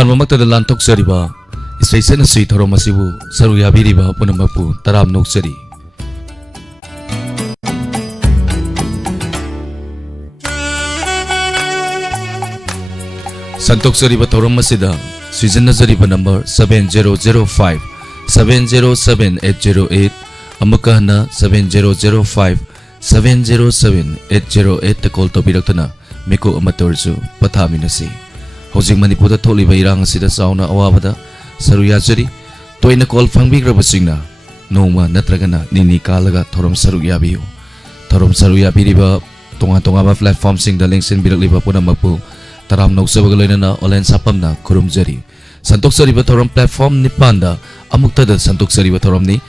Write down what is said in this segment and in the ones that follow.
ꯑꯍꯥꯟꯕꯃꯛꯇꯗ ꯂꯥꯟꯊꯣꯛꯆꯔꯤꯕ ꯏꯁꯩ ꯁꯛꯅꯁꯤ ꯊꯧꯔꯝ ꯑꯁꯤꯕꯨ ꯁꯔꯨꯛ ꯌꯥꯕꯤꯔꯤꯕ ꯄꯨꯝꯅꯃꯛꯄꯨ ꯇꯔꯥꯝꯅ ꯑꯣꯛꯆꯔꯤ꯫ ꯁꯟꯇꯣꯛꯆꯔꯤꯕ ꯊꯧꯔꯝ ꯑꯁꯤꯗ ꯁꯤꯖꯤꯟꯅꯖꯔꯤꯕ ꯅꯝꯕꯔ 7005 707-808 ꯑꯃꯨꯛꯀ ꯍꯟꯅ 7005 707-808 ꯇ ꯀꯣꯜ ꯇꯧꯕꯤꯔꯛꯇꯨꯅ ꯃꯤꯀꯨꯞ ꯑꯃꯠꯇ ꯑꯣꯏꯔꯁꯨ ꯄꯣꯊꯥꯃꯤꯟꯅꯁꯤ꯫ ꯍꯧꯖꯤꯛ ꯃꯅꯤꯄꯨꯔꯗ ꯊꯣꯛꯂꯤꯕ ꯏꯔꯥꯡ ꯑꯁꯤꯗ ꯆꯥꯎꯅ ꯑꯋꯥꯕꯗ ꯁꯔꯨꯛ ꯌꯥꯖꯔꯤ꯫ ꯇꯣꯏꯅ ꯀꯣꯜ ꯐꯪꯕꯤꯈ꯭ꯔꯕꯁꯤꯡꯅ ꯅꯣꯡꯃ ꯅꯠꯇ꯭ꯔꯒꯅ ꯅꯤꯅꯤ ꯀꯥꯜꯂꯒ ꯊꯧꯔꯝ ꯁꯔꯨꯛ ꯌꯥꯕꯤꯌꯨ꯫ ꯊꯧꯔꯝ ꯁꯔꯨꯛ ꯌꯥꯕꯤꯔꯤꯕ ꯇꯣꯉꯥꯟ ꯇꯣꯉꯥꯟꯕ ꯄ꯭ꯂꯦꯠꯐꯣꯔꯝꯁꯤꯡꯗ ꯂꯦꯡꯁꯤꯟꯕꯤꯔꯛꯂꯤꯕ ꯄꯨꯝꯅꯃꯛꯄꯨ ꯇꯔꯥꯝꯅ ꯑꯣꯛꯆꯕꯒ ꯂꯣꯏꯅꯅ ꯑꯣꯂꯦꯟ ꯁꯥꯄꯝꯅ ꯈꯨꯔꯨꯝꯖꯔꯤ꯫ ꯁꯟꯇꯣꯛꯆꯔꯤꯕ ꯊꯧꯔꯝ ꯄ꯭ꯂꯦꯠꯐꯣꯔꯝ 9ꯗ ꯑꯃꯨꯛꯇꯗ ꯁꯟꯇꯣꯛꯆꯔꯤꯕ ꯊꯧꯔꯝꯅꯤ꯫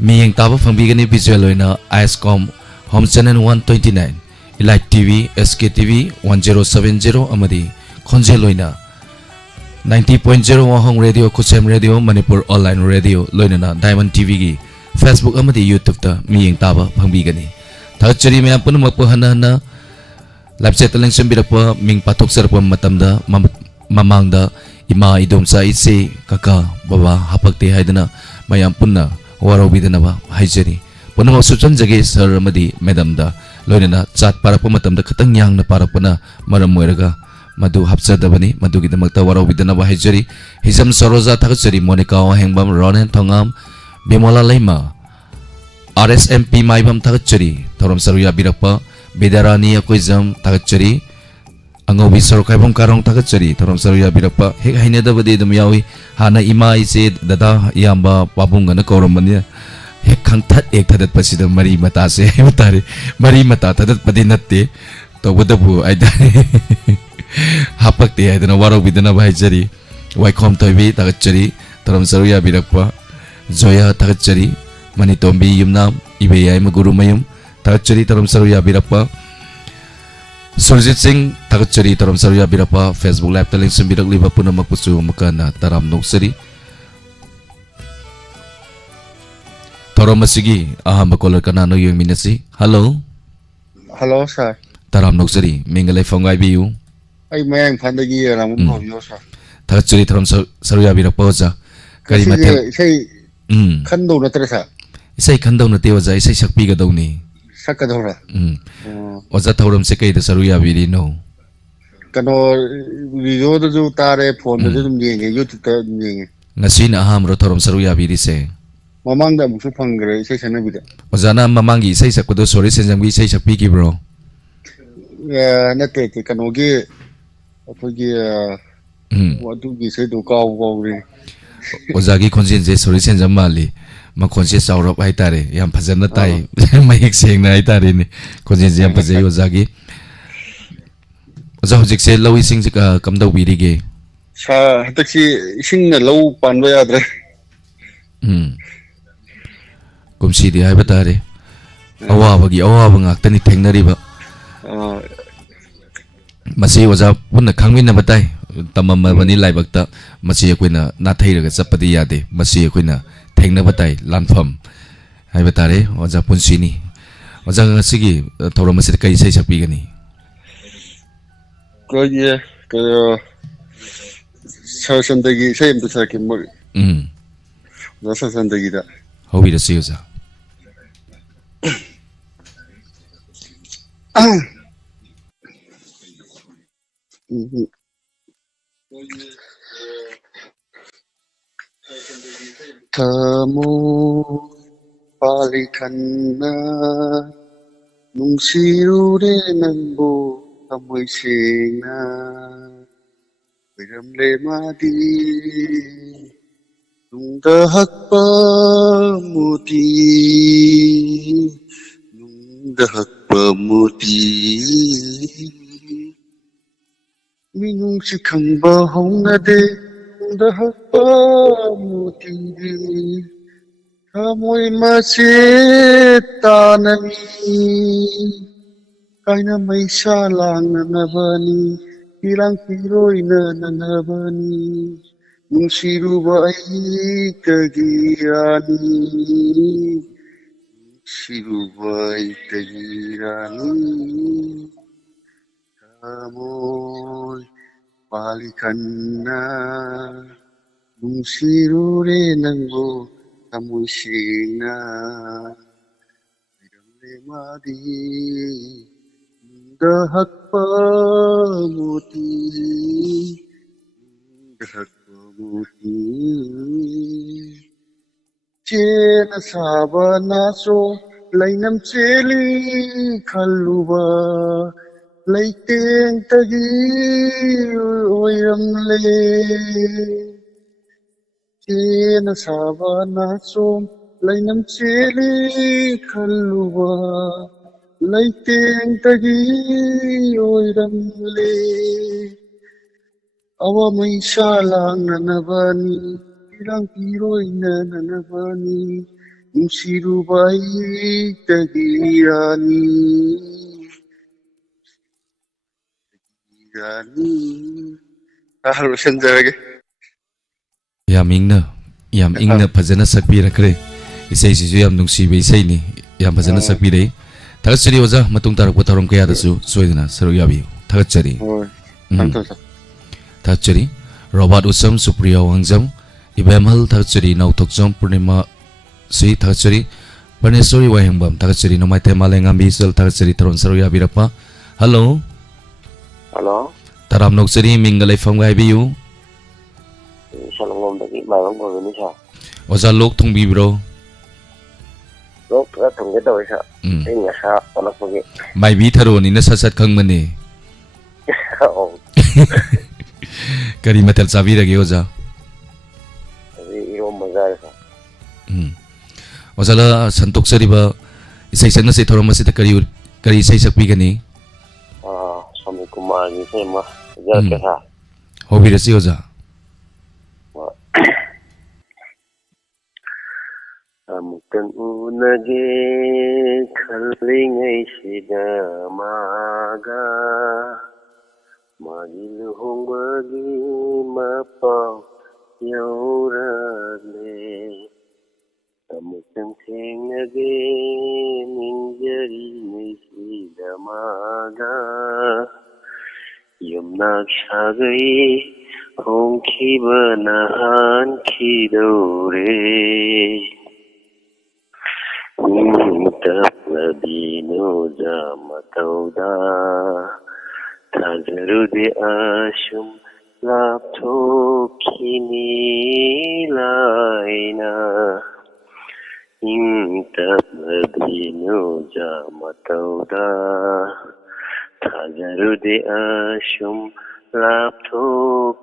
ꯃꯤꯠꯌꯦꯡ ꯇꯥꯕ ꯐꯪꯕꯤꯒꯅꯤ ꯚꯤꯖꯨꯑꯦꯜ ꯑꯣꯏꯅ ꯑꯥꯏꯁꯀꯣꯝ ꯍꯣꯝ ꯆꯦꯅꯦꯜ 129, ꯏꯂꯥꯏꯠ ꯇꯤꯚꯤ, SK TV 1070 ꯑꯃꯗꯤ ꯈꯣꯟꯖꯦꯜ ꯑꯣꯏꯅ 90.0 ꯋꯥꯍꯣꯡ ꯔꯦꯗꯤꯑꯣ, ꯈꯨꯠꯁꯦꯝ ꯔꯦꯗꯤꯑꯣ, ꯃꯅꯤꯄꯨꯔ ꯑꯣꯟꯂꯥꯏꯟ ꯔꯦꯗꯤꯑꯣ ꯂꯣꯏꯅꯅ ꯗꯥꯏꯃꯟ ꯇꯤꯚꯤꯒꯤ ꯐꯦꯁꯕꯨꯛ ꯑꯃꯗꯤ ꯌꯨꯇ꯭ꯌꯨꯕꯇ ꯃꯤꯠꯌꯦꯡ ꯇꯥꯕ ꯐꯪꯕꯤꯒꯅꯤ꯫ ꯊꯥꯒꯠꯆꯔꯤ ꯃꯌꯥꯝ ꯄꯨꯝꯅꯃꯛꯄꯨ ꯍꯟꯅ ꯍꯟꯅ ꯂꯥꯏꯞꯆꯦꯠꯇ ꯂꯦꯡꯁꯤꯟꯕꯤꯔꯛꯄ ꯃꯤꯡ ꯄꯥꯊꯣꯛꯆꯔꯛꯄ ꯃꯇꯝꯗ ꯃꯃꯥꯡꯗ ꯏꯃꯥ, ꯏꯗꯣꯝꯆꯥ, ꯏꯆꯦ, ꯀꯀꯥ, ꯕꯕꯥ ꯍꯥꯄꯛꯇꯦ ꯍꯥꯏꯗꯨꯅ ꯃꯌꯥꯝ ꯄꯨꯟꯅ ꯋꯥꯔꯧꯕꯤꯗꯅꯕ ꯍꯥꯏꯖꯔꯤ꯫ ꯄꯨꯝꯅꯃꯛ ꯁꯨꯞꯆꯟꯖꯒꯦ ꯁꯔ ꯑꯃꯗꯤ ꯃꯦꯗꯝꯗ ꯂꯣꯏꯅꯅ ꯆꯥꯠ ꯄꯥꯔꯛꯄ ꯃꯇꯝꯗ ꯈꯤꯇꯪ ꯌꯥꯡꯅ ꯄꯥꯔꯛꯄꯅ ꯃꯔꯝ ꯑꯣꯏꯔꯒ ꯃꯗꯨ ꯍꯥꯞꯆꯗꯕꯅꯤ, ꯃꯗꯨꯒꯤꯗꯃꯛꯇ ꯋꯥꯔꯧꯕꯤꯗꯅꯕ ꯍꯥꯏꯖꯔꯤ꯫ ꯍꯤꯖꯝ ꯁꯔꯣꯖꯥ ꯊꯥꯒꯠꯆꯔꯤ, ꯃꯣꯅꯤꯀꯥ ꯋꯥꯍꯦꯡꯕꯝ, ꯔꯣꯅꯦꯟ ꯊꯣꯉꯥꯝ, ꯕꯤꯃꯣꯂꯥ ꯂꯩꯃ, RSMP ꯃꯥꯏꯕꯝ ꯊꯥꯒꯠꯆꯔꯤ꯫ ꯊꯧꯔꯝ ꯁꯔꯨꯛ ꯌꯥꯕꯤꯔꯛꯄ ꯕꯤꯗꯥꯔꯥꯅꯤ ꯑꯀꯣꯏꯖꯝ ꯊꯥꯒꯠꯆꯔꯤ꯫ ꯑꯉꯧꯕꯤ ꯁꯔꯨꯛ ꯈꯥꯏꯕꯝ ꯀꯥꯔꯣꯡ ꯊꯥꯒꯠꯆꯔꯤ꯫ ꯊꯧꯔꯝ ꯁꯔꯨꯛ ꯌꯥꯕꯤꯔꯛꯄ ꯍꯦꯛ ꯍꯩꯅꯗꯕꯗꯤ ꯑꯗꯨꯝ ꯌꯥꯎꯏ꯫ ꯍꯥꯟꯅ ꯏꯃꯥ, ꯏꯆꯦ, ꯗꯗꯥ, ꯏꯌꯥꯝꯕ, ꯄꯥꯕꯨꯡꯒꯅ ꯀꯧꯔꯝꯕꯅꯤ꯫ ꯍꯦꯛ ꯈꯪꯊꯠ ꯍꯦꯛ ꯊꯗꯠꯄꯁꯤꯗ ꯃꯔꯤ ꯃꯇꯥꯁꯦ ꯍꯥꯏꯕ ꯇꯥꯔꯦ꯫ ꯃꯔꯤ ꯃꯇꯥ ꯊꯗꯠꯄꯗꯤ ꯅꯠꯇꯦ, ꯇꯧꯕꯇꯕꯨ ꯍꯥꯏꯇꯥꯔꯦ ꯍꯥꯄꯛꯇꯦ ꯍꯥꯏꯗꯅ ꯋꯥꯔꯧꯕꯤꯗꯅꯕ ꯍꯥꯏꯖꯔꯤ꯫ ꯋꯥꯏꯈꯣꯝ ꯊꯣꯏꯕꯤ ꯊꯥꯒꯠꯆꯔꯤ꯫ ꯊꯧꯔꯝ ꯁꯔꯨꯛ ꯌꯥꯕꯤꯔꯛꯄ ꯖꯣꯌꯥ ꯊꯥꯒꯠꯆꯔꯤ꯫ ꯃꯅꯤꯇꯣꯝꯕꯤ ꯌꯨꯝꯅꯥꯝ, ꯏꯕꯦꯌꯥꯏꯃ ꯒꯨꯔꯨꯃꯌꯨꯝ ꯊꯥꯒꯠꯆꯔꯤ꯫ ꯊꯧꯔꯝ ꯁꯔꯨꯛ ꯌꯥꯕꯤꯔꯛꯄ ꯁꯨꯔꯖꯤꯠ ꯁꯤꯡ ꯊꯥꯒꯠꯆꯔꯤ꯫ ꯊꯧꯔꯝ ꯁꯔꯨꯛ ꯌꯥꯕꯤꯔꯛꯄ ꯐꯦꯁꯕꯨꯛ ꯂꯥꯏꯚꯇ ꯂꯦꯡꯁꯤꯟꯕꯤꯔꯛꯂꯤꯕ ꯄꯨꯝꯅꯃꯛꯄꯨꯁꯨ ꯑꯃꯨꯛꯀ ꯍꯟꯅ ꯇꯔꯥꯝꯅ ꯑꯣꯛꯆꯔꯤ꯫ ꯊꯧꯔꯝ ꯑꯁꯤꯒꯤ ꯑꯍꯥꯟꯕ ꯀꯣꯂꯔ ꯀꯅꯥꯅꯣ ꯌꯦꯡꯃꯤꯟꯅꯁꯤ꯫ ꯍꯜꯂꯣ ꯍꯜꯂꯣ ꯁꯥꯔ, ꯇꯔꯥꯝꯅ ꯑꯣꯛꯆꯔꯤ, ꯃꯤꯡꯒ ꯂꯩꯐꯝ ꯉꯥꯏꯕꯤꯌꯨ꯫ ꯑꯩ ꯃꯌꯥꯡ ꯏꯝꯐꯥꯜꯗꯒꯤ ꯔꯥꯃꯨ ꯀꯧꯕꯤꯌꯣ ꯁꯥꯔ꯫ ꯊꯥꯒꯠꯆꯔꯤ꯫ ꯊꯧꯔꯝ ꯁꯔꯨꯛ ꯌꯥꯕꯤꯔꯛꯄ ꯑꯣꯖꯥ ꯀꯔꯤ ꯉꯁꯤꯁꯦ ꯃꯊꯦꯜ? ꯏꯁꯩ ꯈꯟꯗꯧ ꯅꯠꯇ꯭ꯔꯦ ꯁꯥꯔ? ꯏꯁꯩ ꯈꯟꯗꯧ ꯅꯠꯇꯦ ꯑꯣꯖꯥ, ꯏꯁꯩ ꯁꯛꯄꯤꯒꯗꯧꯅꯤ꯫ ꯁꯛꯀꯗꯧꯔꯥ? ꯑꯣꯖꯥ ꯊꯧꯔꯝꯁꯦ ꯀꯩꯗ ꯁꯔꯨꯛ ꯌꯥꯕꯤꯔꯤꯅꯣ? ꯀꯩꯅꯣ ꯔꯦꯗꯤꯑꯣꯗꯁꯨ ꯇꯥꯔꯦ, ꯐꯣꯟꯗꯁꯨ ꯑꯗꯨꯝ ꯌꯦꯡꯉꯦ, ꯌꯨꯇ꯭ꯌꯨꯕꯇ ꯑꯗꯨꯝ ꯌꯦꯡꯉꯦ꯫ ꯉꯁꯤꯅ ꯑꯍꯥꯟꯕꯔꯣ ꯊꯧꯔꯝ ꯁꯔꯨꯛ ꯌꯥꯕꯤꯔꯤꯁꯦ? ꯃꯃꯥꯡꯗ ꯑꯃꯨꯛꯁꯨ ꯐꯪꯈ꯭ꯔꯦ ꯏꯁꯩ ꯁꯛꯅꯕꯤꯗ꯫ ꯑꯣꯖꯥꯅ ꯃꯃꯥꯡꯒꯤ ꯏꯁꯩ ꯁꯛꯄꯗꯣ ꯁꯣꯔꯤ ꯁꯦꯟꯖꯝꯒꯤ ꯏꯁꯩ ꯁꯛꯄꯤꯈꯤꯕ꯭ꯔꯣ? ꯅꯠꯇꯦ, ꯀꯩꯅꯣꯒꯤ ꯑꯩꯈꯣꯏꯒꯤ ꯑꯗꯨꯒꯤ ꯏꯁꯩꯗꯣ ꯀꯥꯎꯈ꯭ꯔꯦ꯫ ꯑꯣꯖꯥꯒꯤ ꯈꯣꯟꯖꯦꯜꯁꯦ ꯁꯣꯔꯤ ꯁꯦꯟꯖꯝ ꯃꯥꯜꯂꯤ, ꯃꯈꯣꯟꯁꯦ ꯆꯥꯎꯔꯞ ꯍꯥꯏꯇꯥꯔꯦ, ꯌꯥꯝ ꯐꯖꯅ ꯇꯥꯏ, ꯃꯌꯦꯛ ꯁꯦꯡꯅ ꯍꯥꯏꯇꯥꯔꯦꯅꯦ, ꯈꯣꯟꯖꯦꯜꯁꯦ ꯌꯥꯝ ꯐꯖꯩ ꯑꯣꯖꯥꯒꯤ꯫ ꯑꯣꯖꯥ ꯍꯧꯖꯤꯛꯁꯦ ꯂꯧ ꯏꯁꯤꯡꯁꯦ ꯀꯝꯗꯧꯕꯤꯔꯤꯒꯦ? ꯍꯟꯗꯛꯁꯤ ꯏꯁꯤꯡꯅ ꯂꯧ ꯄꯥꯟꯕ ꯌꯥꯗ꯭ꯔꯦ꯫ ꯀꯨꯝꯁꯤꯗꯤ ꯍꯥꯏꯕ ꯇꯥꯔꯦ ꯑꯋꯥꯕꯒꯤ ꯑꯋꯥꯕ ꯉꯥꯛꯇꯅꯤ ꯊꯦꯡꯅꯔꯤꯕ꯫ ꯃꯁꯤ ꯑꯣꯖꯥ ꯄꯨꯟꯅ ꯈꯪꯃꯤꯟꯅꯕ ꯇꯥꯏ, ꯇꯝꯃꯝꯃꯕꯅꯤ ꯂꯥꯏꯕꯛꯇ꯫ ꯃꯁꯤ ꯑꯩꯈꯣꯏꯅ ꯅꯥꯊꯩꯔꯒ ꯆꯠꯄꯗꯤ ꯌꯥꯗꯦ, ꯃꯁꯤ ꯑꯩꯈꯣꯏꯅ ꯊꯦꯡꯅꯕ ꯇꯥꯏ, ꯂꯥꯟꯐꯝ ꯍꯥꯏꯕ ꯇꯥꯔꯦ ꯑꯣꯖꯥ, ꯄꯨꯟꯁꯤꯅꯤ꯫ ꯑꯣꯖꯥ ꯉꯁꯤꯒꯤ ꯊꯧꯔꯝ ꯑꯁꯤꯗ ꯀꯔꯤ ꯏꯁꯩ ꯁꯛꯄꯤꯒꯅꯤ? ꯁꯔꯆꯟꯗꯒꯤ ꯏꯁꯩ ꯑꯃꯇ ꯁꯛꯀꯦ꯫ ꯑꯣꯖꯥ ꯁꯔꯆꯟꯗꯒꯤꯗ ꯍꯧꯕꯤꯔꯁꯤ ꯑꯣꯖꯥ꯫ ꯊꯃꯣꯏ ꯄꯥꯂꯤꯊꯟꯅ ꯅꯨꯡꯁꯤꯔꯨꯔꯦ ꯅꯪꯕꯨ ꯊꯃꯣꯏ ꯁꯦꯡꯅ, ꯑꯣꯏꯔꯝꯂꯦ ꯃꯥꯗꯤ ꯅꯨꯡꯗ ꯍꯛꯄ ꯃꯣꯇꯤ, ꯅꯨꯡꯗ ꯍꯛꯄ ꯃꯣꯇꯤ, ꯃꯤꯅꯨꯡꯁꯤ ꯈꯪꯕ ꯍꯧꯅꯗꯦ ꯅꯨꯡꯗ ꯍꯛꯄ ꯃꯣꯇꯤꯗꯤ, ꯊꯃꯣꯏ ꯃꯆꯦꯠ ꯇꯥꯅꯅꯤ ꯀꯥꯏꯅ ꯃꯩꯁꯥ ꯂꯥꯡꯅꯅꯕꯅꯤ, ꯐꯤꯔꯥꯡ ꯐꯤꯔꯣꯏꯅ ꯅꯅꯕꯅꯤ, ꯅꯨꯡꯁꯤꯔꯨꯕ ꯑꯩꯇꯒꯤ ꯔꯥꯅꯤ, ꯅꯨꯡꯁꯤꯔꯨꯕ ꯑꯩꯇꯒꯤ ꯔꯥꯅꯤ, ꯊꯃꯣꯏ Palikana Nungsirure nangbo Tamuisina Biramle madi Dahakpa muti Dahakpa muti Chena sabana so Lainam cheli Kaluba Laiteng tagi Oyamle Chena sabana so Lainam cheli Kaluba Laiteng tagi Oyamle Awa may salang nanabani Ilang piroy na nanabani Yung sirubay tagirani Tagirani Halo sanjage Yam ingna fazana sakbirakre isai sisu yam nungsibe isai ni yam fazana sakbire thagatsari oza matung tarak patarom kaya dasu soidana saru yabi thagatsari thagatsari Robert Usam Supriya Wangjam Ibemal thagatsari Nauthokjam Purnima si thagatsari Panesori Wayangbam thagatsari Nomai Temale Ngambi Sel thagatsari Taron saru yabi rapa Hello Taram noksari mingalai famgai biyu Salong bagi bayang ko ni sa. Oza lok thong bibro Lok ra thong ge doi sa. Ai nga sa anak bagi. Mai bi tharo ni na sasat khang mane Oh. Kari matal sabi rage oza Abi iro mazar sa. Oza la santok sari ba isai sana se thoro masita kari isai sakpi gani Sami kumar ni sa ma. Jar ka sa. hobi rasi oza Amutan unage khalingai sida maga Magil hongbagi mapau yaurale Amutan tengage mingjari ngai sida maga Yumnak shagai hongkiba nahan kidore Tapladino Zamatauda Tazarude Ashum Lapto Kini Laina Tapladino Zamatauda Tazarude Ashum Lapto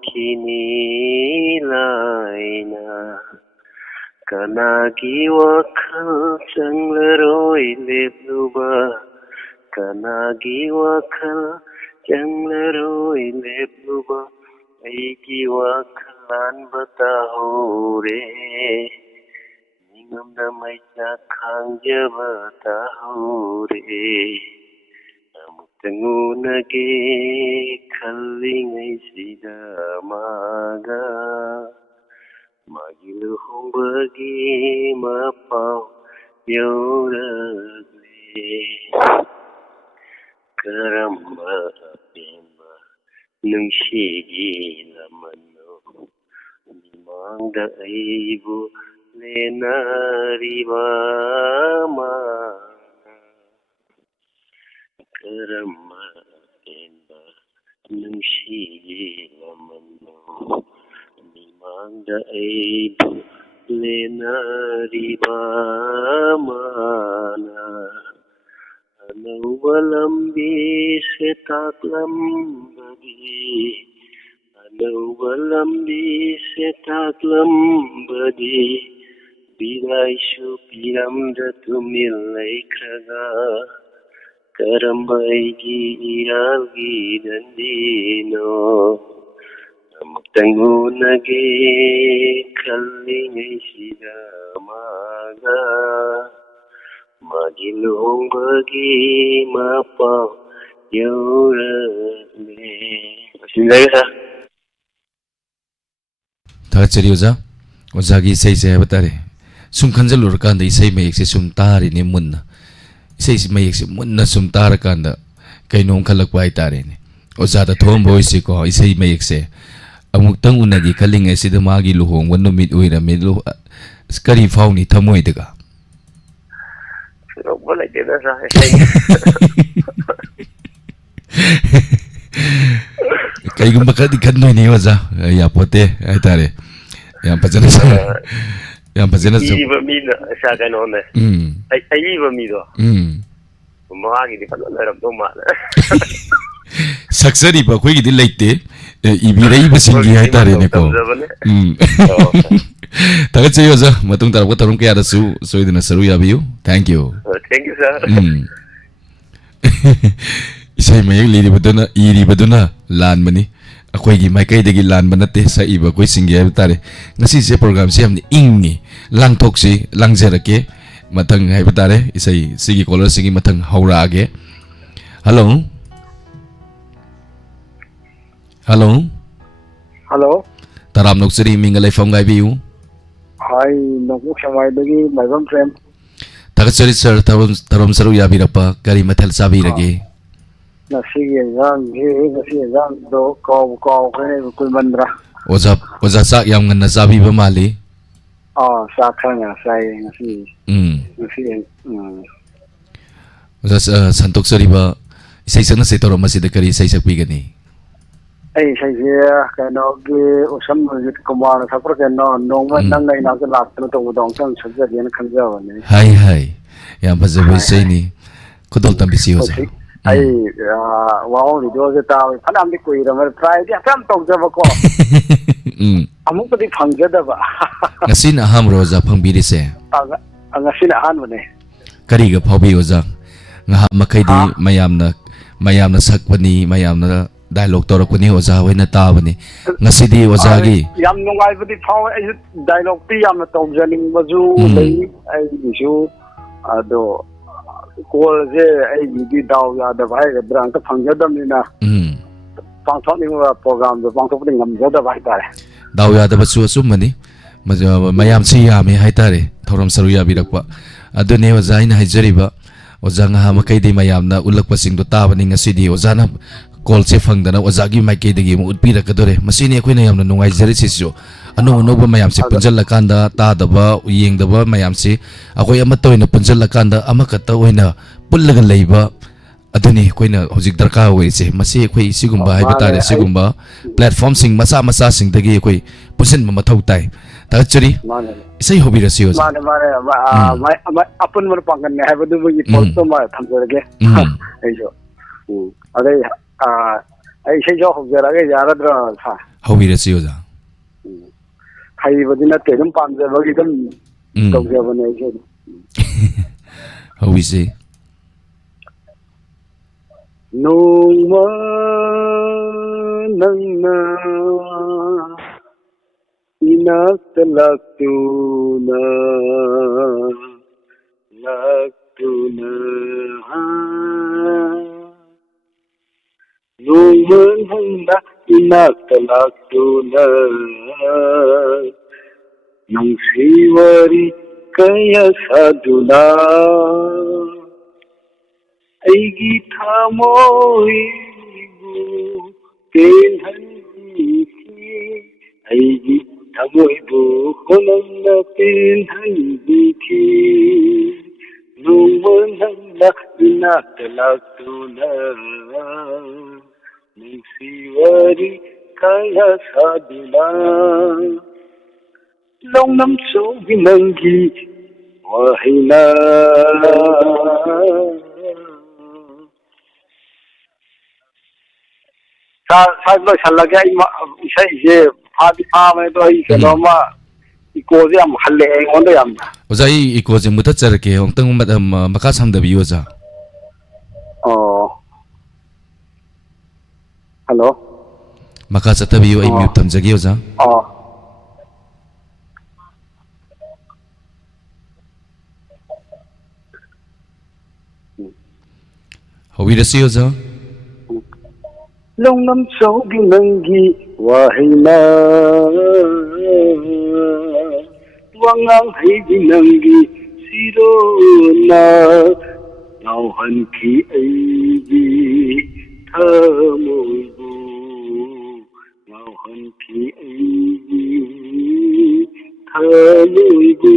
Kini Laina Kanagi wakal jangleroi lebluba Kanagi wakal jangleroi lebluba Aigi wakalan batahore Ningam damai jakang jabatahore Amutangunage kalingai sidamaga Magilu hongbagi mapau yauragli Karamba apemba nungshigi lamano Nimangda aibu lenariba mana Karamba apemba nungshigi lamano Mangda aibu lenariba mana Anaubalambi setaklam badi Anaubalambi setaklam badi Bilai syupiram datumilai kraga Karambaigi iralgi dandino Amutangunage kalingai sidamaga Magilong bagi mapau yaurale Sindai sa thagatsari oza ozagi isai se batare sum khanjalur kanda isai mayek se sum tari ne munna isai mayek se munna sum tar kanda kainom khalak pai tare ne Ozada thom boyse ko isay mayekse amuktang unagi kalingay sida magi luhong wano mit uira medlo skari fauni tamoy daga Wala din na sa kay gumbaka di kannoy ni Oza ya pote ay tare yan pajana sa yan pajana sa iba mi na sa ganon eh ay iba mi do kumagi di pa larap do ma saksari ba koy gidi laite ibirai basingi ay tare ne ko tagat sayo Oza matung tarap ko tarong kaya dasu soy dina saru yabiyo thank you sir isay mayag iri baduna lan mani akoy gi may kay dagi lan manate sa iba koy singi ay tare ngasi se program si amni ingi lang toksi lang jerake matang ay tare isay sigi color sigi matang haura age hello Hello. taram nok siri mingalay fam gai biu Hi, nokuk samay dagi maibam frame. tagat siri sir tarom saru yabirapa kari mathal sabi rage Nasi yang do kau kene kul mandra. Oza sak yang ngana sabi ba mali Oh, sakanya saya nasi. Nasi. Oza santok sari ba isay sana say tarom masida kari isay sakpi gani Saya kena ke usam masjid kumar sapur kena nongma nangai nak lak tu dong sang saja dia nak kerja ni. Hai yang pasaboy say ni kudol tambisi Oza wow video se tahu. Padam di kui ramai try dia kan tok jawab ko. Amuk tadi pangja dah ba. ngasin aham Oza pangbiri se Ngasin ahan mana? kari ga phobi Oza nga makai di mayamna sakpani mayamna dialogue torakuni Oza hoy na tabani ngasidi Oza gi yam nungai budi phau ai dialogue ti yam tong janing maju lei ai isu ado kol je ai di daw ya da bai ga brang ta phangja dam ni na pang thok ni program do pang thok ni ngam ja da bai ta daw ya da basu asumani mayam si yami hai tare thoram saru ya birakpa adune Oza ina haijariba Oza nga makai di mayamna ulakpa singdo tabani ngasidi Oza na call se fangdana Ozagi maike dagi mo utpira kadore masini akoy na yamna nungay jari siso ano ba mayam si punjal lakanda ta daba uyeng daba mayam si akoy amatoy na punjal lakanda amakata oy na pulagan layba aduni akoy na hojik darka oy si masi akoy sigumba hay batare sigumba platform sing masa sing dagi akoy pusin mamathaw tay tagachari isay hobira si Oza apun mo pangkan ne haba du gi posto ma thamjage aiso ade ai sei jo hojara ge yara dra sa hobira si Oza khai badina te dum pam ja bagi dum tok ja bane ai hobi si nungma nangna inak laktuna nungman hangda inak laktuna nung siwari kaya saduna aigi thamoibu penhanki aigi thamoibu honamna penhanki nungman hangda inak laktuna nung siwari kaya saduna long nam so binanggi wahina sa lo salaga isai je phadi phame to ai keloma iko je am halle ngonda yam Oza iko je muta charke ongtang maka samdabi Oza hello maka chatabi ai mute tamjagi Oza hobira si Oza long nam so binanggi wahina wangang hai binanggi sirona nauhan ki ai thơ mùi bù ngào hơn khi ấy thơ mùi bù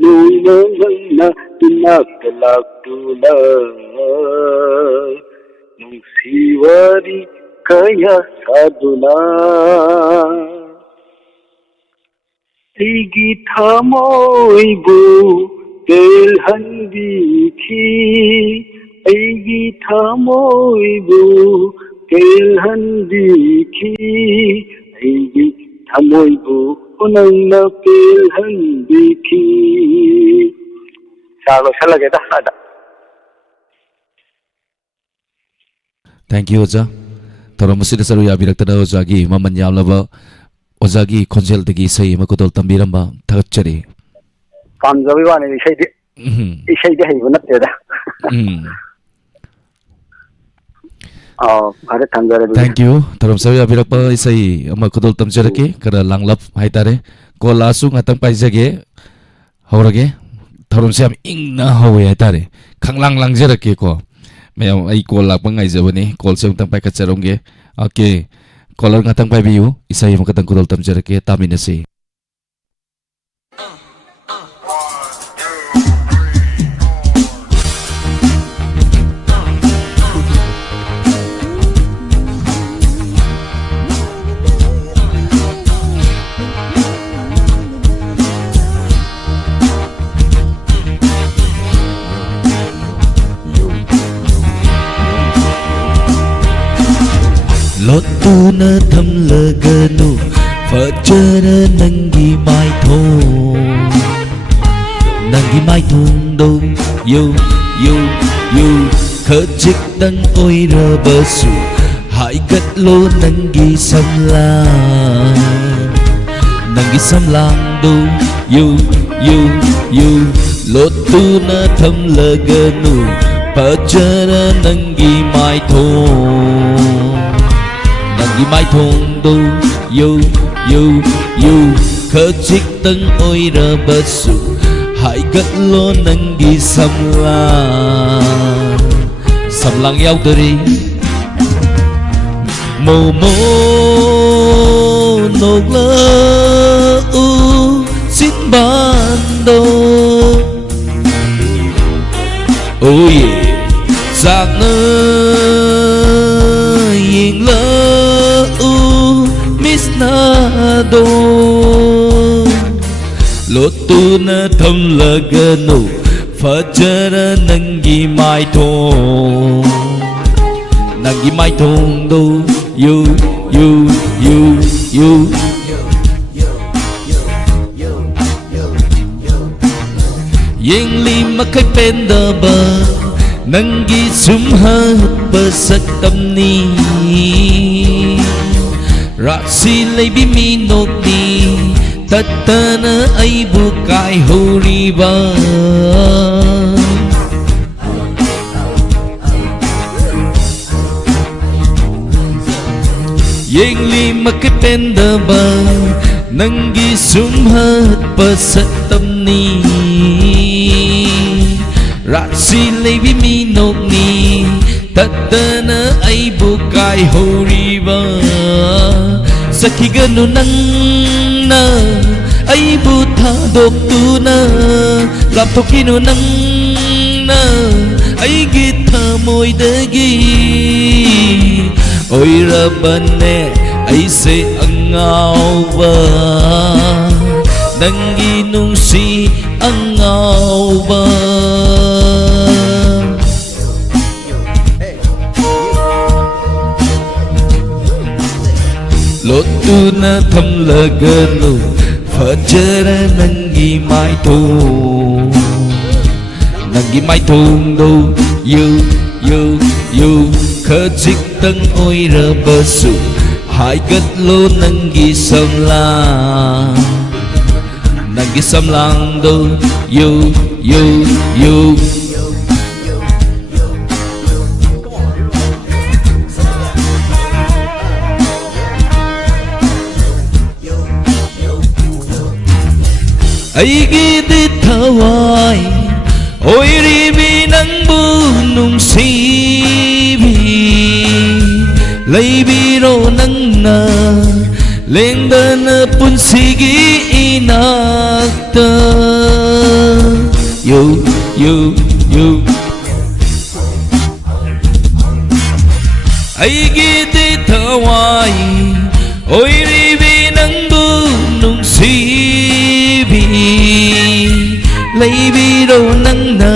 nuôi nơ ngân na tinak telak tula nung siwari kaya saduna igi thamoy bu tel handi khi igi thamoy bu tel handi khi igi thamoy bu unang na tel handi khi sao sao lagi dah ada. Thank you Oja. Thoram masida saru yabiraktada Ojagi maman yamlaba Ojagi khonjel dagi sei makudol tambiramba thagachari. Pamjabi wani isai de hay bunat da. Are thanjare. Thank you. Thoram saru yabirakpa isai makudol tamjarake kara langlap haitare kol asu ngatang paijage haurage thoram se am ingna hawe haitare khanglang langjarake ko mayam ai kol lakpa ngaijabani kol se tang pai kacharongge. Okay. Caller ngatang pai biu isai makatang kudol tamjarake taminasi. Lotuna tham laganu fajara nangi mai thong do yo khajik dang oi ra basu hai gat lo nangi samlang do yo lotuna tham laganu fajara nangi mai thong do yo khajik dang oi ra basu hai gat lo nangi samlang yaw dari mo nok la u sin bando oh yeah giang ơi yên lỡ misnado lotuna tham laganu fajara nangi mai thong do you yeng lima kai penda ba nangi sumhat pasaktam ni raksi lay biminok ni tatana ay bukay huriba yeng lima kipenda ba nangi sumhat pasaktam ni raksi lay biminok ni tatana ay bukay huriba sakhi ganu nang na ay butha dok tu na lap thokino nang na ay githa moy dagi oi rabane ay se angaw ba nangi nung si angaw ba lotuna tham laganu fajara nangi mai thong do you khajik tang oi ra basu hai gat lo nangi samlang do you aigi di thawai oi ri bi nang bu nung si bi Laibiro nangna Lengdana punsigi inakta Yo Aigidi thawai Oiribi nangbu nungsibi Laibiro nangna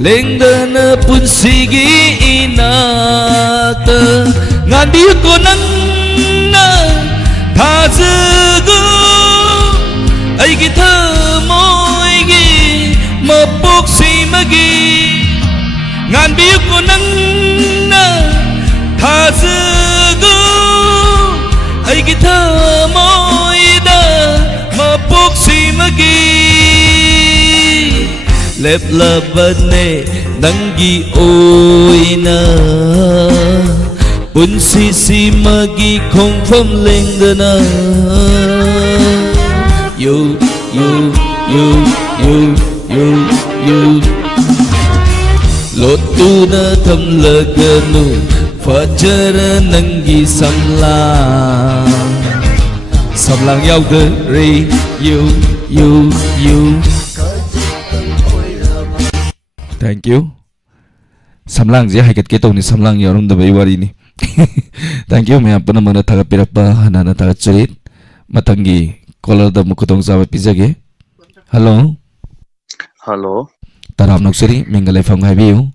Lengdana punsigi inakta Ngandi ko nangna Thazugu Aigi thamoigi Mapoksimagi Ngandi ko nangna Thazugu Aigi thamoida Mapoksimagi Leplabane Nangi oina Punsisi magi khongpham lengdana Yo Lotuna thamlaganu Fajara nangi samlang yaudare yo Thank you Samlang je haikat ke tawni samlang yarum da bai wari ni Thank you maya puna mana thaga pirapa hanana thaga churit matangi caller da mukutong sawa pizage Hello Hello Taram nokseri mengalai phang hai biu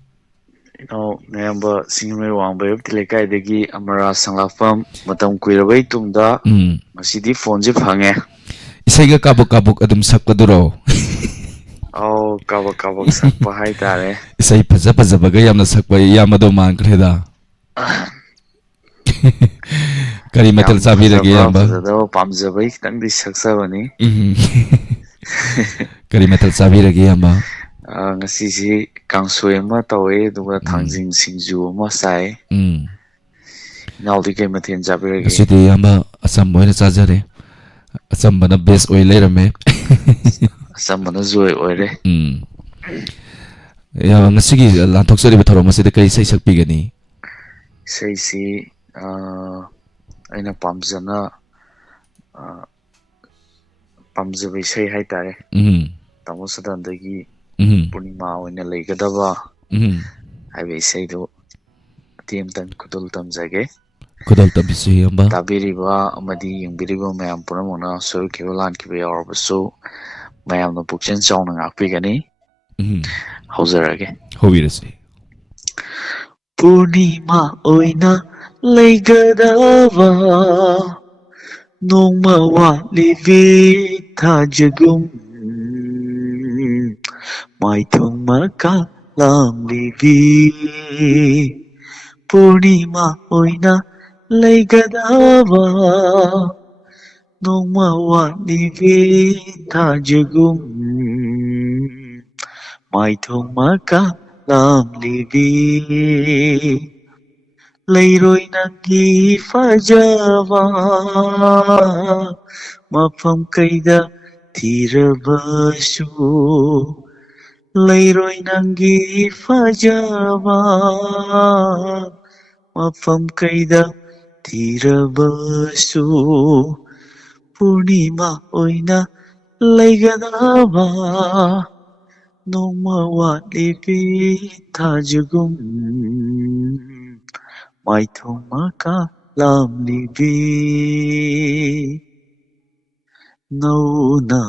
Nayamba Singmei Wangbai Tilekai degi Amara Sanglafam matam kuirabai tungda masidi phone je phange Isaiga kabuk adum sakpaduro kabak sakpa hai tare Isai paja baga yamna sakpa yamado mangreda Kari metal sabi lagi yamba pamjabai kitang di saksabani Kari metal sabi lagi yamba ngasi si kangsoi ma tawe duga thangjing singju ma sai naudi ke mathen jabe lagi Sidi yamba asam moina chajare asam bana base oil lerame asam bana joy oire Ya ngasigi lanthok sari batharo masida kai sai sakpi gani sai si aina pamjabai sai hai tare tamo sadan dagi Purnima oina leigadaba haibe sai do tiamtan kudul tamjage kudul tabisi yamba tabiriba amadi yingbiriba mayam puramona sol kewalan kibe yarbasu mayam no pukchen chawna ngakpi gani haujarage hobirasi Purnima oina leigadaba nongma walivi thajagum Maithong makalam livi Purnima oina leigadaba nongma walivi thajagum Maithong makalam livi Leiroi nangi fajava Mafam kaida thirabasu Leiroi nangi fajava Mafam kaida thirabasu Purnima oina leigadaba nongma walivi thajagum Maithong makalam livi Nauna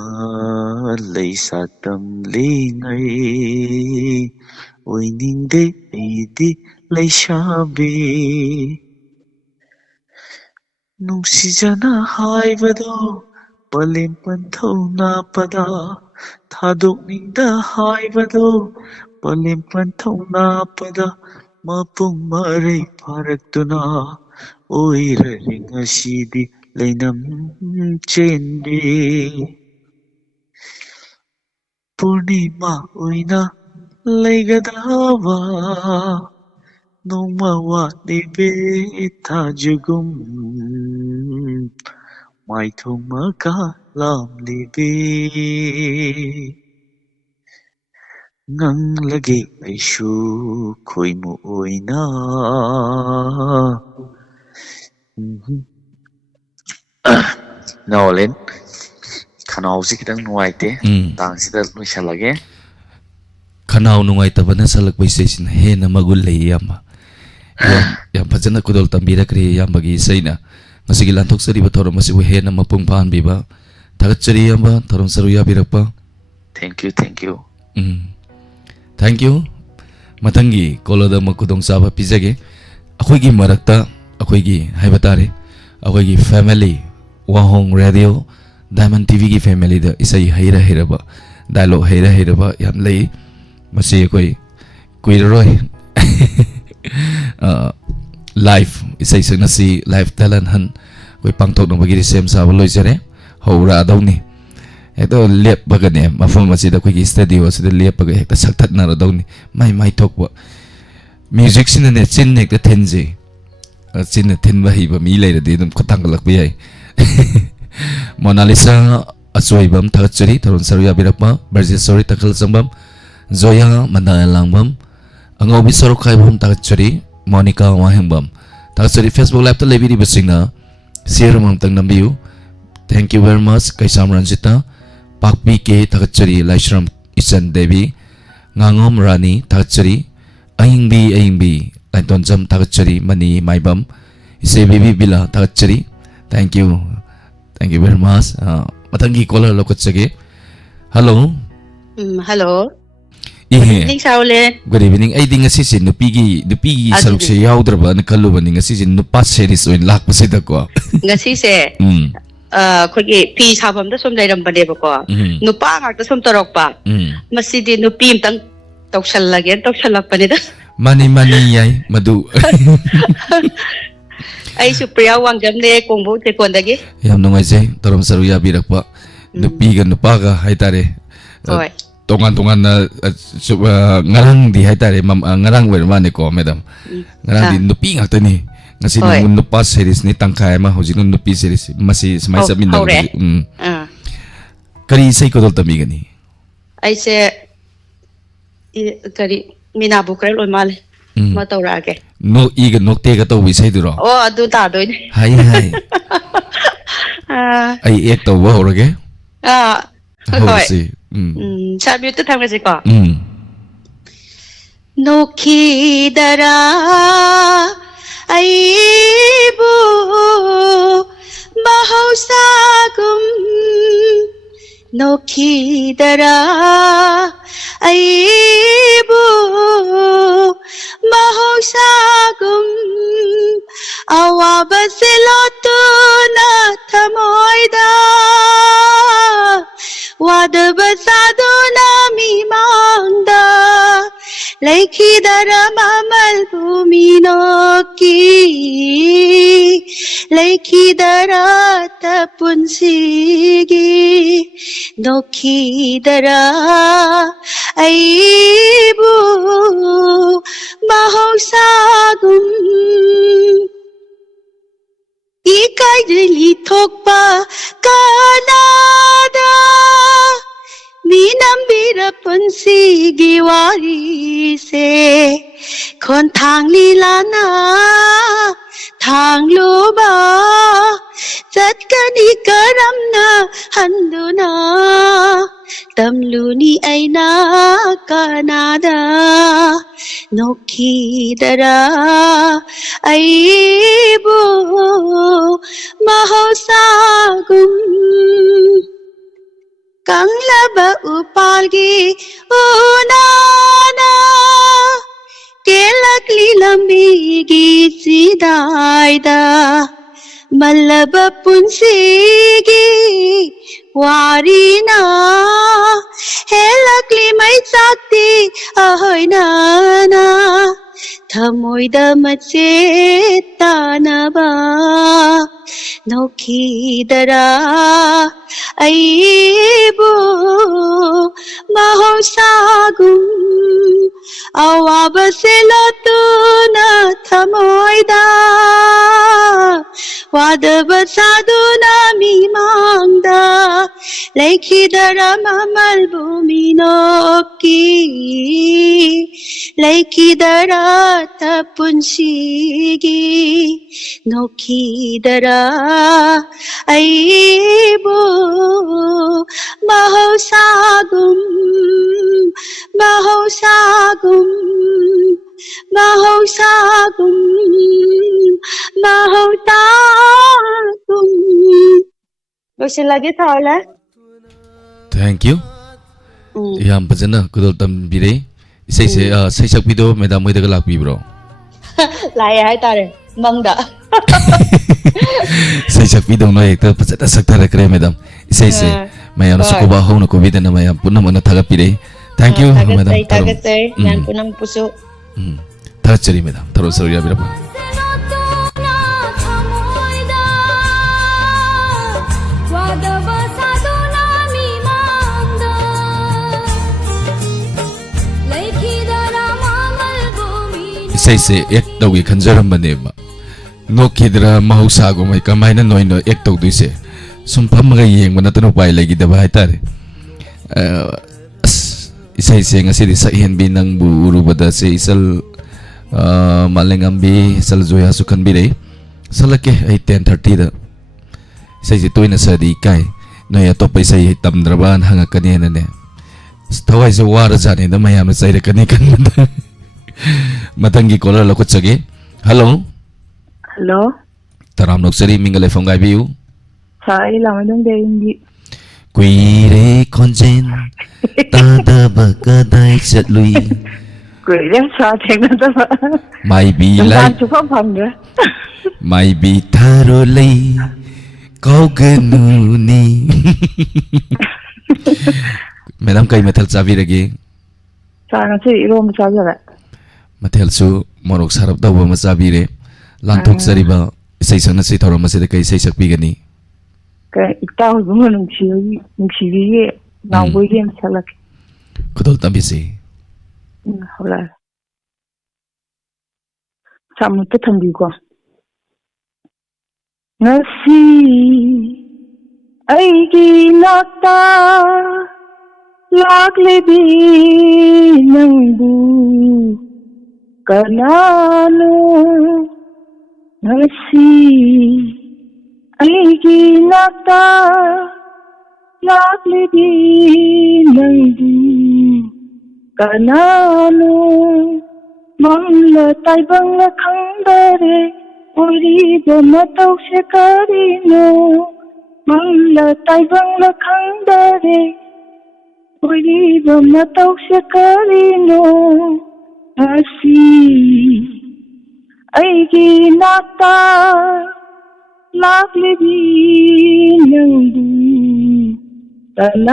leisatam lingai Oiningde eidi leishabi Nungsijana haibado Balim panthona pada Thadokningda haibado Balim panthona pada Mapung marai paraktuna Oiraring asidi leinam chenbi Purnima oina leigadava Nongma walibe thajagum Maithong makalam libi nganglagi aishu khoimu oina Nolen khanaw si kitang nuwaite tang sida loisalage khanaw nungai tabana salak baisesin he na magul lei yama yam phajana kudol tambira kri yam bagi saina ngasigi lanthok sari ba thorom masibu he na mapung phan biba thagat chari yamba thorom saru ya birapa thank you thank you matangi koloda makudong saba pizage akhoi gi marakta akhoi gi haibatare akhoi gi family wahong radio diamond tv gi family da isai haira hairaba dialogue haira hairaba yam lei masi koi kuiroi live isai sangna si live talent han koi pangtok no bagi sem sa loi jare hora dawni eto lep bagane mafam masi da koi gi studio so de lep baga hekta saktat na dawni mai thokwa music sin ne chin nek da tenje chin ne ten ba hi ba mi lai da de dum khatang lak bi ai Mona Lisa Aswaibam Tagachari Tarun Saruya Birapa Barjisori Takal Sambam Zoya Mandalangbam Angobi Sarukaibam Tagachari Monica Wahimbam Tagachari Facebook Live Levi Basingna Sir Mamtang Nambiu. Thank you very much Kaisam Ranjita Pak PK Tagachari Laishram Isan Devi Ngangom Rani Tagachari Ayingbi Lanton Jam Tagachari Mani Maibam Ise Bibi Bila Tagachari. Thank you very much. Matangi caller lokot sage. Hello. Hello. Good evening, Shaolin. Good evening. Ay di nga si nupi saruk siya yaudraba na kaluban nga si nupa series o lak pa sida ko. Nga si se. Kogi pi sabam da som dairam bane ba ko. Nupa ngak da som torok pa. Masidi nupi tang toksal lagi toksalak pa nida. Mani yay madu. Ay Supriya Wangjam ne kongbu te kondagi. Yam nungay say tarom saruya birak pa. Nupa ka hay tare. Tongan na ngarang di hay tare ngarang werman ko madam. Ngarang di nupi ngak tani. Ngasi nung nupa series ni tangkay ma hojik nung nupi series masih semai sa minang. Kari say ko dol tami gani. Ay se kari minabukray lo mal. Mataurage. No iga no tega to wisay duro. Oh, adu ta doy. Hay. Ay ek to wa orage. Hoy. Sabi ito tama kasi ko. Nokhi dara aibu bahusagum nokhi dara aibu mahusagum awabasilotu na thamoida wadabasadu na mimangda laikidara mamal buminoki laikidara tapunsigi nokhidara aibu mahusagum ikay dili thokpa kanada minambira punsigi wari se kon thang lilana thang luba zatkani karamna handuna tamluni aina kanada nokhidara aibu mahosagum kanglaba upalgi unana kelakli lambigi sidaida mallaba punsigi warina helakli mai sakti ahoinana thamoida machettanaba nokhidara aibu mahosagum awabasilatuna thamoida wadabasadu na mimangda Laikidara mamal bumi noki Laikidara tapunsigi Nokidara aibu Mahosagum Mahosagum Mahosagum Mahotagum Losilagi thala Thank you. Yam pazana kudol tam bire. Say sak video madam mo dagalak bi bro. Lai hai tare mangda. Say sak video no ekta pazata sakta rakre madam. Say mayam sukuba ho na covid na mayam punam na thaga pire. Thank you madam. Tagat say nan punam puso. Thachari madam. Tharo saruya bira. Say ek tawgi khanjaram bane ba nokidra mahausa go mai kamaina noino ek tawdu se sum phamga yeng bana tanu pai lagi da bai tare isai se ngasi di sa hen bi nang bu uru bada se isal malengam bi sal joya sukan bi re salake ai 10:30 da sai ji toina sa di kai noya to pai sai tamdraban hanga kane na ne thawai se war jane da mayam sai re kane kan Matangi caller lakot sage. Hello. Hello. Taram noksari mingale fongai biu. Sai lamadong de indi. Kuire konjen tada bakadai chatlui. Kuire sa thengna da. Mai bi lai. Chu pham pham de. Mai bi tharo lai. Kau ganu ni. Madam kai metal chabi lagi. Sa na chi rom sa ja. Mathel su morok sarap dawa masabire lantok sariba isai sana sei thora masida kai sei sakpi gani ka itaw gumo nung siwi na boy game salak kudol tambi se hola samu ta tambi ko ngasi aigi nakta lagle bi nangbu Kanano ngasi aigi nakta lagle di nangdu kanano mangla tai bangla khangdare uri bana tau se karino mangla tai bangla khangdare uri bana tau se karino Asi aigi nakta lagle di nangdu tanadu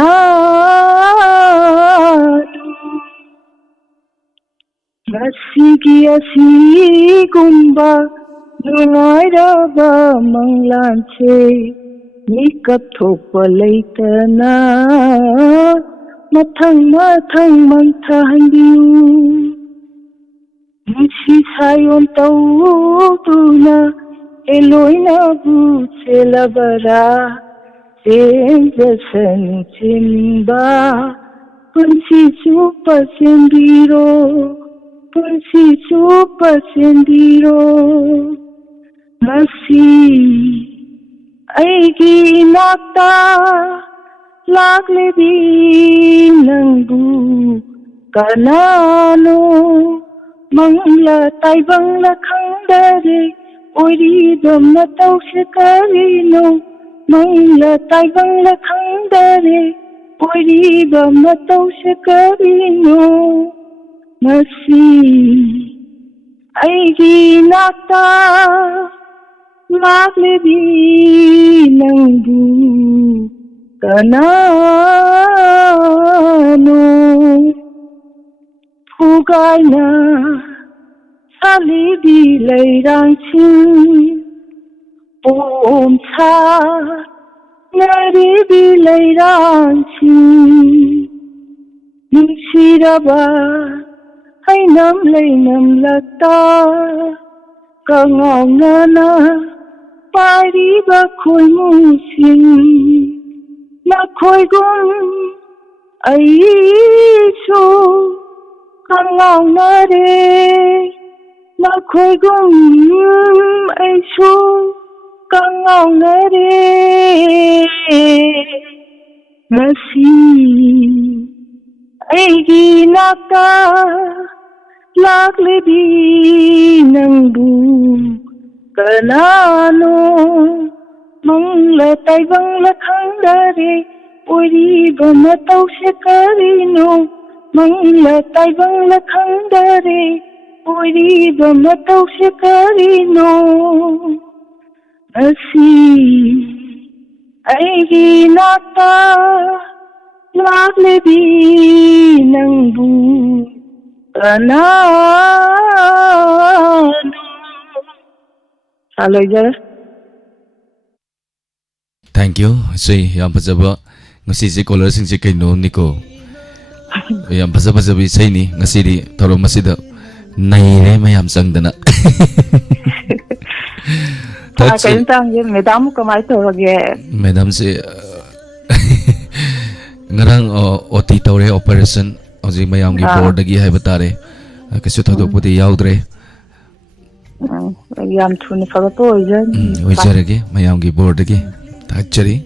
asi gumba nungai raba manglanche nikap thokpa leitana mathang manthahandiu Nisi sayon tau tuna eloina bu celabara senjasan cimba punsi chupa sendiro nasi aigi nakta lagle di nangbu kanano Mangla tai bangla khangdare ori dhamma tau shikarino Mangla tai bangla khangdare ori dhamma tau shikarino Nasi aigi nakta lagle di nangbu kanano Fugaina salibi leirangchin Pomcha naribi leirangchin Nishiraba hainam leinam lakta Kangau nana pariba khoi musin Nakoigum aisu kangaunare Nakoigum aisu kangaunare Nasi aigi naka laklibi nangbu kanano mangla taibang la khangdare oiriba matau se karino mangla taibang la khangdare oiriba matau se karino asi aigi nata laklibi nangbu kanano Haloja Thank you. Say yang pasaba ngasi si caller sing si kaino niko. Yang pasaba sabi say ni ngasi di taro masida naire mayam sang dana. Kain tang ye madam ko mai to ge. Madam si ngarang OT tore operation oji mayam gi board gi hai batare. Kasi thadok pudi yaudre. Yam thuni faga to oijan. Oijarege mayam gi board gi. Actually,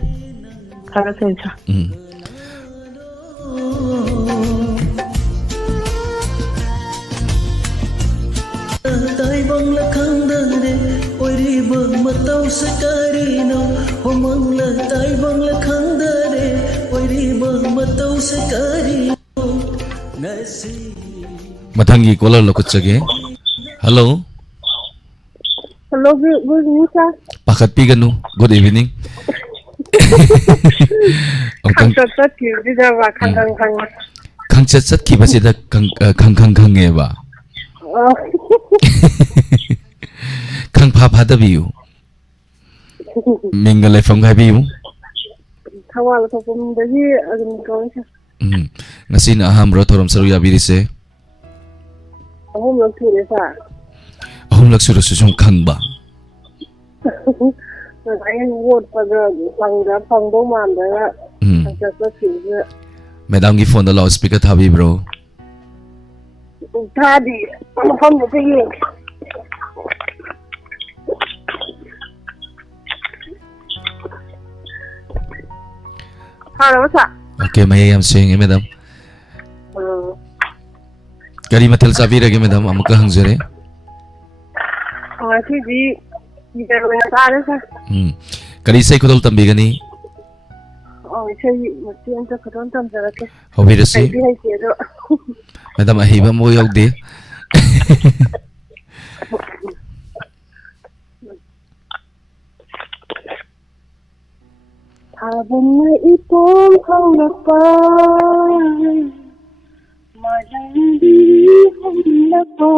Kara sensa. Tai bang la khang dare oiri bang matau sakarino homang la tai bang la khang dare oiri bang matau sakarino nasi Matangi caller lokutchage. Hello. Hello, good evening. Pakat piganu. Good evening. Kangchat ki dida ba kang. Kangchat ki basida kang e ba. Kang pa da biu. Mingale from ga biu. Thawal to pum da ji agin ko sa. Ngasi na aham ro thorom saru ya birise. Ahum lok thu re sa. Ahum lak suru susung kang ba. Ai wot pa ga pang do man da. Kangchat ki ji. Madam gi phone da loudspeaker thabi bro. Thadi phone mo pe ye. Hello sa. Okay, mayayam saying madam. Kari matal sabi rage madam amka hangjare. Ngasi ji idar na tare sa. Kari say kudol tambigani. Sai mati anta kadon tam jarake. Hobirasi. Ai hai ke do. Madam ahiba mo yogde. Habang ipong hangapa Malambi hangapa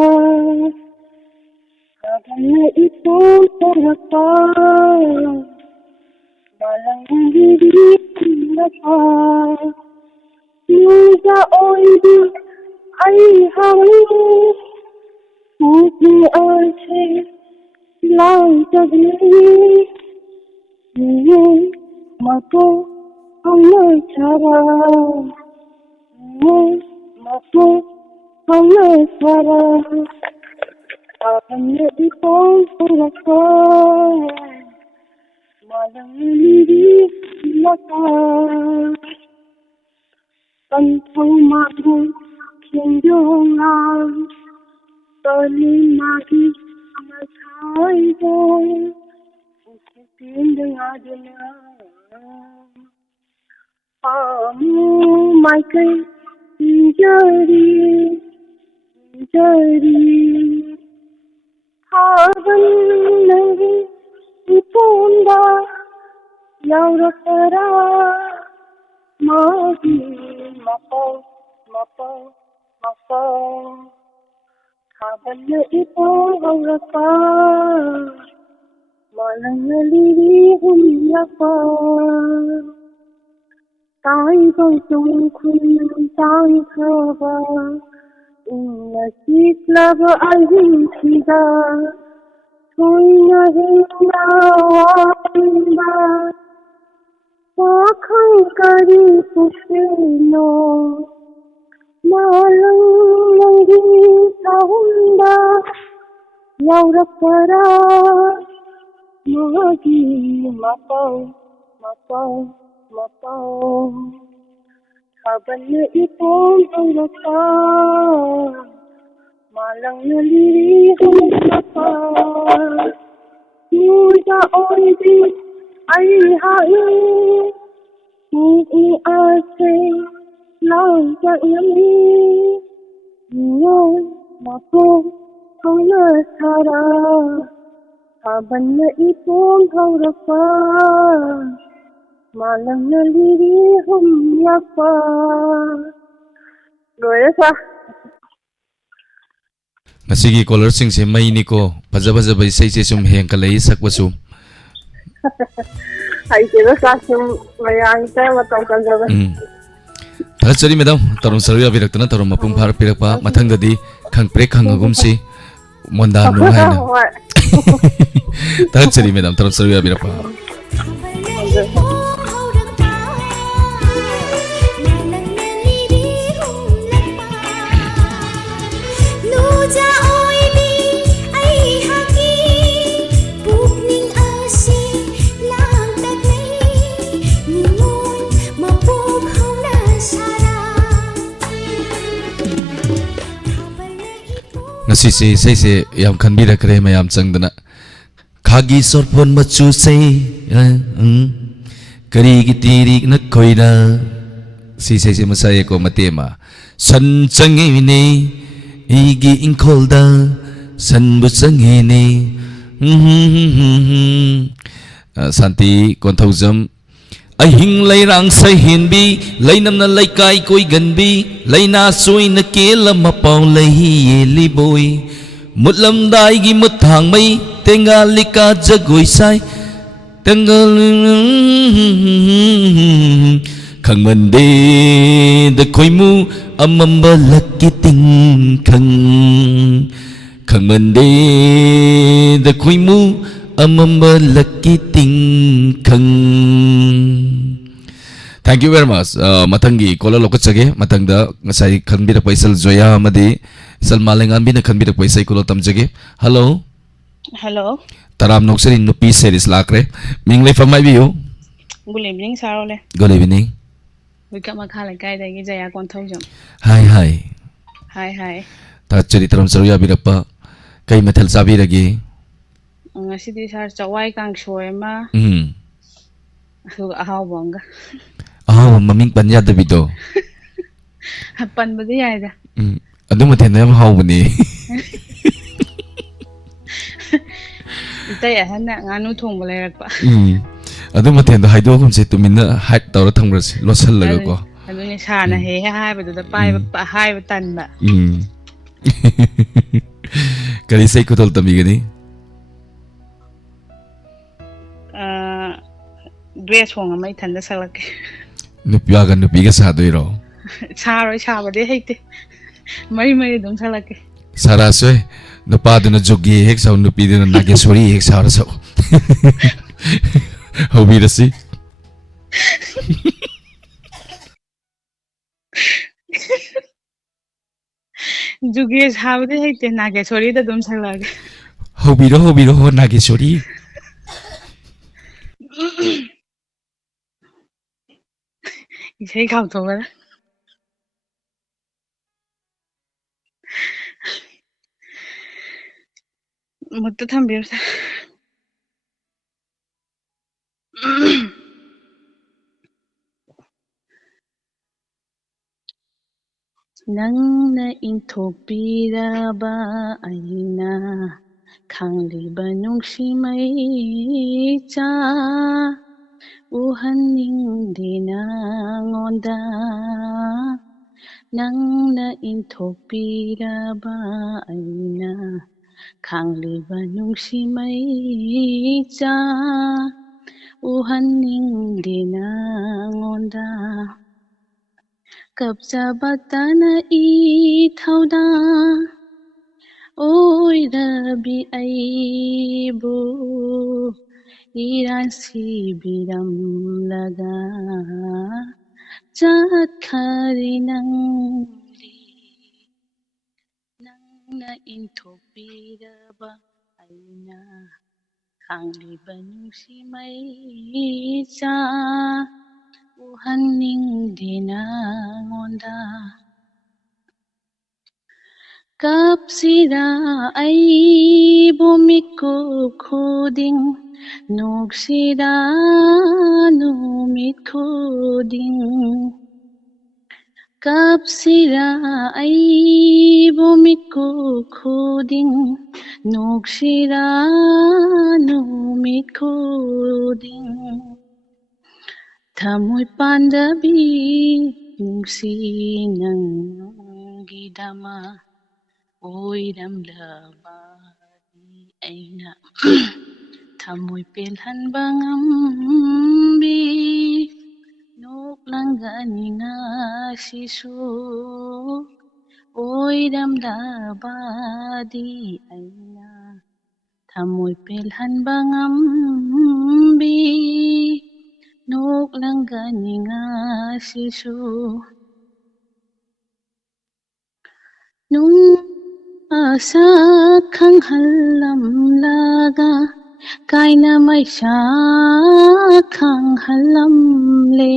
Habang ipong hangapa Malambi hangapa Nuga oidu ay hangin Puti arche lang tagli Mato hamna chara Mato hamna chara Agamne ipong puraka Malang liri laka Tantang matu kindyongan Tali magi masaido Usitin dengadina my God, injury, Havan nahi ipunda yaurapara mahi mapo Havan ipunda malangaliri humyapa Tai bang tung khun tai khaba Inna siklaba alhin khida Thoina hinna wanda Pakhang kari pusino Malang langi saunda Yaurakara Magi matau Kabannya ipong hauraka Malang nalirihong mata Muda oidi ay hai Ni ase lang ka ini Ngayon mapo ang nasara Kabannya ipong hauraka Malang nalirihong yapa Loya sa Ngasigi caller sing se mai ni ko paja bai sei se sum heng kalai sakwa sum Hai kira kasum mayang tay matang kan jaga Thachari madam tarum sarya biraktana tarum mapung phar pirakpa mathang dadi khang prek khang agum si monda nu haina Thachari madam tarum sarya birakpa Ngasi sei se yam khanbira kare mayam changdana khagi sorpon machu sei kari gi tiri na koina si sei se masai ko matema san changi ne igi inkolda san bu changi ne santi konthaujam Ahing lairang sa hinbi Lainam na laikay ko'y ganbi Layna so'y nakila mapaw lahiye liboy Mutlam dahi gimut hang may Tengali ka jagoy say Tengal Kang mande da ko'y mu Amambalaki kang Kang mande da ko'y mu Amambalaki kang Thank you very much. Matangi kola lokat sage matangda ngasai khanbira paisal joya madi sal malengan bina khanbira paisai kola tamjage. Hello. Hello. Taram noksari nupi series lakre. Mingle famai biyo. Good evening, Sarole. Good evening. We got my colleague guy that is a contagion. Hi. Hi. Tachari taram saruya birapa. Kay mathal sabi lagi. Ngasi di sar chawai kang shoy ma. Asu ahaw banga. Maming panya dabito. Pan ba di ay da? Ado mo tinayam haw ni. Itay ahan na nganu thong balerak pa. Ado mo tinda haido kum se tumin na hack tawra thangras losal laga ko. Ado ni sana he hai ba da pai ba hai ba tan ba. Kali say ko tol tamigani. Dress hong may thanda salak. Nupiagan nupiga sa doiro. Saro sabo de hate. Mari dum salak. Sarasoy nupado na jogi hek sa nupido na nagesori hek sa so. Hobira si. Jogi sabo de hate nagesori da dum salak. Hobiro nagesori. Isay khảo thổ ba. Một tớ thăm biểu sa. Nang na intopira ba aina khangli ba nungsi mai cha uhaning dina ngonda nang na intopira ba aina khangli ba nungsi mai cha uhaning dina ngonda Kapsa batana I thauda Oi rabi aibu iran sibiram laga chat khari nangli nangna inthopiraba aina khangliba nungsi mai cha uhanning ngonda kapsida ai bumiko khuding nuksida numit khuding kapsida ai bumiko khuding nuksida numit khuding thamoy pandabi nungsi nangidama oiramlabadi aina thamoy pelhanba ngambi noklangani ngasisu oiramlabadi aina thamoy pelhanba ngambi noklangani ngasisu nung asa khanghalam laga kaina maisa khanghalam le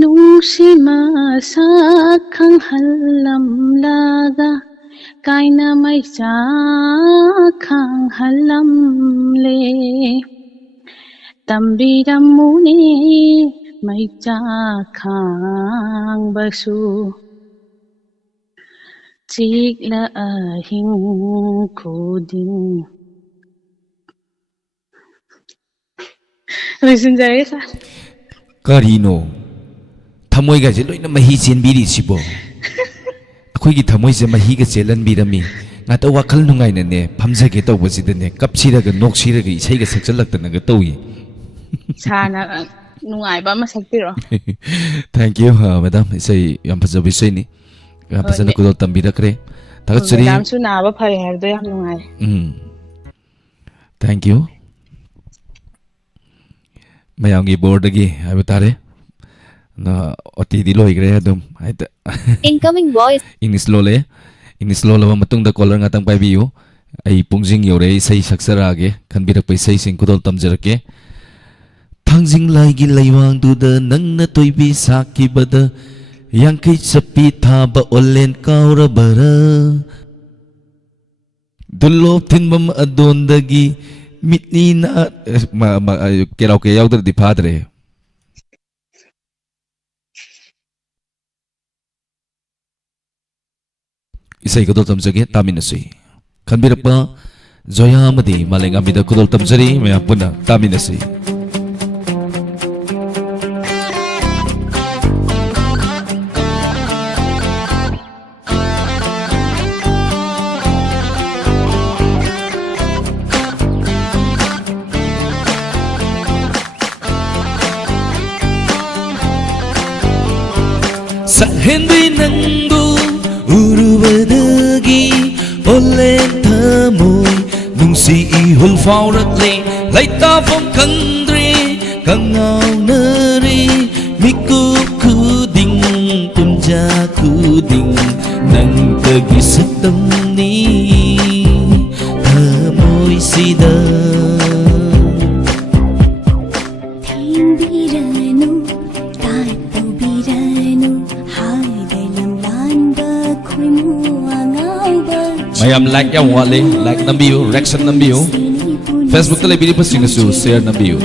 nung sima sa khanghalam laga kaina maisa khanghalam le tambiramuni maicha khang basu chikla ahing khuding Resenjaya sa Karino thamoi ga je loina mahi chen biri sibo akhoi gi thamoi je mahi ga chelan birami ngata wakhal nungai na ne phamjage tawbasi ne kapsira ga noksira ga isai ga sakchalak na ga tawi sana nungai ba masakpiro thank you madam isai yam phajabi sai ni yam phajana kudol tambirakre tagachari madam su na ba phai har do yam nungai thank you mayang gi board gi ai tare na oti di loi gre adum ai ta incoming voice English lo la matung da caller ngatang pai biu ai pungjing yore sai saksara ge khanbirak pai sai sing kudol tamjarake thangjing lai gi laiwang du da nangna toibi saki bada yangkai sapi thaba olen kaura bara dulop thinbam adondagi mitni na kerau ke yaudar di padre isai kudol tamjage taminasi khanbirakpa joya amadi malenga mida kudol tamjari mayam puna taminasi Sahendui nandu uruvadagi olen thamoi nungsi ihul faurakle laita phong khandre kangau nari miku kuding punja kuding nang tagi satamni thamoi sida Mayam like yang wale like nambiu reaction nambiu Facebook tele biri pasing su share nambiu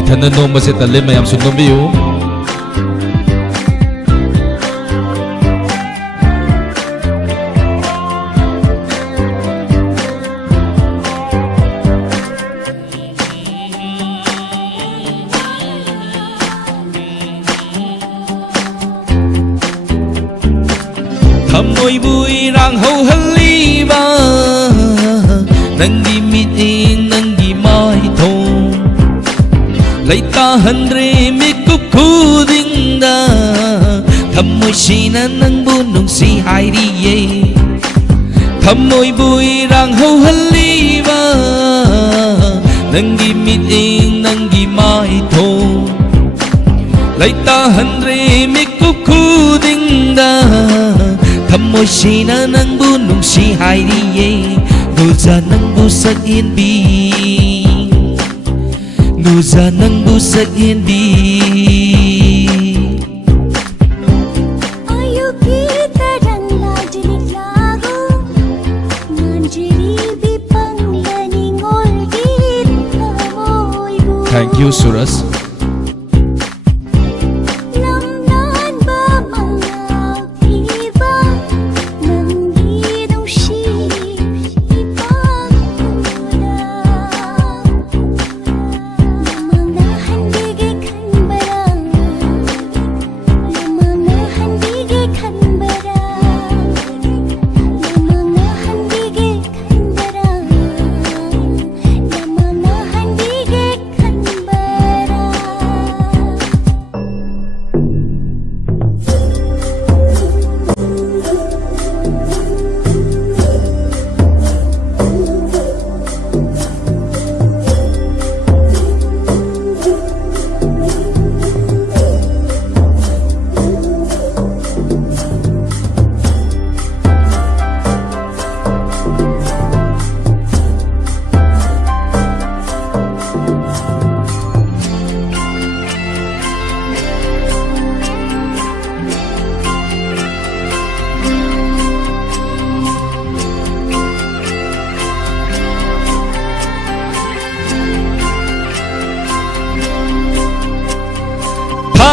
ithana no mase tale mayam su nambiu Thamoi bui rang hau haliba nang di mit in nang lấy ta hân rê mi cúc khu đinh đà thầm môi xì na nâng bu nung xì hai đi ye thầm môi bùi rang hâu hân li ba nâng gi mít in nâng gi mai thô lấy ta hân rê mi cúc khu đinh đà thầm môi xì na nâng bu nung xì hai đi ye nụ ra nâng bu sắc yên bi nụ ra nâng bu sắc yên bi Thank you, Suras.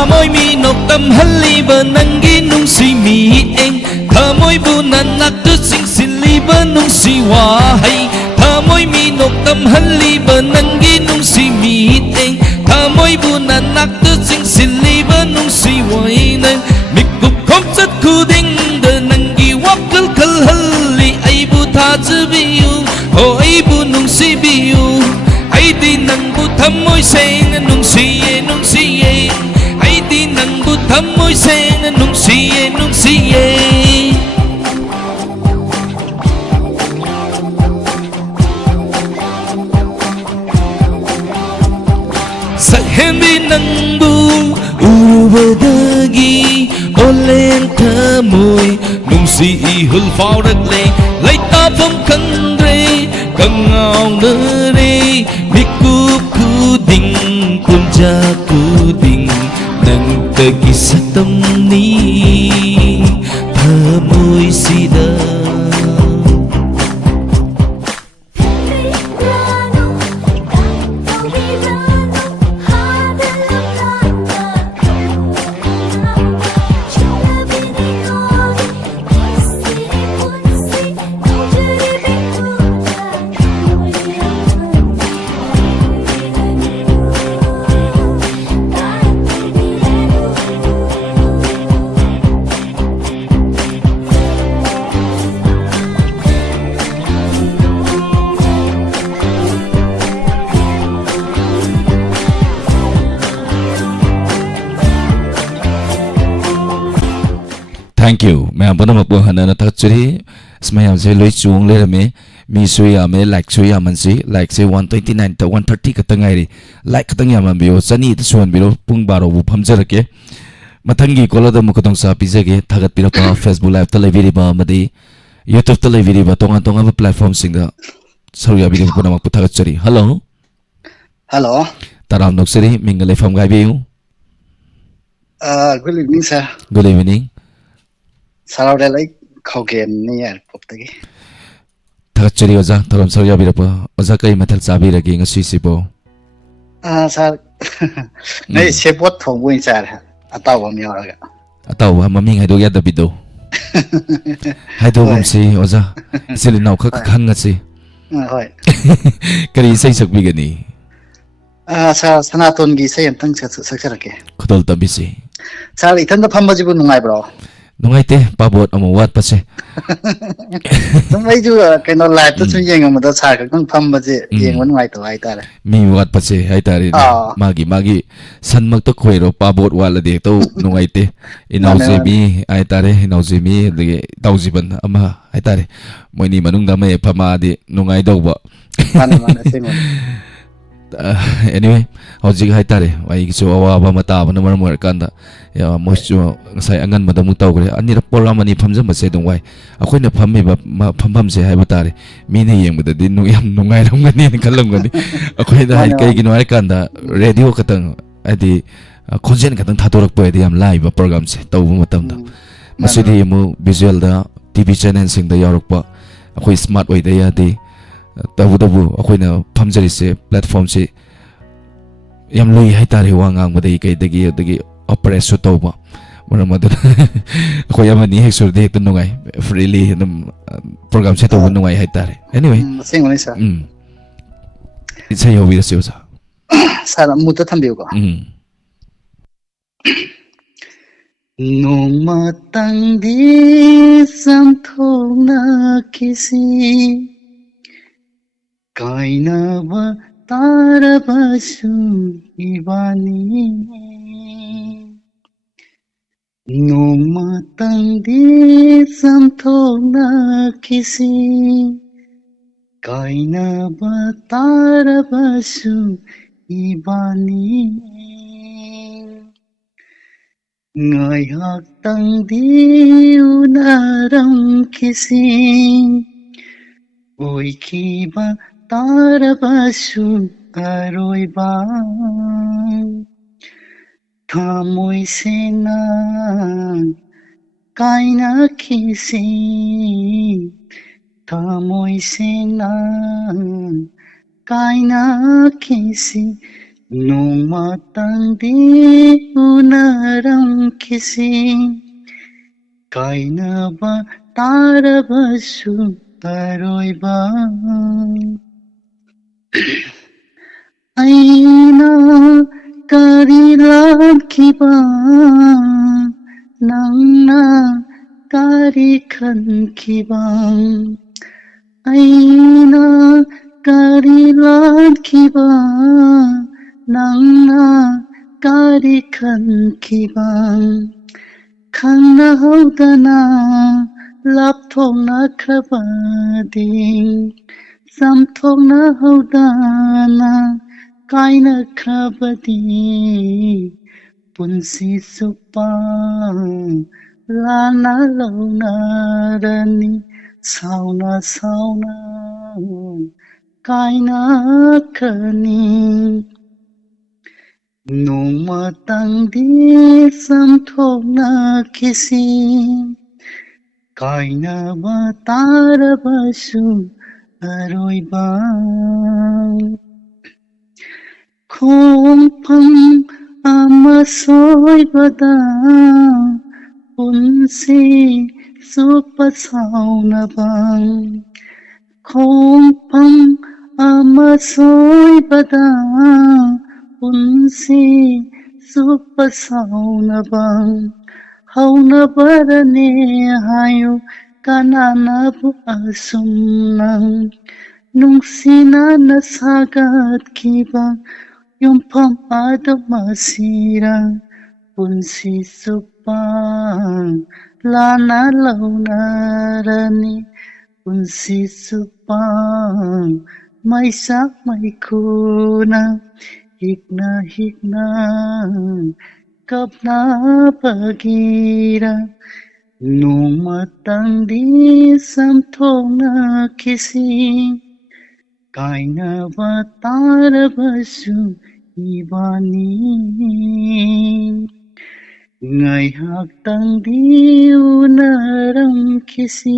Môi mi nọc tâm hân li bờ nâng ghi nung si mi hít em thơ môi bu năn nắc tư sinh xin li bờ nung si hoa hay thơ môi mi nọc tâm hân li bờ nâng ghi nung si mi hít em thơ môi bu năn nắc tư sinh xin li bờ nung si hoa hay mi cục không rất khu đinh đờ nâng ghi wak kal kal hân li ai bu tha chữ biu ho ai bu nung si biu ai đi nâng bu thâm môi sen nung si ye ai đi nâng bu thắm môi sen nung si ye sắc hem đi nâng bu ubadagi olen thơ môi nung si hul phao đất lệ lấy ta phong khăn rê căng ngào nơ rê mi cu cu đình cùng cha cu đình nâng tơ kisah tâm ni thơ môi si đơ Thank you. Mẹ bữa nào buổi hân nó thật chứ đi. Smile sẽ lấy xuống lên mẹ. Mi suy à mẹ like suy à mình gì like say 129 to 130 cái tầng này đi. Like cái tầng nhà mình biểu sunny cái xuân biểu pung baro bu phàm giờ cái. Mà thằng gì có là đâu mà có đồng sa pizza cái. Thagat biểu pa Facebook live tele video mà mà đi. YouTube tele video mà tongan tongan platform sinh đó. Sau giờ video bữa nào mà thagat chứ đi. Hello. Hello. Taram nok seri mình lấy phòng gai biểu. Good evening sir. Good evening. Sao đây lấy khâu game này phục tới cái. Thagat cheri oza taram sau giờ biểu pa oza kai mathal sabi lagi ngasi sipo. Sir. Này sẽ bớt phòng buôn sir. Atau vào miao rồi. Atau mà mình hay đâu ya Davido. Hay đâu cũng si oza. Sili nào khắc khăn ngắt si. Rồi. Kari say sắc bi gani. Sir sanaton gi say antang sắc sắc cái. Kudol tabi si. Sir itan da phamba jibu nungai bro. Nungaite pabot amo wat pase. Tumay ju keno live to sun yeng mo da sa ka kung pham ba je yeng wan ngai to ai ta Mi wat pase hai tari magi sanmak to khoiro pabot wala de to nungaite inauze mi ai tare inauze mi de taujiban ama hai tare moini manung da mai phama de nungai dawba. Anyway, hojik hai tare ai so awa mata ba namar mar kanda ya moisu sai angan madamu tawgre anira program ani phamjam se dongwai akoina phammi ba phampham se hai batare mine yeng bada din nu yam nungai ramgani ni khalam gani akoina hai kai gino hai kanda radio katang adi khonjen katang thatorak pa edi yam live program se tawbu matam da masidi mu visual da TV channel sing da yarak pa akoi smart oi da ya de tabu akoina phamjari se platform se yam loi hai tare wangang badai kai dagi operation tawba maramad akoi amani hek sur de to nungai freely program se tawba nungai hai tare anyway singoni sa it's a yobi se sa sa muta thambiu ko noma tangdi samthona kisi kainaba tarabasu ibani noma tangdi samthona kisi kainaba tarabasu ibani ngayak tangdi unaram kisi oikiba tarabasu aroiba thamoi sena kaina kisi thamoi sena kaina kisi noma tangdi unaram kisi kaina ba tarabasu aroiba aina karilam kiba nangna kari khan kiba aina karilam kiba nangna kari khan kiba khangna hodana lapthongna khabading samthongna hodana kaina khabadi punsi supa lana launa rani sauna sauna kaina khani noma tangdi samthongna kisi kaina ba tarabasu aroiba khomphang ama soibada punsi supa saunaba khomphang ama soibada punsi supa saunaba haunabarane hayo kananabu asumnang nungsina nasagat kiba yumpham adamasira punsi supa lana launarani punsi supa maisa maikuna hikna hikna kapna pagira noma tangdi samthongna kisi kaina ba tarabasu ibani ngaihak tangdi unaram kisi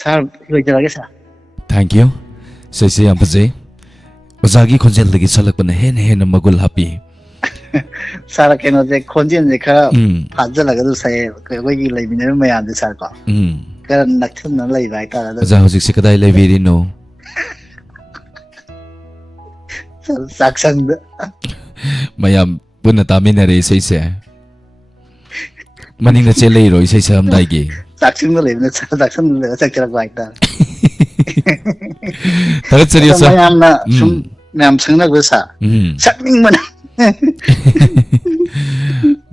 sir loi jarage sa thank you sai am pazai ozagi khonjel lagi salak bana hen magul happy sara keno je khonjel je kha phajja laga du sai koi gi lai bin me yan de sar ko kar nakthun na lai bai ta da za hojik se kadai lai veri no saksang mayam Puna taminare say say. Maning na chele ro say sam daigi. Saksing na level na saksing na sakrak like that. Tagat seryoso. Mayam na mayam sang na gusa. Sakning man.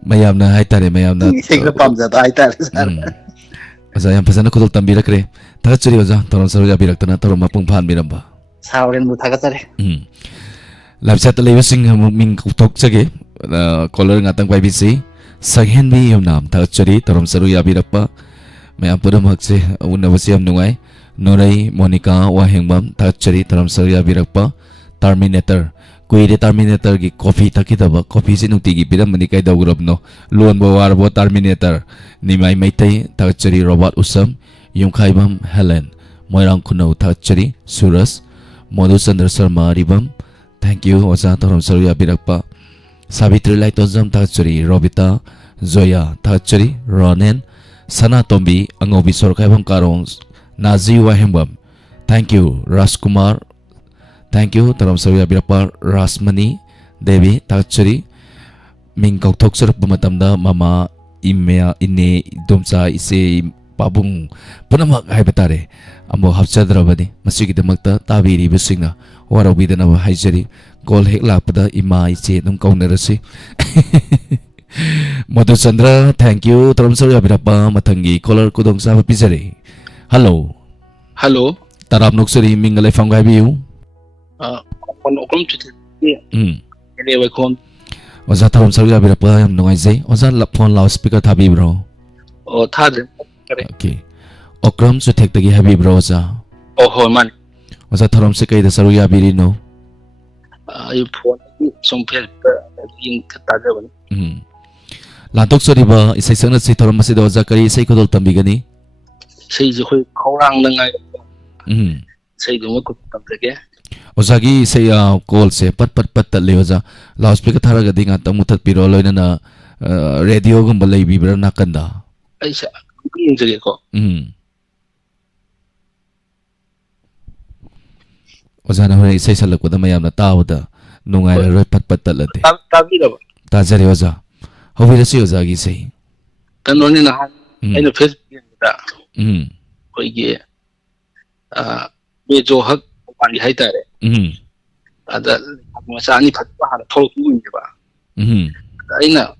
Mayam na hay tare mayam na. Sigla pamza to hay tare. Oza yang pasana kudul tambirak re. Tagat seri oza toron saru ya birak tana toron mapung phan miramba. Sauren mu tagat tare. Labsat lewe sing ming tok sage color ngatang pai bisi. Saghen bi yom nam tagat seri toron saru ya birakpa. Mayam pura makse unawasi yam nungai. Norai Monica wahengbam tagat seri toron saru ya birakpa. Terminator. Kuiri Terminator ki coffee takitaba coffee si nutigi piram manikai dawgrab no luan bawar bo Terminator ni mai maitai tagchari Robert Usam yung khaibam Helen moirang kuno tagchari Suras Modhu Chandra Sharma ribam thank you oza torom saruya birakpa Savitri Laitozam tagchari Robita Zoya tagchari Ronen Sana Tombi angobi sorkaibam karong Nazi wahengbam thank you Raskumar Thank you, Taram Saruya Birapar Rasmani Devi Tachari Ming Kautok Sarap Bumatamda Mama Imea Ine Domsa Ise Pabung Punamak Haibatare Amo Hapchadrabadi Masiki Damakta Tabiri Busingna Warabida Nava Haijari Gol Heklapada Ima Ise Num Kaunarasi Modhu Chandra, thank you, Taram Saruya Birapa Matangi Color Kudong Sava Pizari Hello Hello Taram Nuksuri Mingalai Fangai View Kon okom chuti ele wa kon oza tarom saruya birapa yam nungai zai oza phone loudspeaker thabi bro o thade okay okram su thek tagi habi bro oza ho man oza tarom se kai da saruya biri no ai phone som phel ing thade ban lantok soriba isai sangna si tarom masi da oza kari isai kodol tambi gani sei ji khoi khawrang na ngai sei du ma ko tamte Ozagi say call se pat le oza loudspeaker tharaga dinga tang mutat piro loina na radio gum balai bibra nakanda ai sa ing jage ko oza na hore say salak da mayam na tawda nungai ra pat late tabi da ta jare oza hobi rasi ozagi say tanoni na ai no facebook da koi ge be jo hak pani hai tare ada masani phatpa hana thol ku ni ba aina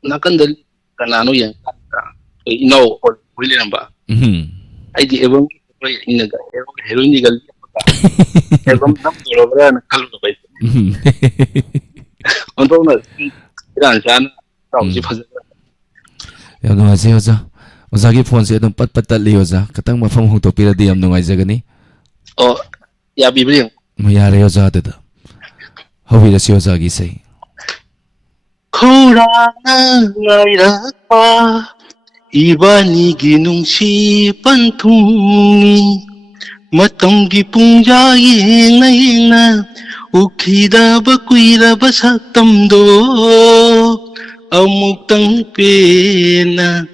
nakandal kanano yang ka ino or william ba ai di ebon ina ga heroin ni gal ebon dam do ra na kalu ba on to na iran jan ta ji phaz ya no ase oza ozagi phone se dum pat li oza katang mafam hu to pira di am nungai jagani o ya bibriang Mayare oza da hobi rasi ozagi say Khawrang ngairakpa Ibani nungsi pantungi Matamgi pungja yengna Ukhida bakuira basatamdo Amuktang pena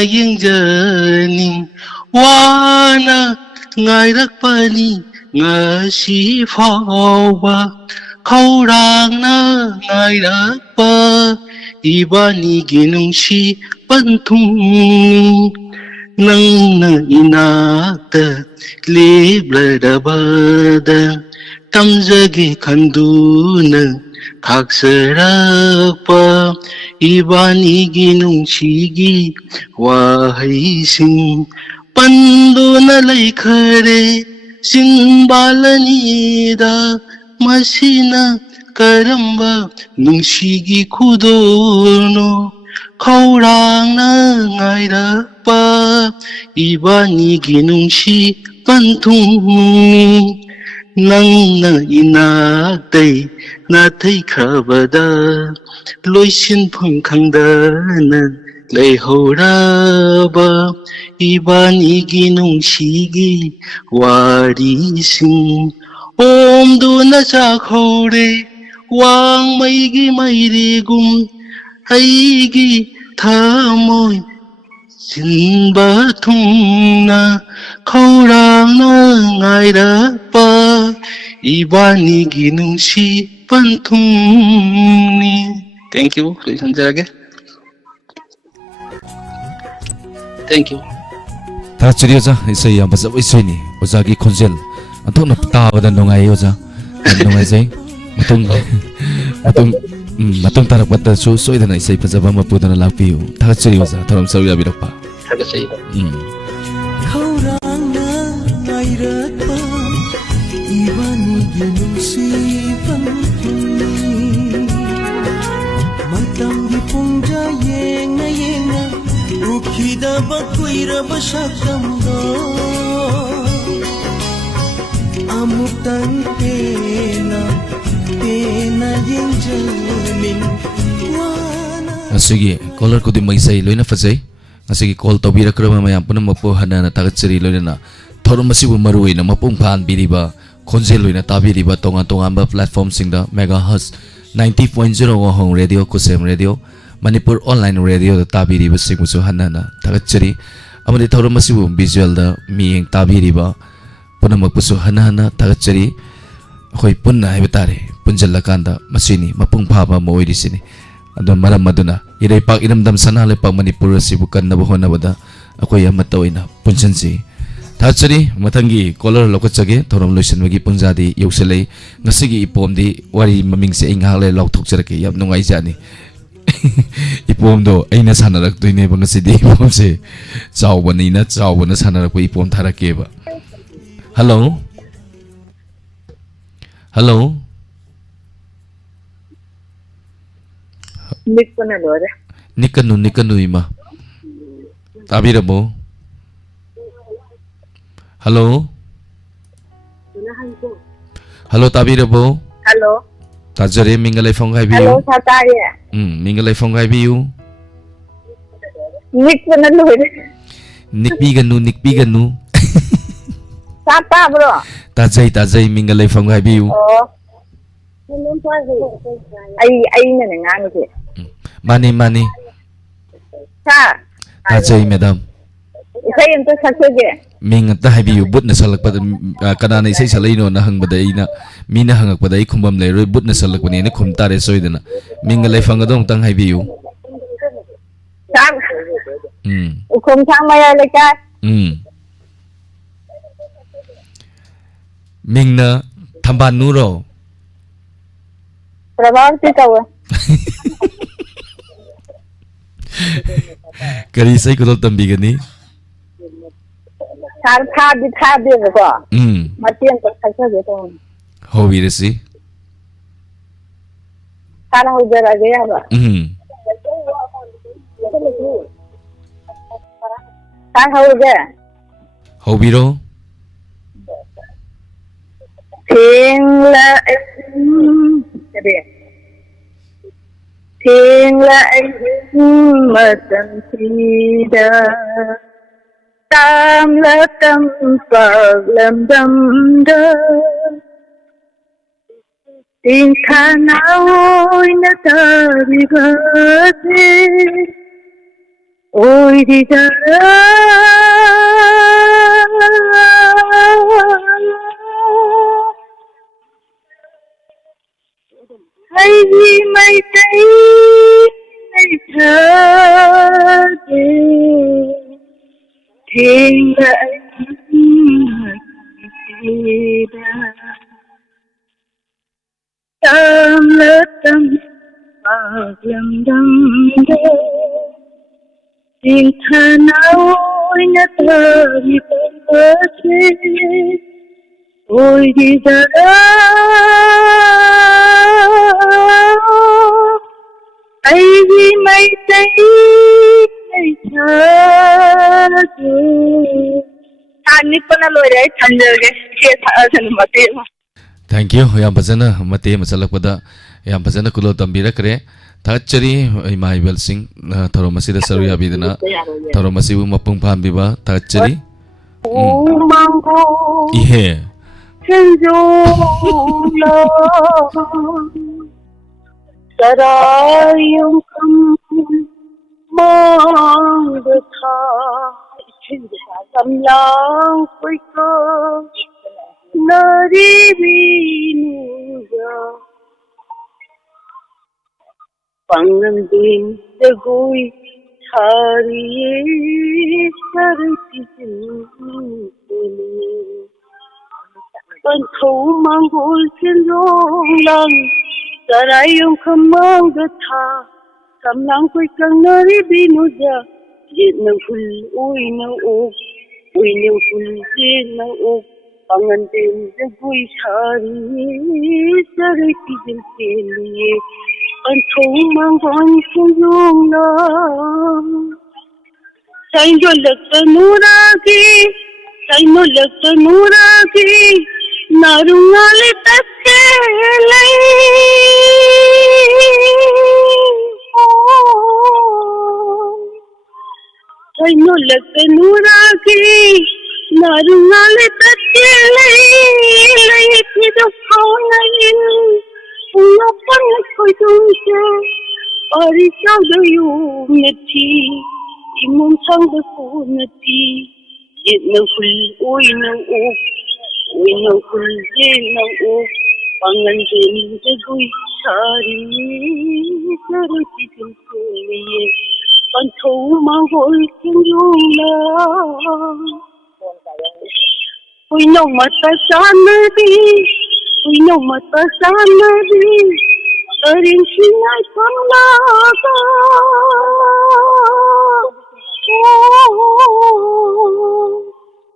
yengjani Wana ngairakpani ngasi fawa khawrang na ngairakpa ibani ginungsi pantung nang na inakta libladabada tamjagi khanduna khaksarakpa ibani ginungsigi wahaising panduna laikhare Singbalanida masina karamba nungshigi kudono khawrang na ngairakpa ibani ginungsi pantung nang na inaktai nathai khabada loisin phangkhangdana leihoraba ibani ginungsigi warising om duna chakhore wang maigi mairigum aigi thamoy sinba thungna khawrang na ngairakpa Ibani nungsi panthungni. Thank you. Listen jarage. Thank you. Tachiri oza isai yang pasal isai ni oza ki konjel antuk nak tahu dan nongai oza nongai zai matung tarak bata so dan isai pasal bama pu dan lapiu tachiri oza thoram sawi abi rakpa Tachiri. Kaurangna ngairatpa ibani ginungsi panthungni matam di pungja yenga ukida bakuira bashakamdo amutang pena yenjaling asigi caller ko di maisai loina fazai asigi call to bira krama mayam puna mapo hanana tagatsiri loina thorum masibu marui na mapung phan biriba khonjel loina tabiriba tonga ba platform singda megahertz 90.0 wa hong radio kusem radio Manipur online radio da tabiriba singmusu hanana tagatsiri amadi thorum masibu visual da mieng tabiriba puna mapusu hanana tagatsiri khoi punna haibetare punjallakanda masini mapung phaba moirisini adon maram maduna irei pak iramdam sanale pak Manipur sibu kanna bohona bada akoi amatoina punjansi thachari mathangi caller lokachage thorom loisan magi pungjadi yauselei ngasigi ipomdi wari mamingse inghale lokthokjarake yam nungai jani ipomdo aina sanarak toine bangasidi ipomse chawbana sanarak ipom tharakeba hello hello nikanu ima tabirabo hello hello tabirabo hello tajare mingalai fongai biu hello sataya mingalai fongai biu nikbiganu sata bro tajai mingalai fongai biu ai na ngani ke mani sa tajai madam isai ento sakege ming ta habiu but na salak pada kanana isai salaino na hang badai na mina hangak badai khumbam leiroi but na salak bani na khum tare soidana mingalai fongadong tang habiu sang ukum sang maya leka mingna thamban nuro Prabhavati kawa kari sai ko tambigani sar tha de ko matien ko khaisa de to hobirasi sar ho jara gaya ba sar ho gaya hobiro Thiên lại mà tầm thida tam la tâm phật làm đâm đơ tình tha nào nó ta bị vỡ ôi đi ra hay vì mây thấy ngày thơ đi thiên lại tâm lớp tâm bạc làm đâm đơ tình thà nào nhớ thơ vì vỡ ôi đi ra ai vì mây thấy ngày thơ Ani puna lo rai thanjage ke thasan mate thank you yam bajana mate masalak pada yam bajana kulo tambira kare thachari maibel sing thoromasi da saruya bidana thoromasi bu mapung pham biba thachari mango ihe chenjo lo sarayum kam mang tha tâm lòng quay cơ Kanaribinuga Pangandin Dagoi Hariye Sarati Panthau Mangol Sinrong Lang Sarayong Kamang Gatha Samlang Koy Kanaribinuga Jit ng ful uy ng uk Uy ng ful jit ng uk Pangantin Dagoi Hariye Sarati Jilpiliye Panthau Mangol Sinrong Lang Saino Laktanuragi Saino Laktanuragi Narungali Tatkelay Saino Laktanuragi Narungali Tatkelay Laitido Kaunayin Unapan Koydunse Arisaw Dayong Nati Imong Sangda ko Nati Jit ng ful uy ng uk Uy ng ful jit ng uk Pangantin Dagoi Sari Sarati Jilpiliye Panthau Mangol Sinrong Lang Uy ng mata sana di Uy ng mata sana di Karin sinay panglaga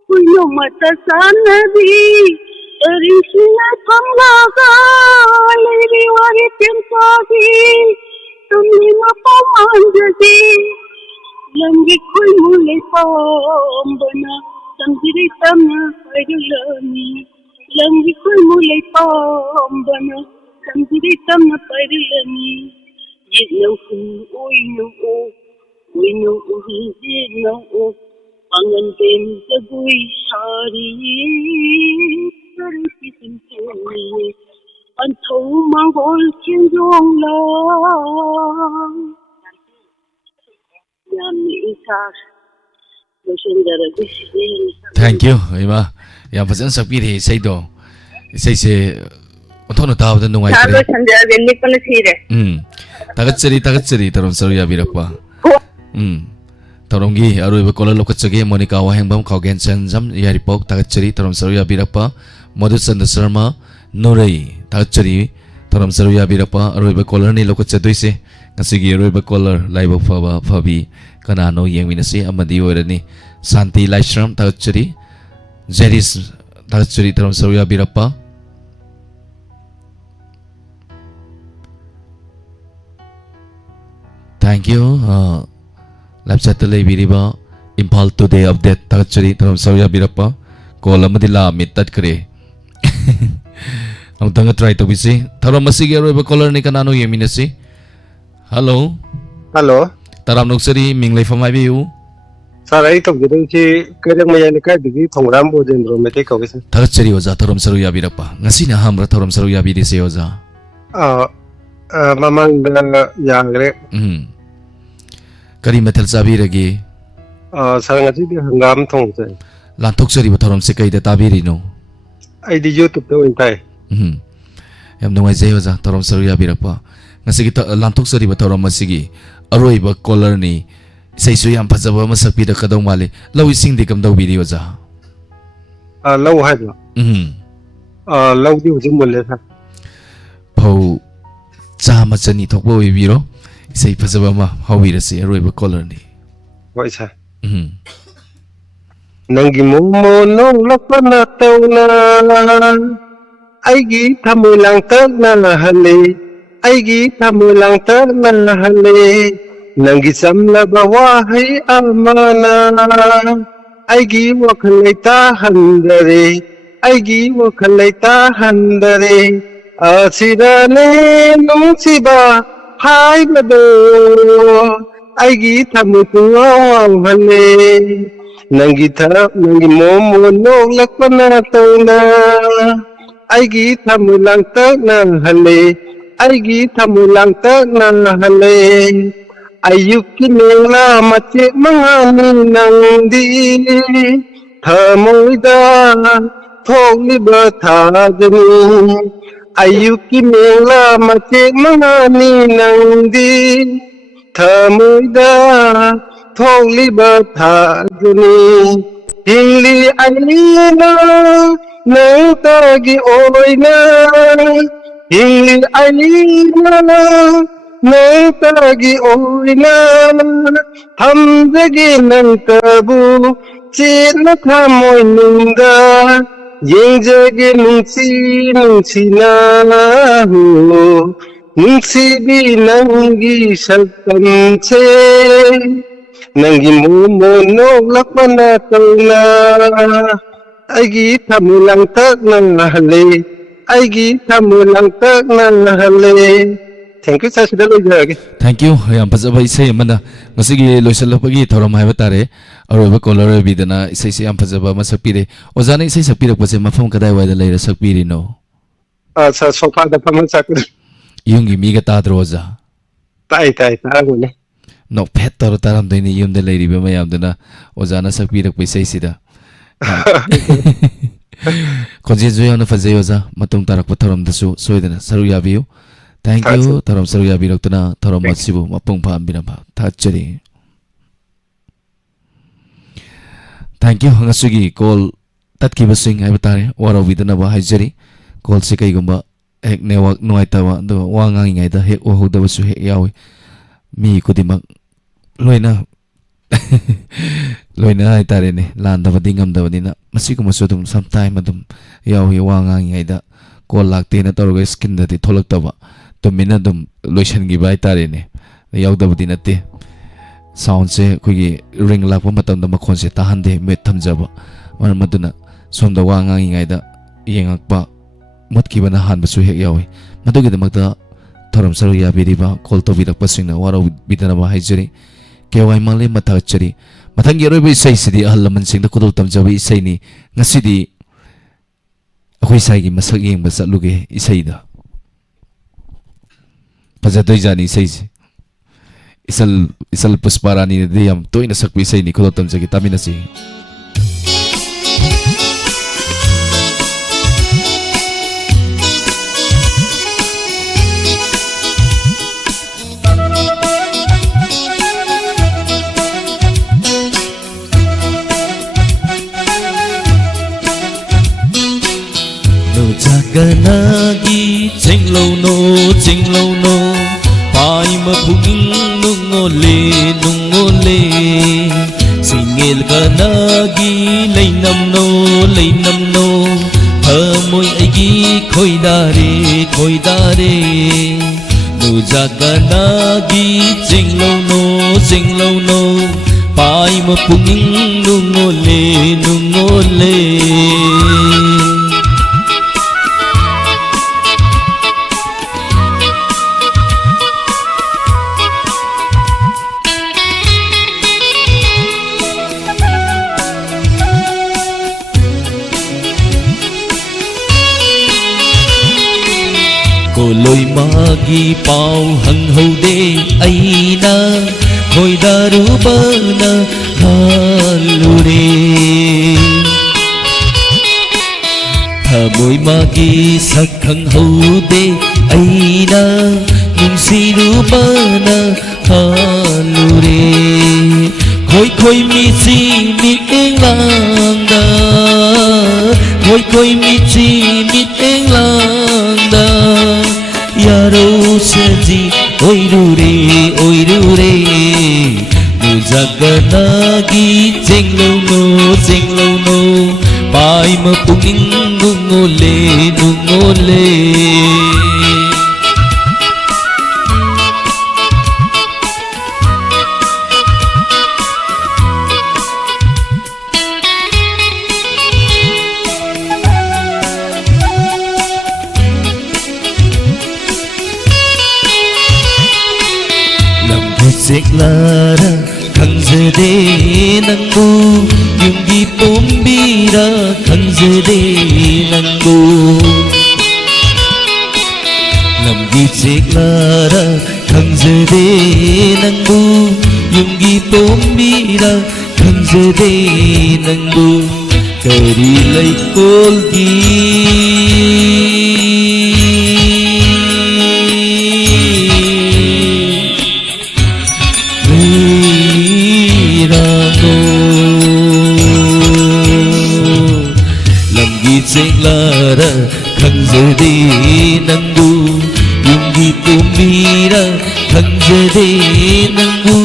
Uy ng mata sana di Karin sinay panglaga Liriwari tiyantagi Tumli mapamandadi Langit ko'y mulay pambana Samdiritam na pairulani Langit ko'y mulay pambana Samdiritam na pairulani Jit ng ful uy ng uk Uy ng uk jit ng uk Pangantin Dagoi Hariye Sarati Jilpiliye Panthau Mangol Sinrong Lang Yami Isar Thank you, Ima. Yang pasan sakpiri isay do. Isay se Untono tawad na nungay Sado sandya venni pala sire. Tagat sari tarom saru ya birakpa. Taronggi aroi ba kola lokat sage Monica Waheng bam kaugen sanjam yari pok tagat sari tarom saru ya birakpa. Madhu Sanda Sharma Nurai tagat sari tarom saru ya birakpa aroi ba kola ni lokat sadoi se. Ngasigi aroi ba kola laiba faba fabi kanano yang minasi amadi orani Santi Laishram tagat sari Jeris tagat sari tarom saru ya birakpa. Thank you. Lab Saturday biriba Impal Today update tagachari taram sauya birapa call amadila mitat kare. Ang tanga try to bisi. Taram masigi aro ba caller ni kanano yeminasi. Hello. Hello. Taram nuksari minglay famay biu. Sarai to gidan si kadang mayan ka digi thongram bo jendro mete ko bisi. Tagachari oza taram saruya birapa. Ngasi na hamra taram saruya biri se oza. Mamang yangre. Kari metal sabi lagi. Sarang aja dia hangam thong se. Lantok sari batarom se kay tabiri no. Ay di YouTube to intay. Yam nungay zayo za tarom saruya birapa. Ngasi kita lantok sari batarom masigi. Aroy ba caller ni. Sa isu yang pasaba masak pida kadong mali. Law ising di kam daw video za. Law hai ba. Law di ujung boleh sa. Pau Sama chani thokbo biro isai phasaba ma hawira se aroiba caller ni wai sa nangi momo no lakana tauna aigi thamulang tarna hale aigi thamulang tarna hale nangi samla bawahai amana aigi wakhalai ta handare aigi wakhalai ta handare Asirane nungsiba hai bado aigi thamutuang hale nangi momo no lakwana tauna aigi thamulang takna hale aigi thamulang takna hale ayukinela mache mangani nangdi thamoida ꯊꯣꯛꯂꯤꯕ ꯊꯥꯗꯅꯤ ꯑꯌꯨꯛꯀꯤ ꯃꯦꯂꯥ ꯃꯆꯦꯛ ꯃꯉꯥꯅꯤ ꯅꯪꯗꯤ ꯊꯃꯣꯏꯗ ꯊꯣꯛꯂꯤꯕ ꯊꯥꯗꯅꯤ ꯍꯤꯡꯂꯤ ꯑꯩꯅ ꯅꯪꯇꯒꯤ ꯑꯣꯏꯅ ꯍꯤꯡꯂꯤ ꯑꯩꯅ ꯅꯪꯇꯒꯤ ꯑꯣꯏꯅ ꯊꯝꯖꯒꯦ ꯅꯪꯇꯕꯨ ꯆꯦꯠꯅ ꯊꯃꯣꯏꯅꯨꯡꯗ ꯌꯦꯡꯖꯒꯦ ꯅꯨꯡꯁꯤ ꯅꯨꯡꯁꯤꯅ ꯅꯨꯡꯁꯤꯕꯤ ꯅꯪꯒꯤ ꯁꯛꯇꯝꯁꯦ ꯅꯪꯒꯤ ꯃꯣꯃꯣꯟ ꯅꯣꯛꯂꯛꯄꯅ ꯇꯧꯅ ꯑꯩꯒꯤ ꯊꯃꯣꯏ ꯂꯥꯡꯇꯛꯅ ꯉꯥꯍꯜꯂꯦ ꯑꯩꯒꯤ ꯊꯃꯣꯏ ꯂꯥꯡꯇꯛꯅ ꯉꯥꯍꯜꯂꯦ ꯊꯦꯡꯛ ꯌꯨ ꯁꯥꯔ ꯁꯤꯗ ꯂꯣꯏꯖꯔꯒꯦ Thank you yam fazaba isai amana ngasigi loisalapagi thoram haiba tare aroba caller bidana isai se yam fazaba masakpire ojana isai sakpirakpase mafam kadai waida leira sakpiri no sir sofa da pama sakre yungi miga tadro oja tai taragone no pet tor taram doini yumda leiriba mayamdana ojana sakpirakpa isai sida khonje joyana fazai oja matung tarakpa thoramdasu soidana saru yabiu Thank you thoram saru yabiroktuna thoram masibu mapung pham binaba thachari Thank you ngasugi call tatkiba sing haibtare waro bidana ba haijari call se kai gumba ek network nuaitawa do wangangi ngai da hek ohoda basu hek yawi mi kudimak loina loina haitare ne landa ba dingam da badina masiku masudum sometime adum yawi wangangi ngai da call lakte na toroga skin da ti tholak taba to mina dum lotion gi bai tare ne yaw da budina te sound se khogi ring lakpa matam da makhon se tahande met thamjaba mar maduna somda wa ngangi ngai da yengakpa mutki bana han basu hek yawi madugi da makta thoram saru ya biriba call to birak pasingna waro bidana ba haijeri kewai male matha chari mathangi roi sai sidi ahalaman sing da kudul tamjabi sai ni ngasidi akhoi sai gi masak yeng ba satluge isai da Pajadoi jani isai isal pusparani de yam toina sakpi isai ni khudotam jagi tamina si Jaganagi chinglo no pai ma phunging nungole singel kanagi leinam no thamoi aigi khoidare nu jaganagi chinglo no pai ma phunging nungole Lôi magi pau hằng hầu đê aina khôi daru bana halure thamoi magi sak hằng hầu đê aina nungsi ru bana halure khôi mi chi mi eng lang da khôi mi chi mi eng lang da Yaro seji oirure nu jaganagi jenglo no pai ma punging nungole Zeklara kanjade nangu yungi pombira kanjade nangu namgi zeklara kanjade nangu yungi pombira kanjade nangu kari lay kolgi Lara khangzade nangu yungi tumira khangzade nangu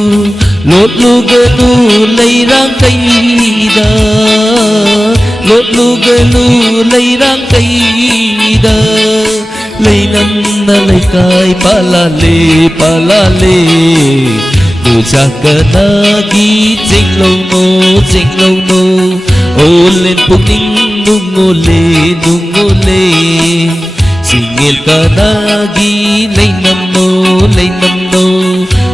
lotluganu lairang kaida lotluganu lairang kaida lainan na laikai palale palale Nujakana gi jinglo no Olen puning nungole nungole Singil kanagi lainam no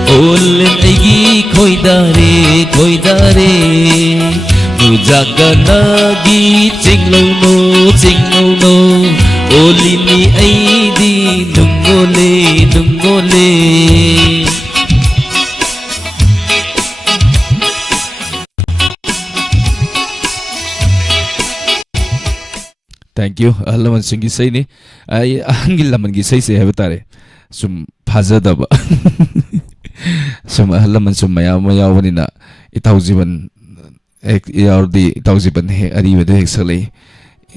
Olen aigi koidare koidare Nujakana gi jinglo no Olini aidi nungole nungole Thank you. Alaman singi say ni ay angil laman gi say have tare sum phajada ba sum alaman sum maya wani na itaujiban ek yardi itaujiban he ari wede hexale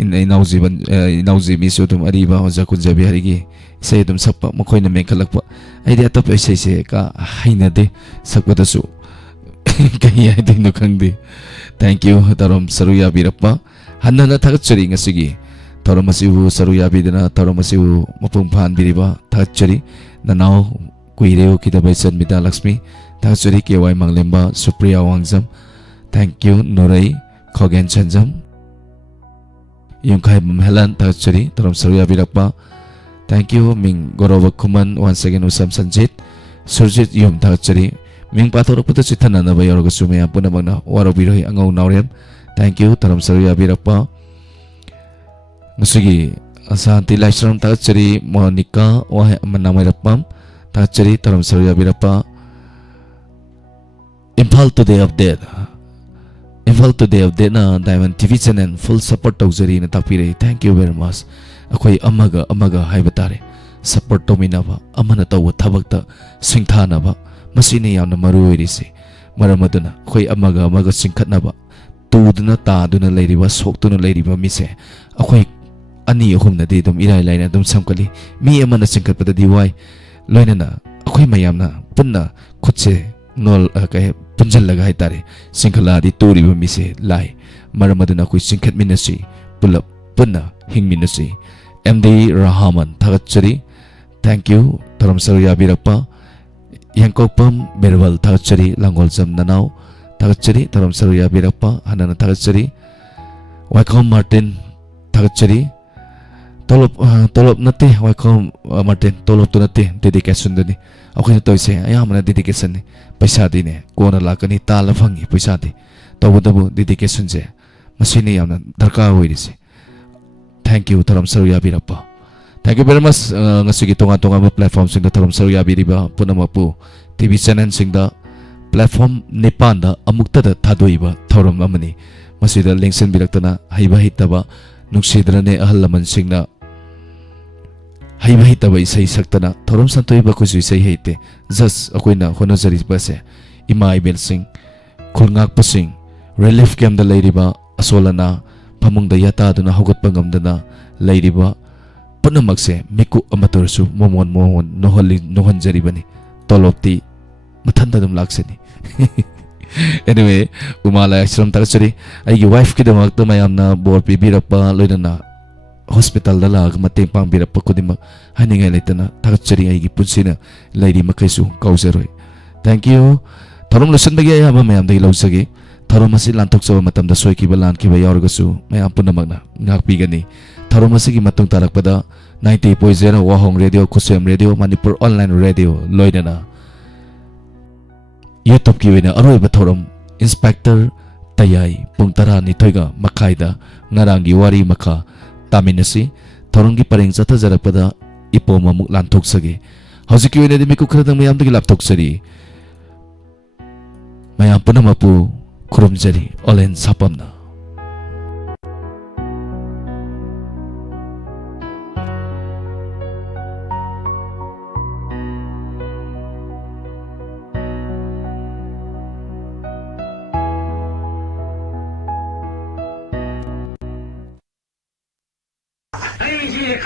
in inauji mi so tum ari ba hoja kunjabi hari gi say tum sappa makoi na mengkalakpa ai dia top say se ka haina de sakpada su kai ai ding no khangdi. Thank you tarom saruya birappa hanna na thagachari ngasigi Taramasiu Saruyabidana Taramasiu Mapungpan Biriba Tachari Nanao Kuireo Kitabasan Mita Lakshmi Tachari Kiwai Manglemba Supriya Wangzam. Thank you Norai Kogen Chanjam Yungkai Mamhelan Tachari Taram Saruyabirapa. Thank you Ming Gorova Kuman once again Usam Sanjit Surjit Yum Tachari Ming Patorok Puta Chitana Navayorga Sumaya Punamana Warabiroi Angau Nauriam. Thank you Taram Saruyabirapa. Nasugi asanti laisram tachari Monica wah manamai rapam tachari taram sarya birapa. Impal today update na Diamond TV channel full support tawjari na tapire. Thank you very much. Akoi amaga haibatare support tominaba amana tawa thabakta singthanaba masine yamna maru oirisi maramaduna akoi amaga singkhatnaba tuduna taduna leiriba soktuna leiriba mise akoi ani ahumna de dum irai laina dum samkali mi amana singkatpada diwai loinana akhoi mayamna punna khutse nol ka punjal laga haitare singkhala di tori ba mise lai maramaduna khoi singkhat minasi pulap punna hingminasi. MD Rahman thagachari. Thank you Taram Sarya birappa Yankopam Berwal thagachari Langol Jam Nanau thagachari Taram Sarya birappa hanana thagachari Waikom Martin thagachari tolop nate Waikom Martin tolop tu nate dedication dani akhoi toy se ayamana dedication ni paisa di ne kona lakani tala phangi paisa di tobudabu dedication je masini yamna darka hoirisi. Thank you Taram Sarya birappa. Thank you very much. Ngasigi tonga ba platform sing da Taram Sarya biriba punamapu TV channel sing da platform Nepanda amukta da thadoiba thoram amani masida lengsen biraktana haiba hitaba nuksidrane ahal laman singna haiba hitaba isai saktana thoram santoiba kusu isai heite just akoina honojari base ima ibel sing khulngak pasing relief camp da leiriba asolana pamungda yata duna hogot pangamdana leiriba punamakse miku amatorsu momon nohon jaribani tolopti mathanda dum laksani. Anyway umala ashram tarachari aigi wife ki damak to mayamna bor pibirappa loinana hospital da lag mateng pangbirappa kudima haningai leitana tarachari aigi punsina leiri makaisu kauzeroi. Thank you Tarom lesson bagi ayaba mayam dai lausagi Tarom asi lantok sawa matam da soi ki balan ki bayorgasu mayam punamagna ngakpigani. Tarom asi ki matung tarakpada 90.0 Wahong Radio Kusem Radio Manipur Online Radio loinana YouTube ki wena aroi bathoram Inspector Tayai pungtara ni thoiga makaida ngarangi wari maka taminasi thorongi pareng jatha jarapada ipoma muk lanthok sage hausi ki wena dimi ku khradang mayam dagi lapthok sari mayam punamapu khurumjari olen sapamna.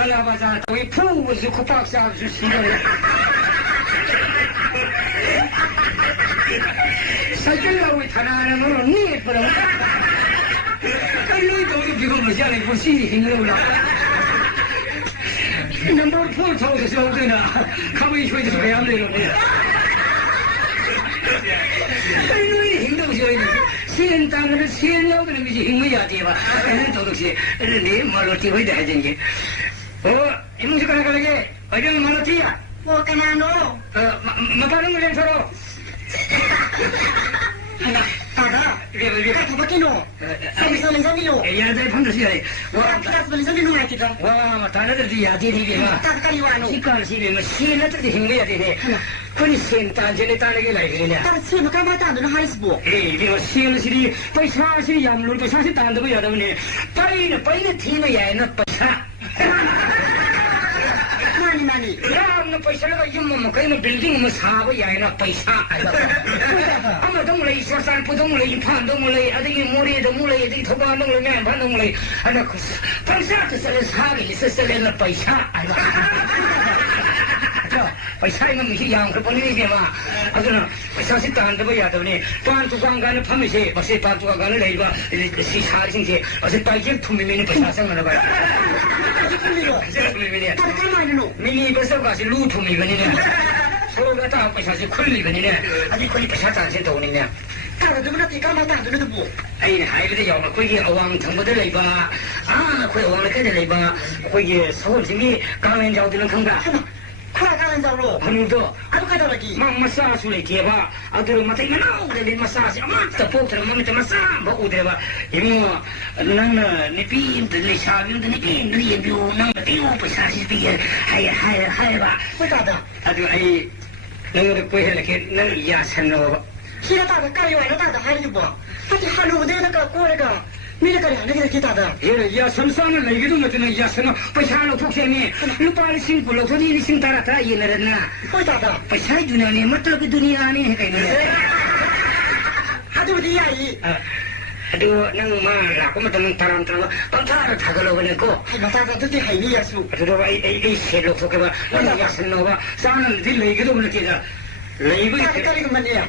달라봐자 거기 푸우면서 국박사 아주 신경을 살길라고 타나는 니 예쁘라 너도 비고 뭐지 않아 이거 신이 힘들구나 뭘 포를 타고 계셔 되나 가만히 쉬어있어서 왜 안 되는데 눈이 힘들어서 시엔 땅을 시엔 여기는 미지 힘이야 돼봐 애는 도둑시 애는 네 말로 뛰어야 돼 하지 이문식 하나 가게 어디는 말로 뛰어 뭐 까나노 마파는 물량 서로 Tada, kita bakino. Sambil sambil. Ya, dari pun sih. Wah, kita sambil nunggu kita. Wah, matanya dari dia jadi dia. Tak kali wano. Sikal sih, mesin itu di hingga dia. Kuni sentan jadi tak lagi lagi ni. Tak sih, macam mana tu nak harus buat. Dia mesin sih, paisa sih yang lulu paisa sih tandu ya dah ni. Paina theme ya, nak paisa. Mani. Ram na paisa la yum mo kai na building mo sa ba ya na paisa ai ba. Ama dong lai sa san pu dong lai phan dong lai adi mo re dong lai adi thoba dong lai ngan phan dong lai ana paisa ta sa sa ri sa na paisa ai ba. Paisa ngam mi yang ko poni ni ma. Aduna paisa si tan da ba ya da ni. Pan tu gang ga na pham si ba si pan tu gang na lai ba si sa sing si ba si pai je thu mi ni paisa sang na ba. Mini besar kasih lu tu mini ni. Kalau kata apa sahaja kuli ni ni. Adik kuli pasal tangan tahu ni ni. Kalau tu berarti kamu tahu tu bu. Ini hai betul yang kau ye awang tengah betul lagi ba. Kau awang lagi betul lagi ba. Kau ye sahur sini kawan jauh tu nak kangga. Kau kawan jauh lo. Anu tu. Aku kata lagi. Mang masa sulit dia ba. Aduh mata ini nak udah ni masa si amat tepuk terus mang itu masa ba udah ba. Ini nang ni pin tu ni sahaja tu ni pin ni yang biu nang biu pasal si pin. Hai ba. Kau kata. Aduh ai nang ada kau lagi nang ya senor. Kita tak ada kaya orang tak ada hari tu ba. Tapi halu dia nak kau lega. Mila kaya nak kita ada. Ya samsana lagi tu macam ya senor. Pasal lu pukul ni. Lupa lising puluh tu ni lising tarata ini na. Kau tak ada. Pasal dunia ni matlab dunia ni kayak ni. Aduh dia ini. Aduh, nang mana? Aku macam taram pantar thagalo bene ko. Hai mata tu tu hai ni yasu. Aduh, ai selo tu ke ba. Nang yasan no ba. Sana di lagi tu mana kita. Lagi. Kali mana ya?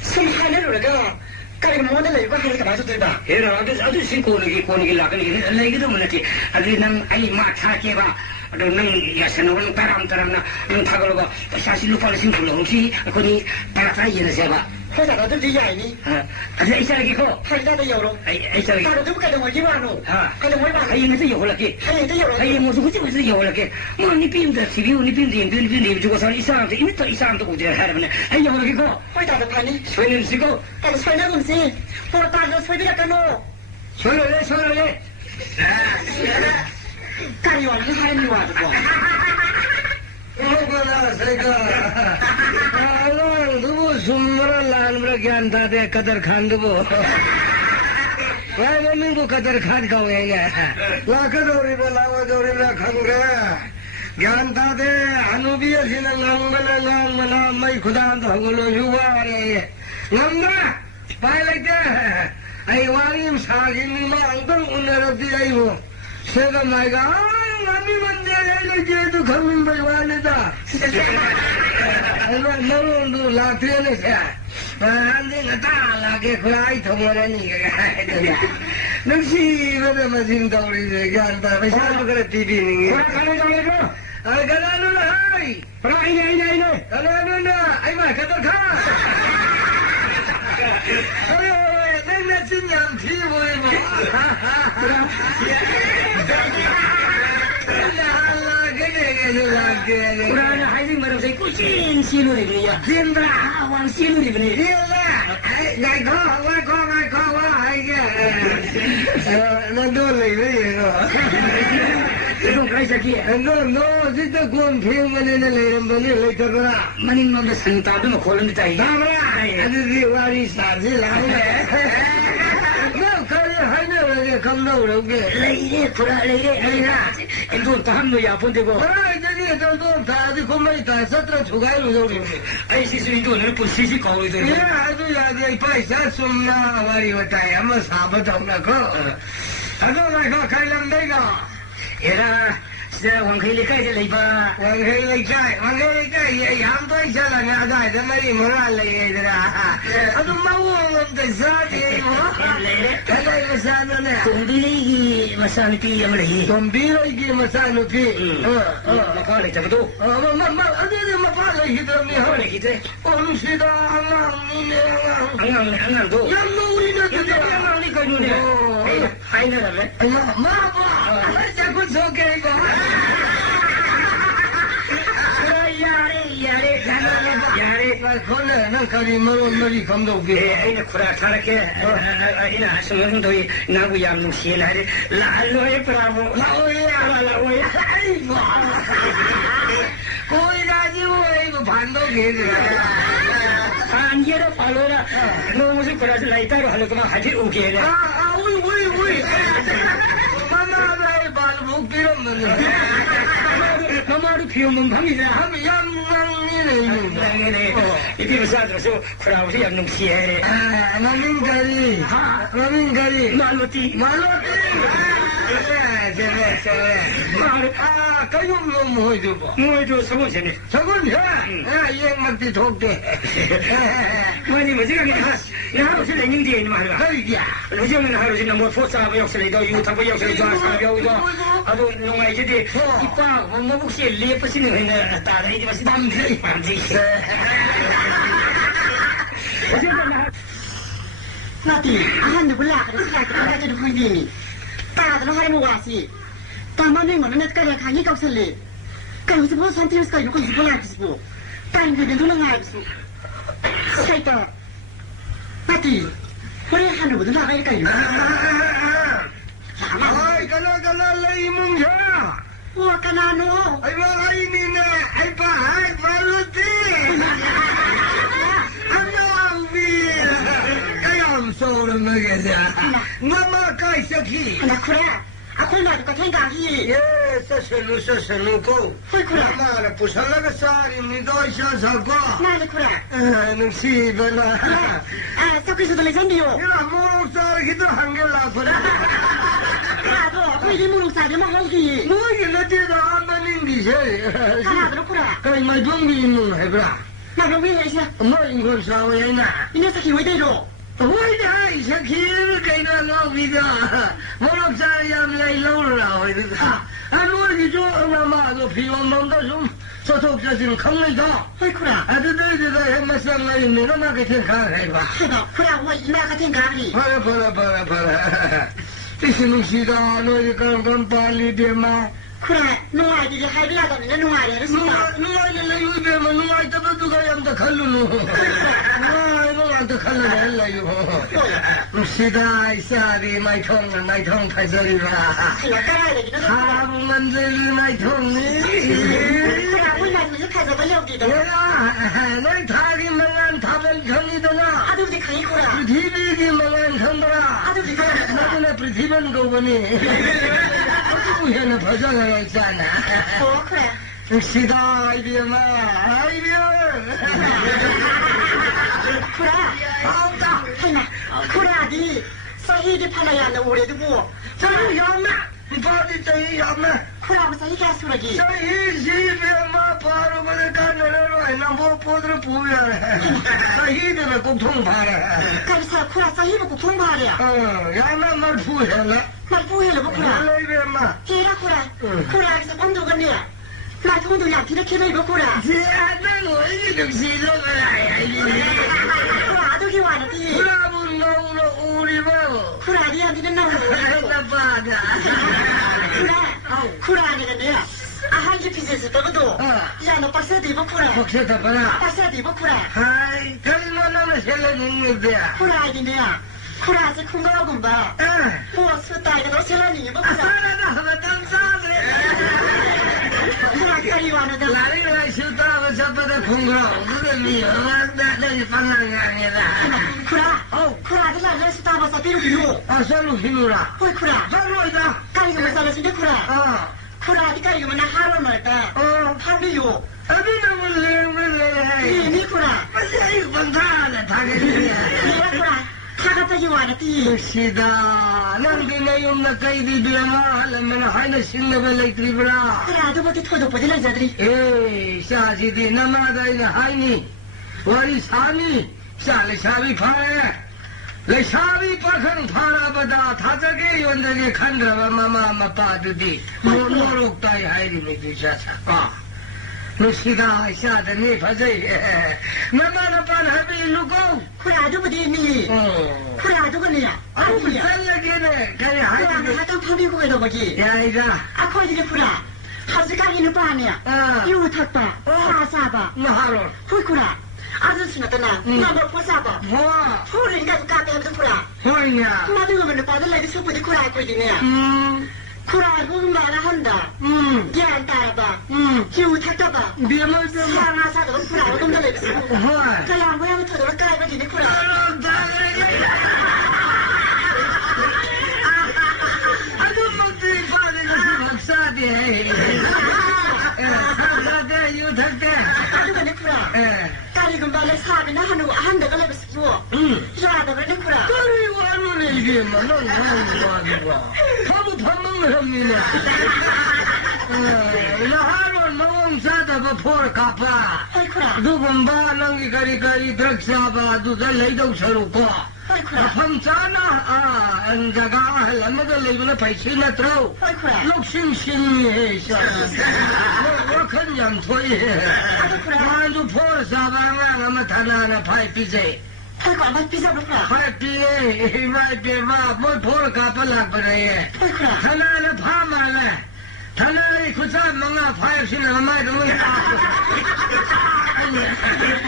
Subhanallah lega. Kali mana lagi ko hari kebaca tu ba. Hera aduh sih ko lagi lakan lagi tu mana kita. Aduh nang ai mata ke ba. Aduh nang yasan no taram na nang thagalo ba. Pasal lupa lising puluh si aku ni tarata ini siapa? Kau tak ada dia ini. Ada isa lagi kau. Hai dah ada orang. Isa lagi. Kalau tu bukan orang jiwano. Kalau orang mana? Hai itu有 lagi. Hai itu有. Hai musuh itu mesti有 lagi. Mana ni pin dah sibuk ni pin juga soal isa tu ini tu isa tu udah hari mana. Hai有 lagi kau. Kau tak ada pani. Suai ni kau. Kalau suai ni pun sih. Kau tak ada suai dia kan lo. Suai le. Karyawan ni hai ni wah tu. Oh benar saya. Allah, tu sumber lan bergian tadi kadar khan tu. Wah, mami tu kadar khan kau ni. Wah, kadar riba khan ke. Gian tadi anu biar sih nang mana mai khudan tu hulu juga ni. Ngamba, balik dah. Ay warim sagin ni mang tu unar di ayu. Saya mai ga. Kami menjaga lagi tu kami berwalida. Namun tu latihan ni saya. Nanti kata lagi kelai thomora ni. Nasi pada mesin tahu ni kan. Tapi saya bukan TV ni. Kalau jangan tu. Kalau lu lah. Kalau ini. Kalau lu lah. Ayo mah kata kah. Ayo, nak sinyam TV ni. Kurang hai ni baru saya kucing silu ni ya. Jendra awang silu ni ni. Iyalah. Ngai kau hai ke. Nandol lagi ni. Itu kai sakit. No, kita konfirm mana lelem bani leterna. Manin mana sentado nak kolon di tay. Tamra. Ada diwari sarji lah. Hai ni lagi kamu orang ke? Lagi kurang lagi lah. Itu tahan tu ya pun tebo. Jadi itu tadi kau mai tak setelah cukai lu tu. Ai sisi itu ni pun sisi kau itu. Ya, itu ya dia paisa sumna wari watai, ama sahabat orang ko. Aduh, mereka kailan mereka. Era 진짜 왕클리 까지 레이바 왕클리 까지 양도 있잖아 나가 정말이 뭐랄래 얘들아 아주 마우는데 사지 뭐 내가 이거 사는데 좀비기 마사누피 아무리 좀비기 마사누피 마카레 잡도 마마 어디에 마파레 히드미 하레 히드 엄시다 안강도 양노리는 양노리 거누네 하이나래 마마 자꾸 저게 이거 야래 그거는 거리 머리 감독이 이제 쿠라 타락해 이나 하시면 도 나고 양능 시나리 라로에 브라보 라오야 아이고 거기 가지고 이거 반독이 안개로 발로라 너 무슨 쿠라스 라이타로 하려고만 하지 오게네 우이 마마가 발로 빌었는데 마마를 비우면 방이다 하면 양양이네 이게 무사들어서 쿠라우스 양능 시에 마민가리 말로티 가용로 뭐해줘 서고세네 서고네 이행막지 좋게 뭐니 뭐지가게 하루씩 내닝디에 있는 말이야 하루야 요즘은 하루씩 뭐 포사하고 역설이도 유타고 역설이 좋아하고 아주 농아이들이 이빠 뭐복시 리에퍼시는 회는 따라이지 마시 밤지 나티 아한도 몰라 그래서 나도 보이니 따라도 하려고 와시 까마는 거는 내가 강이 값을래 그래서 뭐 산티스가 이거 이거 나지고 다른 게 눈을 나지고 살다 나티 우리 하는 것도 나가니까요 아이 가나 레이몽야 와 가나노 아이 와이니네 아이 발로티 소름 먹겠냐 마마 가이사키 나 그래 아콜나도 같은 가기 예 서슬루 고 마마는 부산나가 쌀이 니도 있어서고 나도 그래 능시베나 섞여서도 레전드요 이라 모록살 기도 한결라 그래 나도 거기 모록살이 막 하기 뭐이게 너희들 안 받는 기세 나도 그래 그래 말 병기 있는 거 해봐라 나 병기 해서 뭐 인건 싸워야 있나 이 녀석이 왜 이래로 Why is a kid kind of love with one of Siam lay lower with it? And what did you do, Mamma, the people on the Zoom? So talk just in coming down. I could have. At the day that I have my son in the marketing car. Put out what you marketing garden. This is Lucia, no, you can't come pali, dear ma. Could I? No, I did a high level, no, I didn't. No, I didn't leave them, and no, I don't do I am the Kalulu. The color you sit I sorry my tongue Kazariva. My tongue I tied him and Tabel Kanidana. I don't think I could. He did him and Kandra. I don't think I'm not a pretty one go with me. We had a Pazana Sana. Oh, crap. Sit I dear ma, 쿠라디 사히디 팔아야는 오래도 뭐 저는 연나 바디 저희 연나 쿠라고 사히가 수라기 저희 집에 마 바로 그래 가늘로 해나 뭐 보드를 보여래 사히디는 공통 바래 그래서 쿠라 사히고 공통 바래야 야나 말 부해라 말 부해라 뭐 쿠라 레이베 마 헤라 쿠라에서 공도가네 말 통도 야 뒤에 키도 이거 쿠라 야나 뭐 이게 좀 시도가 쿠라 아도 기와는디 쿠라분 너무나 우리 뭐 쿠라디한테는 너무 나빠다 쿠라니가네 아한지 피세스 떠도 야너 박사도 입어 쿠라 박사도 봐라 박사도 입어 쿠라 하이 kalmanama selleninge 쿠라이디네야 쿠라지 쿵가하군 봐 뭐 스타이가 너 selleninge 입어 쿠라 아사라나 감사하네 쿠라까지 와는데 라리가 슈타가 잡아다 쿵가하고 그게 미워한다 너희 방향이 아니라 쿠라들 라리가 슈타가 삐루기로 아사루 히누라 호이 쿠라 하루이다 까리가 살았는데 쿠라 쿠라디 까리가 나 하루 말다 하루요 어디는 랭랭해 니 쿠라 아이 번다네 다게리야 쿠라 카가타 ꯐꯨꯕꯒꯤ ꯋꯥ ꯅꯠꯇꯦ ꯁꯤꯗ ꯅꯪꯗꯤ ꯅꯌꯨꯝꯅ ꯀꯩꯗꯤ ꯕꯦꯃꯥ ꯍꯜꯂꯝꯃꯦꯅ ꯍꯥꯏꯅ ꯁꯤꯡꯅꯕ ꯂꯩꯇ꯭ꯔꯤꯕ꯭ꯔꯥ ꯈꯔ ꯑꯗꯨꯕꯨꯗꯤ ꯊꯣꯏꯗꯣꯛꯄꯗꯤ ꯂꯩꯖꯗ꯭ꯔꯤ ꯏꯆꯥꯁꯤꯗꯤ ꯅꯃꯥꯗ ꯑꯩꯅ ꯍꯥꯏꯅꯤ ꯋꯥꯔꯤ ꯁꯥꯅꯤ ꯏꯆꯥ ꯂꯩꯁꯥꯕꯤ ꯐꯥꯔꯦ ꯂꯩꯁꯥꯕꯤ ꯄꯥꯈꯪ ꯐꯥꯔꯕꯗ ꯊꯥꯖꯒꯦ ꯌꯣꯟꯖꯒꯦ ꯈꯟꯗ꯭ꯔꯕ ꯃꯃꯥ ꯃꯄꯥꯗꯨꯗꯤ ꯃꯣꯔꯣꯛ ꯇꯥꯏ ꯍꯥꯏꯔꯤꯕꯅꯤ ꯏꯆꯥ ꯅꯨꯡꯁꯤꯗ ꯏꯆꯥꯗꯅꯤ ꯐꯖꯩ ꯅꯃꯥ ꯅꯄꯥꯅ ꯍꯥꯏꯕ ꯏꯜꯂꯨꯀꯣ ꯈꯔ ꯑꯗꯨꯕꯨꯗꯤ ꯏꯅꯤ ꯈꯔ ꯑꯗꯨꯒꯅꯦ ꯆꯠꯂꯒꯦꯅꯦ ꯀꯔꯤ ꯍꯥꯏꯕꯅꯤ ꯉꯥꯛꯇꯪ ꯐꯝꯕꯤ고 ꯀꯩꯗꯧꯕꯒꯤ ꯌꯥꯏꯗ ꯑꯩꯈꯣꯏꯗꯤ ꯈꯨꯔꯥ ꯍꯧꯖꯤꯛꯀꯥꯟꯒꯤ ꯅꯨꯄꯥꯅꯦ ꯌꯨ ꯊꯛꯄ ꯁꯥ ꯆꯥꯕ ꯅꯍꯥꯔꯣ ꯍꯣꯏ ꯈꯨꯔꯥ ꯑꯗꯨꯁꯨ ꯅꯠꯇꯅ ꯅꯝꯕꯔ ꯄꯣꯠ ꯆꯥꯕ ꯐꯨꯔꯤꯟꯒꯁꯨ ꯀꯥꯞꯄꯦ ꯍꯥꯏꯕꯗꯨ ꯈꯨꯔꯥ ꯍꯣꯏꯅꯦ ꯃꯗꯨꯒꯨꯝꯕ ꯅꯨꯄꯥꯗ ꯂꯩꯗꯤ ꯁꯨꯛꯄꯨꯗꯤ ꯈꯨꯔꯥ ꯑꯩꯈꯣꯏꯗꯤꯅꯦ ꯈꯨꯔꯥꯒꯨꯝꯕ ꯑꯍꯟꯗ ꯒ꯭ꯌꯥꯟ ꯇꯥꯔꯕ ꯌꯨ ꯊꯛꯇꯕ ꯁꯥ ꯉꯥ ꯆꯥꯗꯕ ꯈꯨꯔꯥꯒꯨꯝꯕ ꯂꯩꯕꯁꯦ ꯀꯌꯥꯝꯕꯨ ꯌꯥꯝꯅ ꯊꯣꯏꯗꯣꯛꯅ ꯀꯥꯏꯕꯒꯤꯅꯤ ꯈꯨꯔꯥ ꯑꯗꯨꯃꯛꯇꯤ ꯏꯄꯥꯗꯤ ꯉꯁꯤꯃꯛ ꯆꯥꯗꯦ ꯆꯥꯗꯦ ꯌꯨ ꯊꯛꯇꯦ ꯑꯗꯨꯒꯅꯦ ꯈꯨꯔꯥ ꯀꯔꯤꯒꯨꯝꯕ ꯂꯩꯁꯥꯕꯤꯅ ꯍꯅꯨ ꯑꯍꯟꯗꯒ ꯂꯩꯕꯁꯤꯕꯨ ꯌꯥꯗꯕ꯭ꯔꯅꯦ ꯈꯨꯔꯥ ꯀꯔꯤ ꯋꯥꯅꯣꯅꯦ 이게마 넌 하는 거 하부 판명을 합니다 나하론 너무 싸다고 포를 갚아 누군 봐 넌기 가리가리 드럭사봐 누가 레이동 서로고 펌짜나 안자가 할라마가 레이브나 파이치나 트로 록싱싱이 해서 워큰 양토이 나도 포를 사방아 아마 다나나 파이피제 뭘 보러 가볼라그래 하나는 파마래 하나는 구사 mga 파이시는 엄마도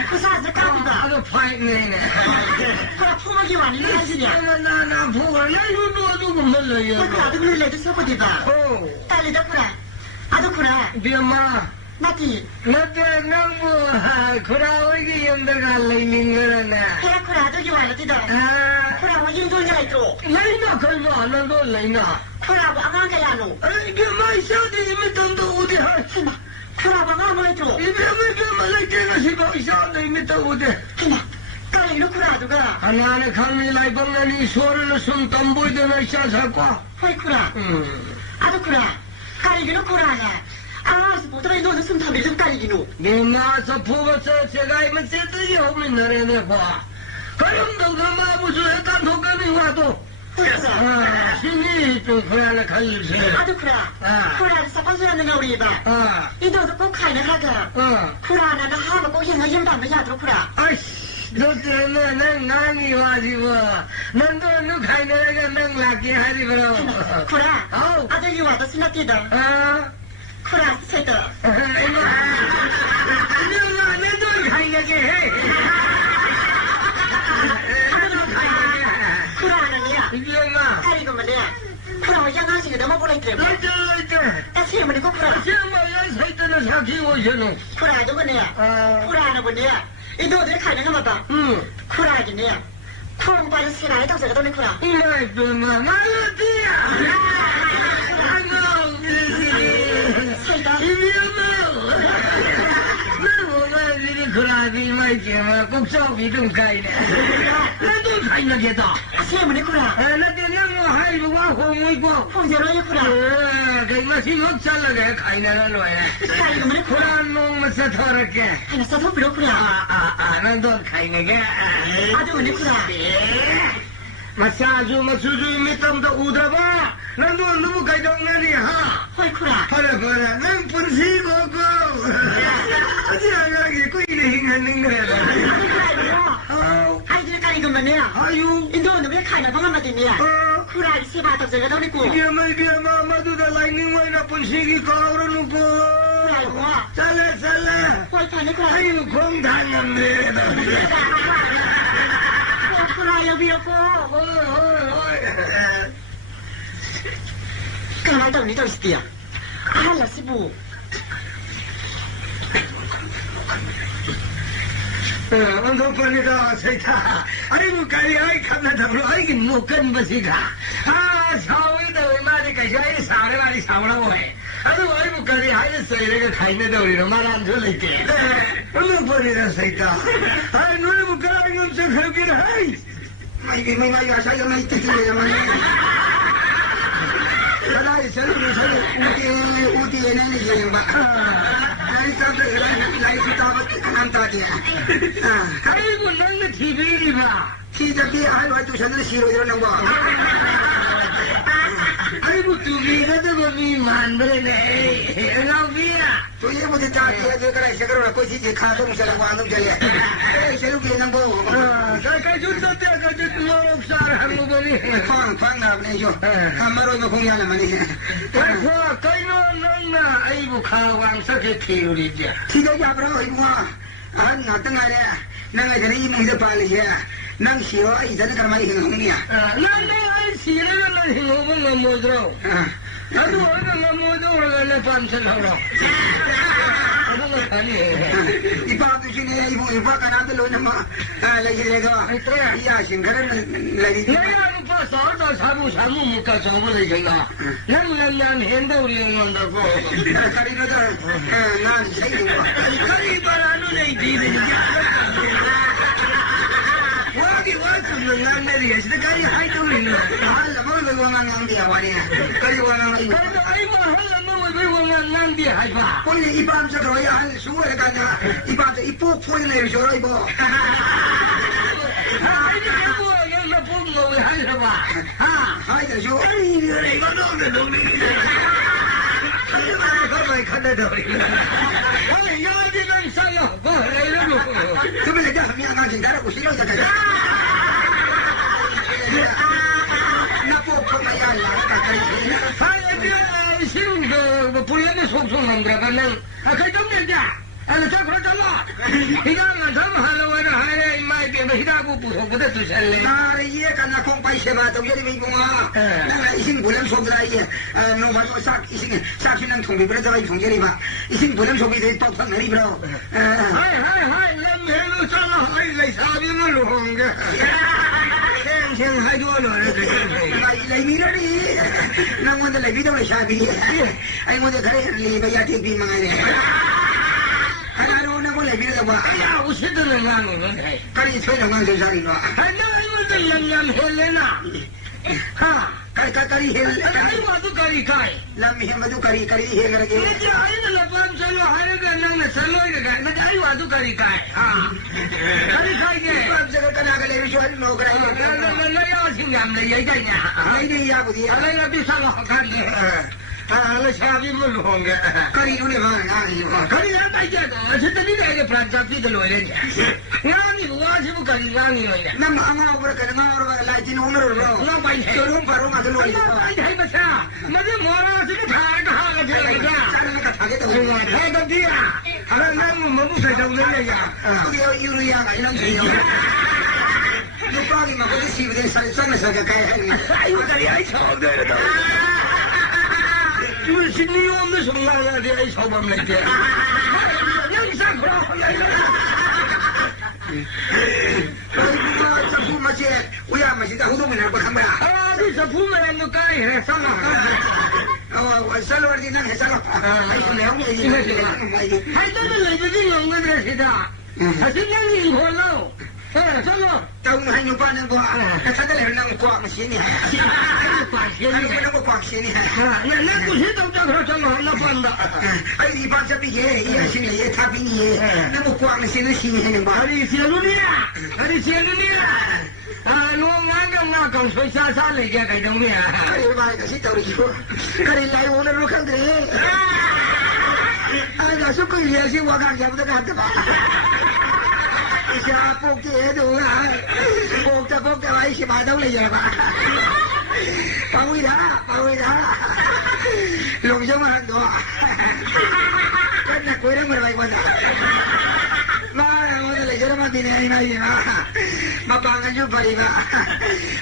구사도 까부가 아주 파이네 그래 푸먹이 완전 하시냐 나 보고 나 이거 누구 몰라요 그래 아도 그래 레드 서버디 봐 딸리다 그래 아도 그래 비엄마 나티 나도 너무 그라오기 연대가 레이닝거네 그래 아도 요알라티다 그래 뭐 윤돈이가 있고 레이나 걸고 안 한도 레이나 그래 뭐 아가가 야노 이게 마이샤디 이미 던도 어디 하 그래 뭐 아가 뭐 있고 이게 말라이게가 시고 이샤디 이미 또 어디 그래 이거 그래 아도가 하나는 강미 라이방나니 소리를 숨 덤보이더나 샤사과 허이 그래 아도 그래 가리기는 그래 아서 보더라 너는 숨 담배 좀 가리기노 내마서 보고서 제가 이면 쎄뜨기 오면 너네네 봐 그럼도 가마부주에 딴 독감이 와도 신이 좀 그래야 갈리지 아도 그래 그래 사파수라는 우리 봐 이도도 꼭 가는 하가 그래는 하고 꼭 행어 좀 담배 야도 그래 아이씨 너 때문에 난 난이 와지고 난도 누가 내가 난 락이 하지 그럼 그래 아도 이 와도 스나티다 그래 세다 이거 내도 가이게 해 그래는요 이게마 가리고 말이야 그래 양아지가 너무 보라이트래 나 시험을 이거 그래 시험을 연사이때는 사기고 저는 그래 저거네요 그래는 뭐네요 이도들 가는 거 봐 그래지네요 콩바를 시라에 덕서가 돈이 그래 이말 좀 말라디야 그라비 말지마 꼭저기 좀 가이네 나도 가이나게다 시험을 그래 나 그냥 뭐 하이루가 홍이고 홍제로 그래 그이마 시목 잘라게 가이나가 노예 가이면 그란 놈마서 더럽게 하나 써서 필요 그래 난도 가이나게 아주 은혜 그래 마사주 미tam도 우다봐 난도 너무 가정나니 하 헐 그래 그래 난 분시고고 아지아가게 꾸이래 행하는 거야 아이들 가리고만이야 아유 인도는 왜 가나 방아마디냐 그래 시바 덕서가 돈이 고 비야마 마두다 라이닝 와이나 분시기 가오르놓고 그래 잘래 헐 파네 그래 아유 공당한데 그래 여기였고 가만 덕니 덕시디야 알라 시부 언더번이다 세타 아이고 까리 아이 감나다로 아이기 못간 버시가 사오이다 왜 말이 가시아이 사오래 말이 사오라고 해 아이고 아이고 까리 아이 써이래가 가있는데 우리는 말 안 들을게 언더번이다 세타 아이 노래 못 가라는 엄청 그렇긴 하이 ไม่อยากใช้ก็ไม่ติดเลยมันก็ได้ฉันรู้ฉันอูตีนั่นนี่ยังบ้าไอ้สัตว์ไอ้สุดท้ายน้ำตาเดียไอ้กูนั่งทีวีดีบ้าที่จะพี่ไอ้ว่าตัวฉันนั่นชีโร่เดียวนั่งบ้าไอ้บุตรวีก็จะก็มีมันไปเลยเราพี่อ่ะตัวยังบุตรจ่าที่จะก็ได้เสกเราคนที่จะฆ่าต้องเสด็จวางต้องเฉลี่ยเสด็จพี่นั่งบ้าใครจุดตัวเดียวก็จุดโลกสารหันลูกนี่ฟังนะนี่ชัวทำมาโรยมาคงยังนะมันนี่ไอ้พวกใครโน่นน่ะไอ้บุข้าวางสักทีอยู่ดีจ้ะที่จะจับเราไอ้พวกอันนั้นตั้งไงเนี่ยนั่งไอ้จะนี่มึงจะไปเลยใช่นั่งเสียวไอ้จะนี่กันมาอีกหนึ่งเนี่ยนั่งไอ้เสียวนั่งหิ้งหัวมึงงมุดเราแล้วดูว่ามึงงมุดเราเลยฟันเสร็จแล้วอีป้าตัวชิ้นนี้อีป้าขนาดเลยนะมาอะไรอย่างเงี้ยอีอาชิงขนาดเลยเนี่ยอีป้าสอนตัวสามุมุกสามุเลยจังละนั่งเห็นตัวเรื่องมันตะโกคดีนู้นนั่นใช่ไหมคดีบ้านนู้นไอ้ดีเลยว่าสุดเลยนั่นเลยสิคดีให้ตัวเองฮัลโหลมันเป็นว่างานเดียววะเนี่ยคดีว่างานไอ้บ้าฮัลโหลมันเป็นว่างานเดียวไอ้บ้าคนนี้อีป้าจะรอยอันสู้อะไรกันนะอีป้าจะอีพวกพวกนี้เลยช่วยบ่ไอ้เนี่ยพวกนี้มาพวกเราให้ใช่ป่ะไอ้จะช่วยอะไรก็ต้องจะต้องนี่ก็ไม่ขัดได้ด้วยไอ้ยาที่นั่งใส่ก็อะไรแล้วลูกจะไม่ได้จะมีงานจริงแต่เราสิ่งเราจะกันนับพวกเขาไม่ยากหรอกแต่ใครใครเนี่ยสิ่งเดียวพูดแล้วไม่สมนั่งกันนั่งใครต้องเนี่ยจ้ะอะไรสักคนจะรอดที่นั่งทำฮัลโหลนะฮัลโหลไม่เป็นไม่ได้กูพูดกูจะตุเชลเลยนารีเย่กันนะคงไปเสียมาตรงนี้ไม่บังนั่งไอ้สิ่งบุญนั้นสมได้โน้ตสักสิ่งที่นั่งทงไปประจำไปทงเจริญมาสิ่งบุญนั้นสมไปตบฟังนี่บล็อกให้เล่นเห็นรู้จักไอ้เลยสามีมันหลงกันเช่นให้ดูหน่อยเลยมีอะไรนั่งวันเดียวเลยพี่ต้องเลยชาบีไอ้วันเดียวใครเลยไปยาที่พี่มาเนี่ยขนาดนู้นก็เลยมีอะไรบ้างอ้าวอุศดเลยงานนู้นใครช่วยทำงานสุดท้ายนู้นไอ้นั่นมันจะยังเฮเลน่ะฮะใครเฮเลไอ้มาดูใครลำเฮมาดูใครเฮอะไรกันไม่ใช่ไอ้นั่นละพันสโลไอ้กันนั่งสโลอีกกันไม่ใช่ไอ้มาดูใครฮะใครเนี่ยพันสโลกันอะไรไม่ช่วยโน้ตกันนั่นยาสิ่งยามเลยยังไงเนี่ยไอ้นี่ยาบุตรอะไรก็พิษสารกันเนี่ยแล้วชาบีมันหลงกันคดีนู้นมาง่ายอยู่คดีนั้นไปเจอตัวฉันจะนี่ได้จะพลันจับที่ตลอดเลยงานนี่ว่าชิบุคดีงานนี่เลยนั่นมาเอาไปกันงานเราไล่จีนอุ้มเราเราไปเจอรุ่งปารุ่งมาตลอดเลยไปให้มาชามันจะมัวเราสิถ่ายก็หากันเจอเลยจ้าฉันก็ถ่ายตัวถ่ายกันดีอ่ะอะไรนั่นมันไม่ใช่ตรงนี้เลยอ่ะเดี๋ยวยูเรียไงนั่นสิลูกป้านี่มาคนที่ชีวิตสั่งสั่งกันใครให้ไอ้คนนี้ไอ้ชอบเลยนะ就是心里我们什么样的爱小朋友的，能上课了，这铺嘛些，我也没现在好多没人不看不啦。啊，你这铺没人都改了，上了。我上了的那还上了，还是两个月，还都是来自于我们这些的，还是两年多了。真的，当还有半年多，他这里能光些呢，光些呢，能够光些呢，那不是都这头真好那办的，哎，一般这边也心里也他比你那么光些的新鲜吧？你写路呢？你写路呢？我俺跟俺刚说下山来个种的，哎妈，这是道理说，可你来我那路看的，哎，那是贵也是我刚才不得干的吧？下不给ดูนะพวกจะไว้สิบาทต้องเลยอย่ามาปังวิธาลงช่องมาตัวกันนักคุยเรื่องอะไรกันนะมาวันนี้จะมาที่ไหนมาปังกันอยู่ปริมา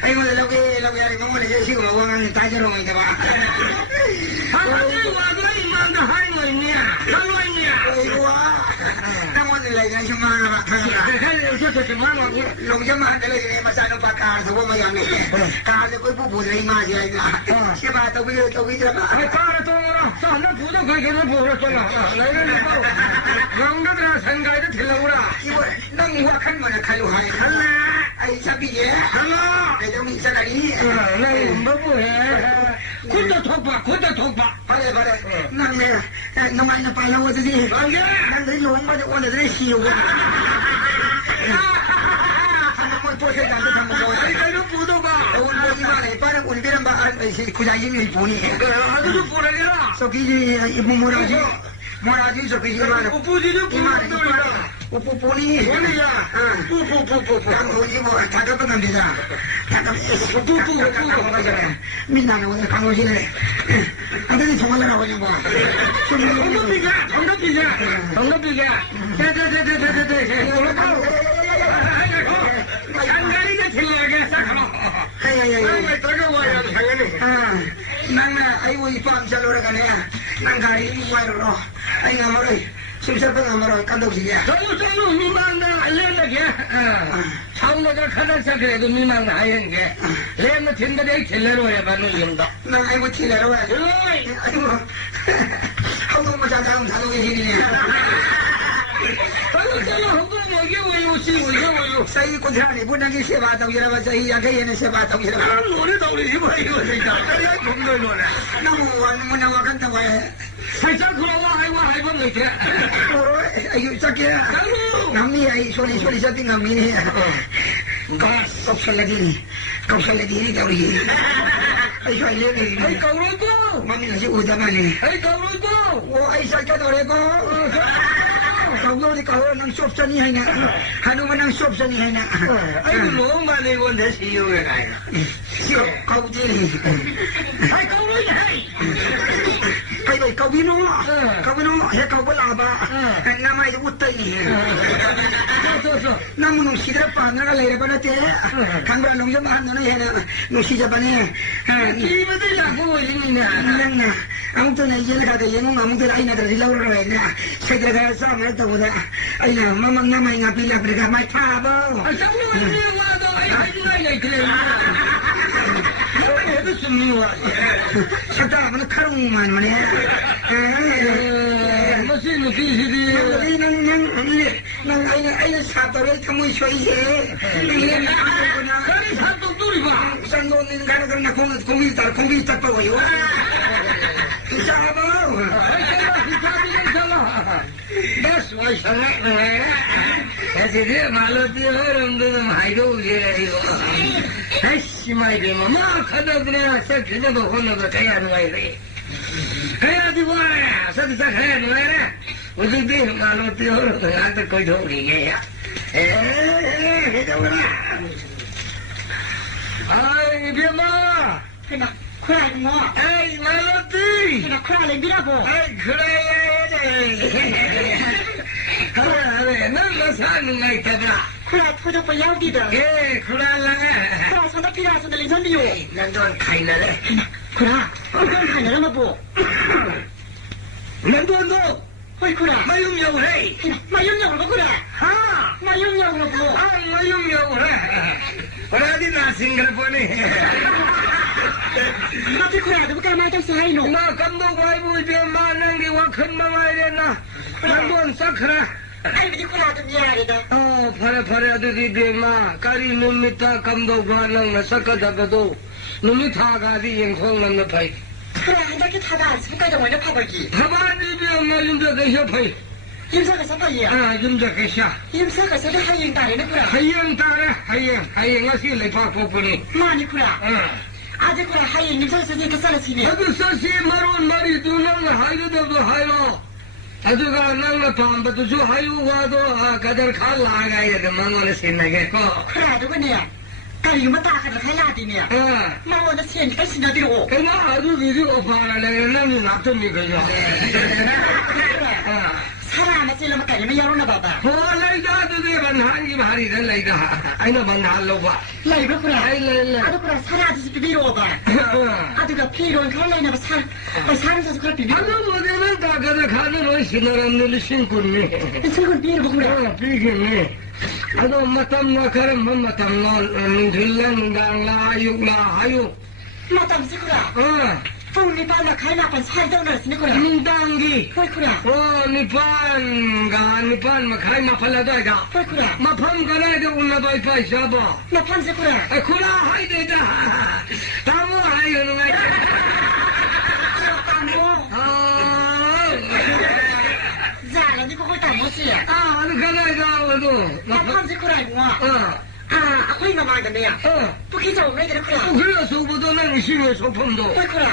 ไอ้คนเราอะไรมั่งวันนี้จะชิวมาว่างั้นตายจะลงอีกบ้างฮัลโหลว่าก็อีมันก็หายเงินเนี่ยทำไมเนี่ยไอ้วัวนั่งวันนี้จะชิวมาบ้างลงจะมาอะไรมาใส่นปากาสมมติมาอย่างนี้กาจะคุยผู้เลยมาใช่ไหมใช่ป่ะตัววิจารณ์ไอ้กาตัวเราสอนนักผู้ต้องคุยกันผู้เราตัวเราอะไรนั่นเขาลงก็จะสังเกตถึงเราละที่ว่านั่งหัวขันมันขันลูกหายขันละ ai sabi ya hello ai jauh ni sadari lai babu ya kuda thokpa pare nang ne namai na pala wa si nang dei long ba de wa de siu moi po se dan de tham mo ai dai lu pu do ba un bo ni ba le pa un bi ram ba ai si kuja yin ni pu ni ha du pu le la so ki ibu moraji so ki ma pu ji lu pu do la upu ni ya pu kan ho ji mo ta ka ba ngam de ja ta ka pu min na no kan ho ji le ada ni thong la ra ho ji mo thong ga pi ga nang ai wo ipam chalo ra kan ya nang gari ni wa ro ai ngam ro simsa pa ngam ro kan do ji ya chalo mi mang na le na ya chang na ka khana sa ke do mi mang na ai hen ke le na thin da dei thil ro ya ba no yim da nang ai wo thil ro ya ai wo hau do ma ja ga sa lo yi ni सही कुछ नहीं बुना की सेवा तो ये रहा सही आगे ये ने सेवा तो ये रहा लोरे तो ये भाई वो सही था यार घूम लो लोरे ना वो मुन्ना वकन तो है सच्चा खुला है वो नहीं थे अयो चके नमी आई सोली सती नमी ने बस कब से लगी नहीं तो ये ऐसा ले नहीं ऐ कौरो को मम्मी ने उदा माने ऐ कौरो को वो ऐसा क्या तोरे को kau ni kau nang shop sani hai na hanu nang shop sani hai na ai lo ma le won de si yo ga kau ji ai kau lo hai kai kau binu he kau ba la ba na mai ut tai ni so nam nu si dra pa na ga le ba na te kang ra nong jam han na he na nu si ja ba ne ni ba de la ko ni na nang na amuto na ye la ga ye ngong amuto ai na dra la ro re na se dra ga sa ma to da ai na mama na mai nga pi la ga mai tha ba sa lu ni wa do ai ai lai kle ai do sum ni wa sa ta ma kha ru man ma ne ma si nu ti si di nang ai sa to le thamui choi ye ni na sa to tu ri ba san no ni ga na kong vi ta pa wa yo sa ba बस वही समय ऐसे दे मालूती हो रंग माइरो ये रही हो ऐसी माइरे मामा खड़ा दुनिया से किधर तो होने को तैयार हुआ है कया दीवार है सब तक है नहीं है उसे दे मालूती हो तो यहाँ तक कोई धोखी नहीं है ये तो बना आई बीमा ना खुला मो आई मालूती ना खुला ले बिना बो आई खुला अरे ना लसान नहीं था खुला तो पे याव दी दा ए खुला लगा खुला संदा पिरा संदा ले जन दियो नंदन खाई ना ले खुला नंदन खाई ना मबो नंदन दो होय खुला मायुम यो है मायुम यो लो खुला हां मायुम यो लो बो हां मायुम यो है खुला दी ना सिंगल पोने माते खुला तो का मा तो सही नो ना कम दो वाई बु जे मा नंग दी वा खन मा वाई रे ना नंदन Sakhra ai bi kula to biya re da oh phare adu di de ma kari numita kam do ba nang na sakka da ga do numita ga di yin khong nam na phai phara da ke tha da sa ka da wa na pha ba ki pha ba ni bi ma yum da ga sha phai yum sa ka sa pa ya yum da ka sha yum sa ka sa da hayin ta re na kula hayin ta re hayin ga si le pha ko pu ni ma ni kula aje kula hayin ni sa sa ni ka sa la si ni adu sa si maron mari du nang hayu da do hayo अदुगा नंग पाम बतुजु हायु वादो कदर खा लागा ये मंगोल सिनगे को खरा दु बने करी मता खा खला दिने मंगोल सिन का सिन दिरो केना अदु वीडियो ऑफर ले नंग ना तो मी गयो सारा न चलो म करी म यारो न बाबा हो ले जा दु दे बन्हान की भारी रे ले जा आइना बन्हान लो बा ले बा पुरा ले अदु पुरा सारा दिस बिरो बा अदुगा फिरोन खा ले न बसा सारा जस खा बिरो अदु मोदे न ता ग खाने रो सिनरन ने सिंकुन ने सिंकुन बिरो पुरा बिगे ने अदु मतम न करम मतम न निधिलन दांग ला आयु ला आयु मतम सिकुरा 뽕 니빨라 가이나 번 살던 거였으니 그래 민당기 헐 그래 니판 마카이 마팔라다이가 헐 그래 마팜 가라이데 울라바이 파이샤바 나 판세 그래 쿠라 하이데다 다모 하이요는 가 다모 자라 니 그거 다 뭐지 아니 가라이다 와도 나 판세 그래 뭐 아코이 나마가네야 부키자 오메게 그래 그래 소보도 난 시외 소품도 헐 그래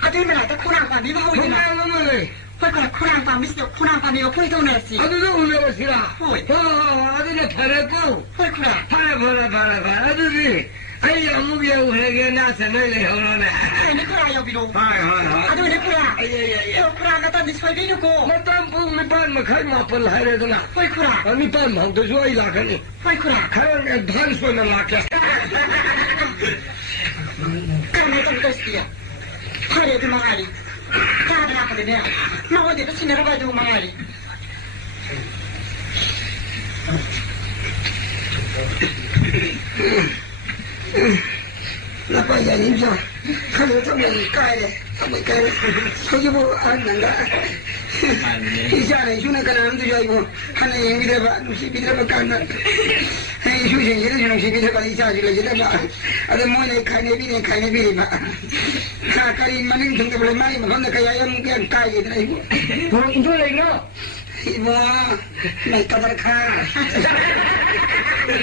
아들면 다 코랑과 니가 호이나 그래 헐 코랑과 미스도 코랑과 니가 포이도네시 아들도 울려보시라 호이 아들이 파랬고 헐 그래 파래 아들이 아이 아무개하고 해게 나서는 오늘 아니 그래 여기로 하이 아들 내 그래 예예예 그래 나도 니 소이비고 나도 뽕 미판 마카이 마팔 하래도나 헐 그래 미판 망도 좋아이 라카니 헐 그래 가는 반소나 라카 까메 좀 됐지야 파래도 망아리 가들 아파도 나 어디도 지내러 가지고 망아리 나빠야 인자 가면 좀 까야 한번 까야 저기 뭐 안난다 이자네 휴나 가는데 저이고 하나에 미래봐 미래봐 간다 휴신 이런 좀 미래봐 이자지를 이래봐 아들 뭐네 카네비리 봐 가까이 만인 정도 벌 많이 먹는다 가야 그냥 까야 돼 이거 뭐 인도에 이거 이모 나 까다가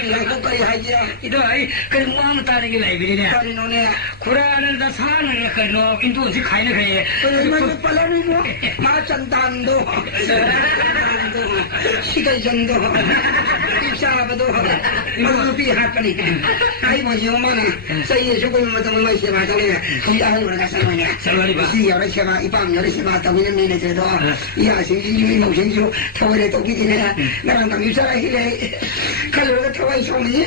이거 거의 하지 이거 아이 그 뭐하면 따르기 라이브리네 따르노네 쿠라는 다 사는 거 너 인도지 가이네 그래 얼마나 빨라니 뭐 마찬단도 시간 정도 입사하고도 너도 비하하니 아이 뭐 요만은 사이에 조금 뭐 좀 마시 마시네 그냥 우리가 살아냐 살아리바 시여라 셔가 이밤 여러 시마 따위는 미네제도 이야 신진이 목신주 타월에 독이지네 나랑 당입사라 히래 칼로가 타와이 소니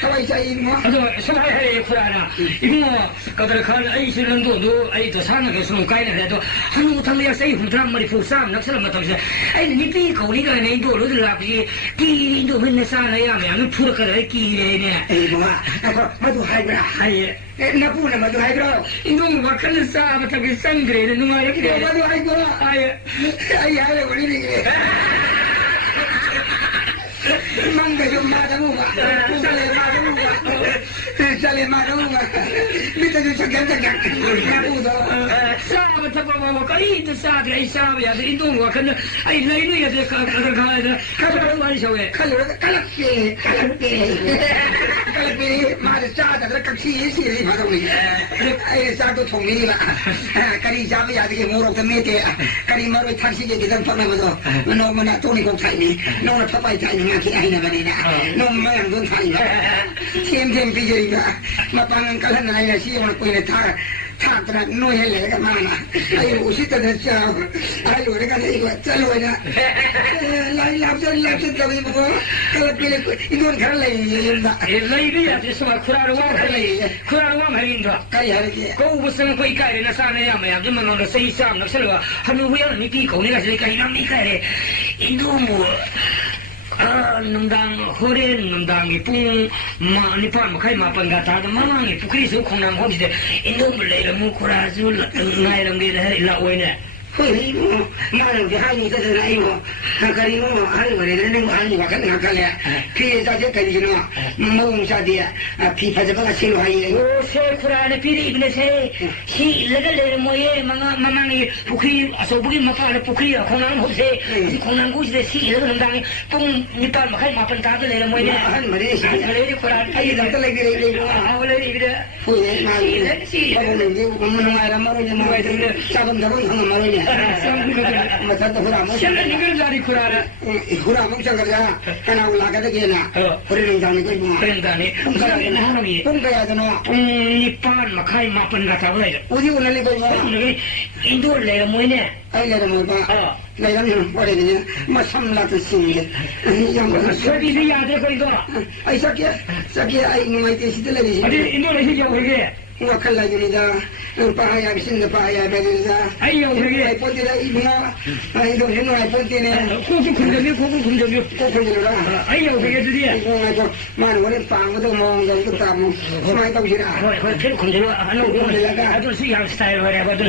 타와이 사이 뭐 저 소화해 쿠라나 이거 뭐 그들 간 아이 실은도 너 아이 더 사는 게 수는 가이네도 한국 당리야 사이 훈트람 머리 부삼 낚시를 맡아서 아이 니비 거리가 내도 로들라비 끼리도 맨날 살아야 하면 풀어가래 끼리네 에이 뭐야 나도 하이브라 하이 나쁘네 나도 하이브라 이놈 막걸리 싸면 되게 쌍그레는 누가 이렇게 나도 하이브라 아이 우리는 그래 망가 좀 맞아보가 잘해 맞아보가 밑에 좀 잠깐 나보다 싸면 타고 뭐 거리도 싸들 이 싸면 야 인도가 근데 아이 나이는 야 가서 많이 셔해 칼로가 깔락게 말을 싸다 그렇게 시시 받아오니 아이 싸도 통미라 까리 잡아야 야 되게 모르고 메대 까리 말을 타시게 되던 판하고도 너무나 돈이 공차이니 너는 파파이 타이니 그 아이나 말이나 너무 많은 돈 타이나 템템 비결이가 마빵은 깔은 아이가 시험을 보이네 타더라 노예래가 많아 아이 50도 됐죠 아이 우리가 이거 잘로야 라이 랍전 더비 뭐 그래 이건 갈래 이런다 레이비야 됐어 쿠라로 와 말인다 까이 하지 고 무슨 거기 까이나 사네야 뭐야 좀 너는 세이삼 낚시가 하면 후에는 미피 거기가 저기가 이남이 까이래 이거 뭐 nungdang hore nungdang ipung ma nipan makai mapan gata da mamangi pukri su khongnam hom de indo mulai mu khura zu ngai ram ge la oine hoi mo ma ram ge hai ni da lai mo kari mo hai wore ne ne hai ni wa kan na kale pi da je kai jino mo sa dia pi pa ba se lo hai o se khura ne pi ibne se hi laga le mo ye mamangi pukri aso pukri mapa le pukri khongnam hom se khongnam gu de si laga nungdang tung nipan makai mapan ta da le mo ye han mare sa le khura ai da le ge le ha le ibde hoi ma le si ba le ge ko mo na ra maro ne mo ai de sa ban da ban maro ne 맞다 그러면 신경을 자리 그러라 그러면 저거야 하나 올라가다 게나 그러는 장이 뭐 그런다네 그러는 하나님 뭔가야 되노 니판 마카이 마판 같아 그래 어디 올래 뭐 인도 내가 뭐네 아이 내가 뭐봐 내가 뭐래냐 뭐 삼라도 신게 이런 소리를 야들 거리도 아이 사케 아이 뭐 이때 시들레지 어디 인도네시아 그게 wakal lagi ni dah pahaya bisin dah pahaya bagi dah ayo pergi pun tidak ibu ayo hidup ayo pun tidak kuku kunjung ayo pergi tu dia mana boleh pang tu mong tu tamu semua itu tidak kunjung anu itu sih yang style apa tu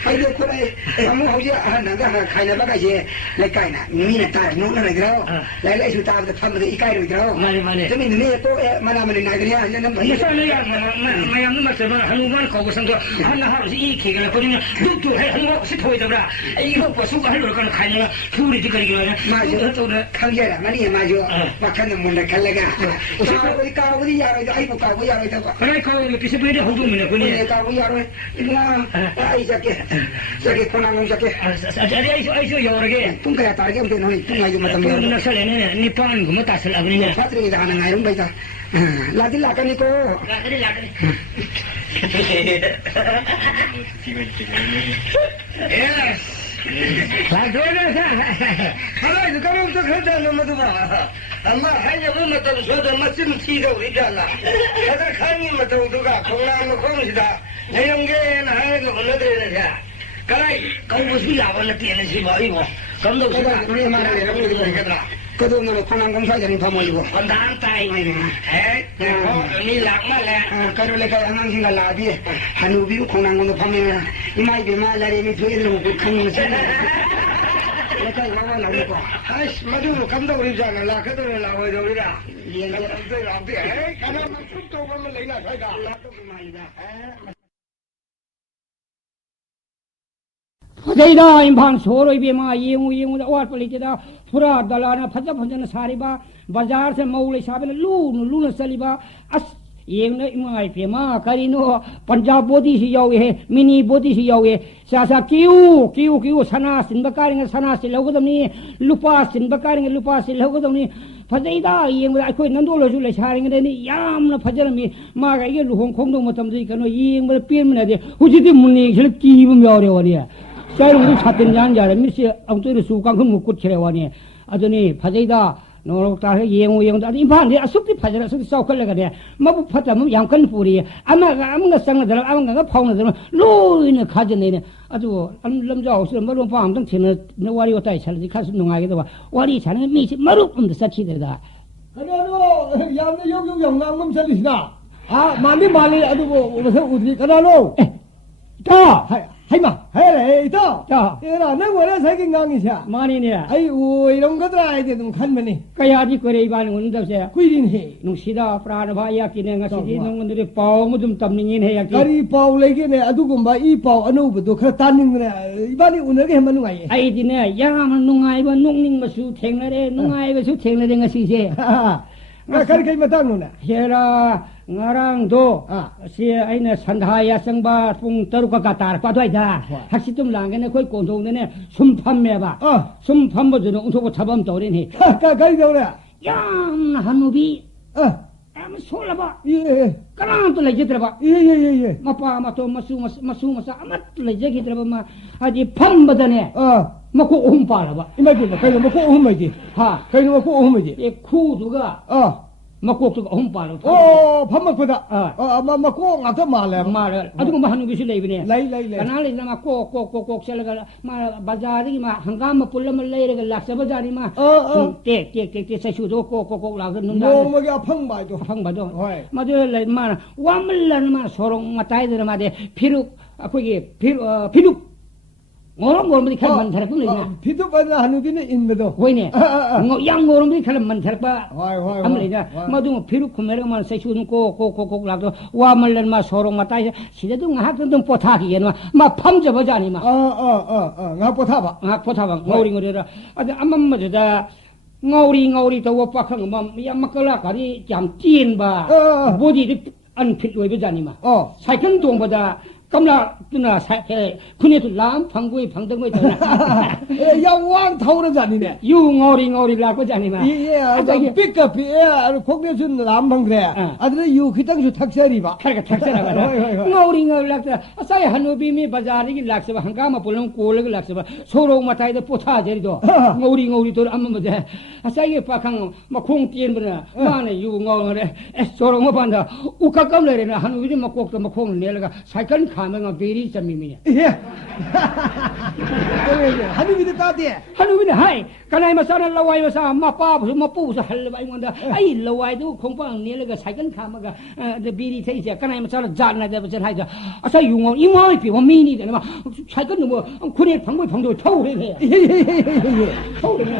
ayo kurai kamu hujur naga kaya apa kaya lekai na ni nak tar nu nak gerau lelai sudah ada tham ada ikai tu gerau mana tapi ni tu mana nak gerau ni nampak misalnya yang mayam tu macam Hanuman kau bersang tu Hana harus iki kalau kau ni tu Hanuman si thoi tu lah ini kau pasuk Hanuman kan kaya thuri tu kali gimana maju tu kaya lah mana yang maju makan munda kalaga kau ni yang itu ayo kau yang itu kau ni kisah benda hukum ni kau ni kau yang itu ayo sakit konang sakit ayo yang orang tu kaya target tu ni tu ayo macam ni nak salah ni pang gua tak salah ni patri dah nak ngairung baik dah lagi lakan ni ko lagi lakan yes lagu ni kalau itu kamu tu kerja nama tu amma hanya rumah tu sudah masih tidak berjalan ada kami macam tu kan konang kau sudah yang gen hai tu mana tu ni kalau kau mesti lawan nanti ni si bayi mo kamu tu ni mana ni kamu tu kerja kau tu nak konang kamu saja ni pamu ibu konang tai mai ni lak malah kalau lekai angang hingga lagi hanubi konang kamu pamu imai bima lari ni tu ilmu kamu mesti lekai mana lagi ko hai madu kamu tu kerja lah kau tu lawan tu dah yang tu ramai kalau masuk tu kamu lena saya dah lah tu mai dah Fadaidah impang soroi bema yengu da awat pelitida pura dalana phajana sariba bazar se maulai sabela lu saliba as yengna imai bema karino Punjab body si yawe he mini body si yawe sasa kiu sana sinba karinga sana se logodamni lupa sinba karinga lupa se logodamni Fadaidah yengu akoi nandolo ju le saringa ni yamna phajana mi ma ga ye luhong khongdong matam ji kano yengu pin mena de hujidi munni khil kibum yawre wani saya udah satin jangan jalan, mesti orang tu suka kan mukut cerewani. Adoni Fadaidah, nolok tahe yengu tadi impang dia asuk di Fadaidah asuk di saukal lagi dia. Mabu Fadaidah mabu yang kan puri. Ama nggak sangat dalam, ama nggak pau dalam. Lu ini kajian ini. Aduh, lam jauh sudah malu paham tentang cina wari otai cari kasih nungai gitu. Wari cari misi malu untuk saksi dah. Kalau yang ngam cari sih mali aduh masa udri kalau dah hai ma hai itu era nang wala saya ngangi sia mani ni ai ilang ka trai de dum khan mani kaya di kore iban ngun da se kuidin he nung sida prana ba ya kine nga sidi nung ndre pau mudum tamningin he ya ki kari pau lege ne adu gumba I pau anu bu do khar taning ne ibani unage he manu ai ai di ne ya ma nungai ba nungning masu thengnare nungai ba su thengnare nga si se nga kari kai matang no na hera ngarang do si aina sandhaya sangba pung taruka katar patoi da haksitum langene koi kondong ne sum phamme ba sum phambo jeno unthoko thabam tawrin he ka kai dawra yam hanubi am sola ba ye karam to leje traba ye mapa mato masu masa amat leje gitraba ma aji phamba dane mako umpala ba imagi ba kai mako umagi ha kai mako umagi e khu duga makok tu hom palo phamak pada makok ngata male adu ma hanu bisu lei bine lai kana le na kok selaga ma bazari ma hangam pulam lei re laksa bazari ma te sai su do kok la nun da no ma ga phang ba do ma de le ma wamlan ma sorong matai de ma de phiru akoi phiru ngorong beri kalau mantar pun lagi. Itu pada hanu ini inbedo. Woi ni, yang ngorong beri kalau mantar pa. Am lagi. Madu phiru kumera man saya suruh ko lagu. Wah malan mas sorong matai. Sida tu ngah tu potha kian ma pham je baca ni ma. Ngah potha ba. Ngori ra. Ada amam majuda. Ngori tu apa kang mam. Yang makala kari jam cien ba. Bodi tu unfit woi baca ni ma. Saya kan tuang pada. 깜나 누나 군에도 람 방구에 방등거에 되나 야왕 타오르 자니네 유ngori 라고 자니마 예 삐까 삐야 공대준 람방 그래 아들 유 그땅주 탁사리 봐 그러니까 탁사라 봐 ngori 락다 아사이 한우비미 바자리기 락서 한가마 볼랑 꼴르 락서 소로 마타이도 포타 제리도 ngori 도 암마데 아사이 파캉 마콩 띠엔브나 마네 유ngori 소로 마반다 우카깜레나 한우비 마kok도 마콩 내려가 사이클 가면 베리 점미미야 예 한우비도 따대 한우비는 하이 가나이 마사나 라와이 마사 마빠 마뿌서 할바 이건다 아이 라와이도 공방 내려가 사이클 가마가 베리 테이자 가나이 마사나 잔나 되버전 하이자 아사 유ngori 이모이 비 미니 되나 사이클 뭐 군에 방도 타오르네 예예예예 타오르네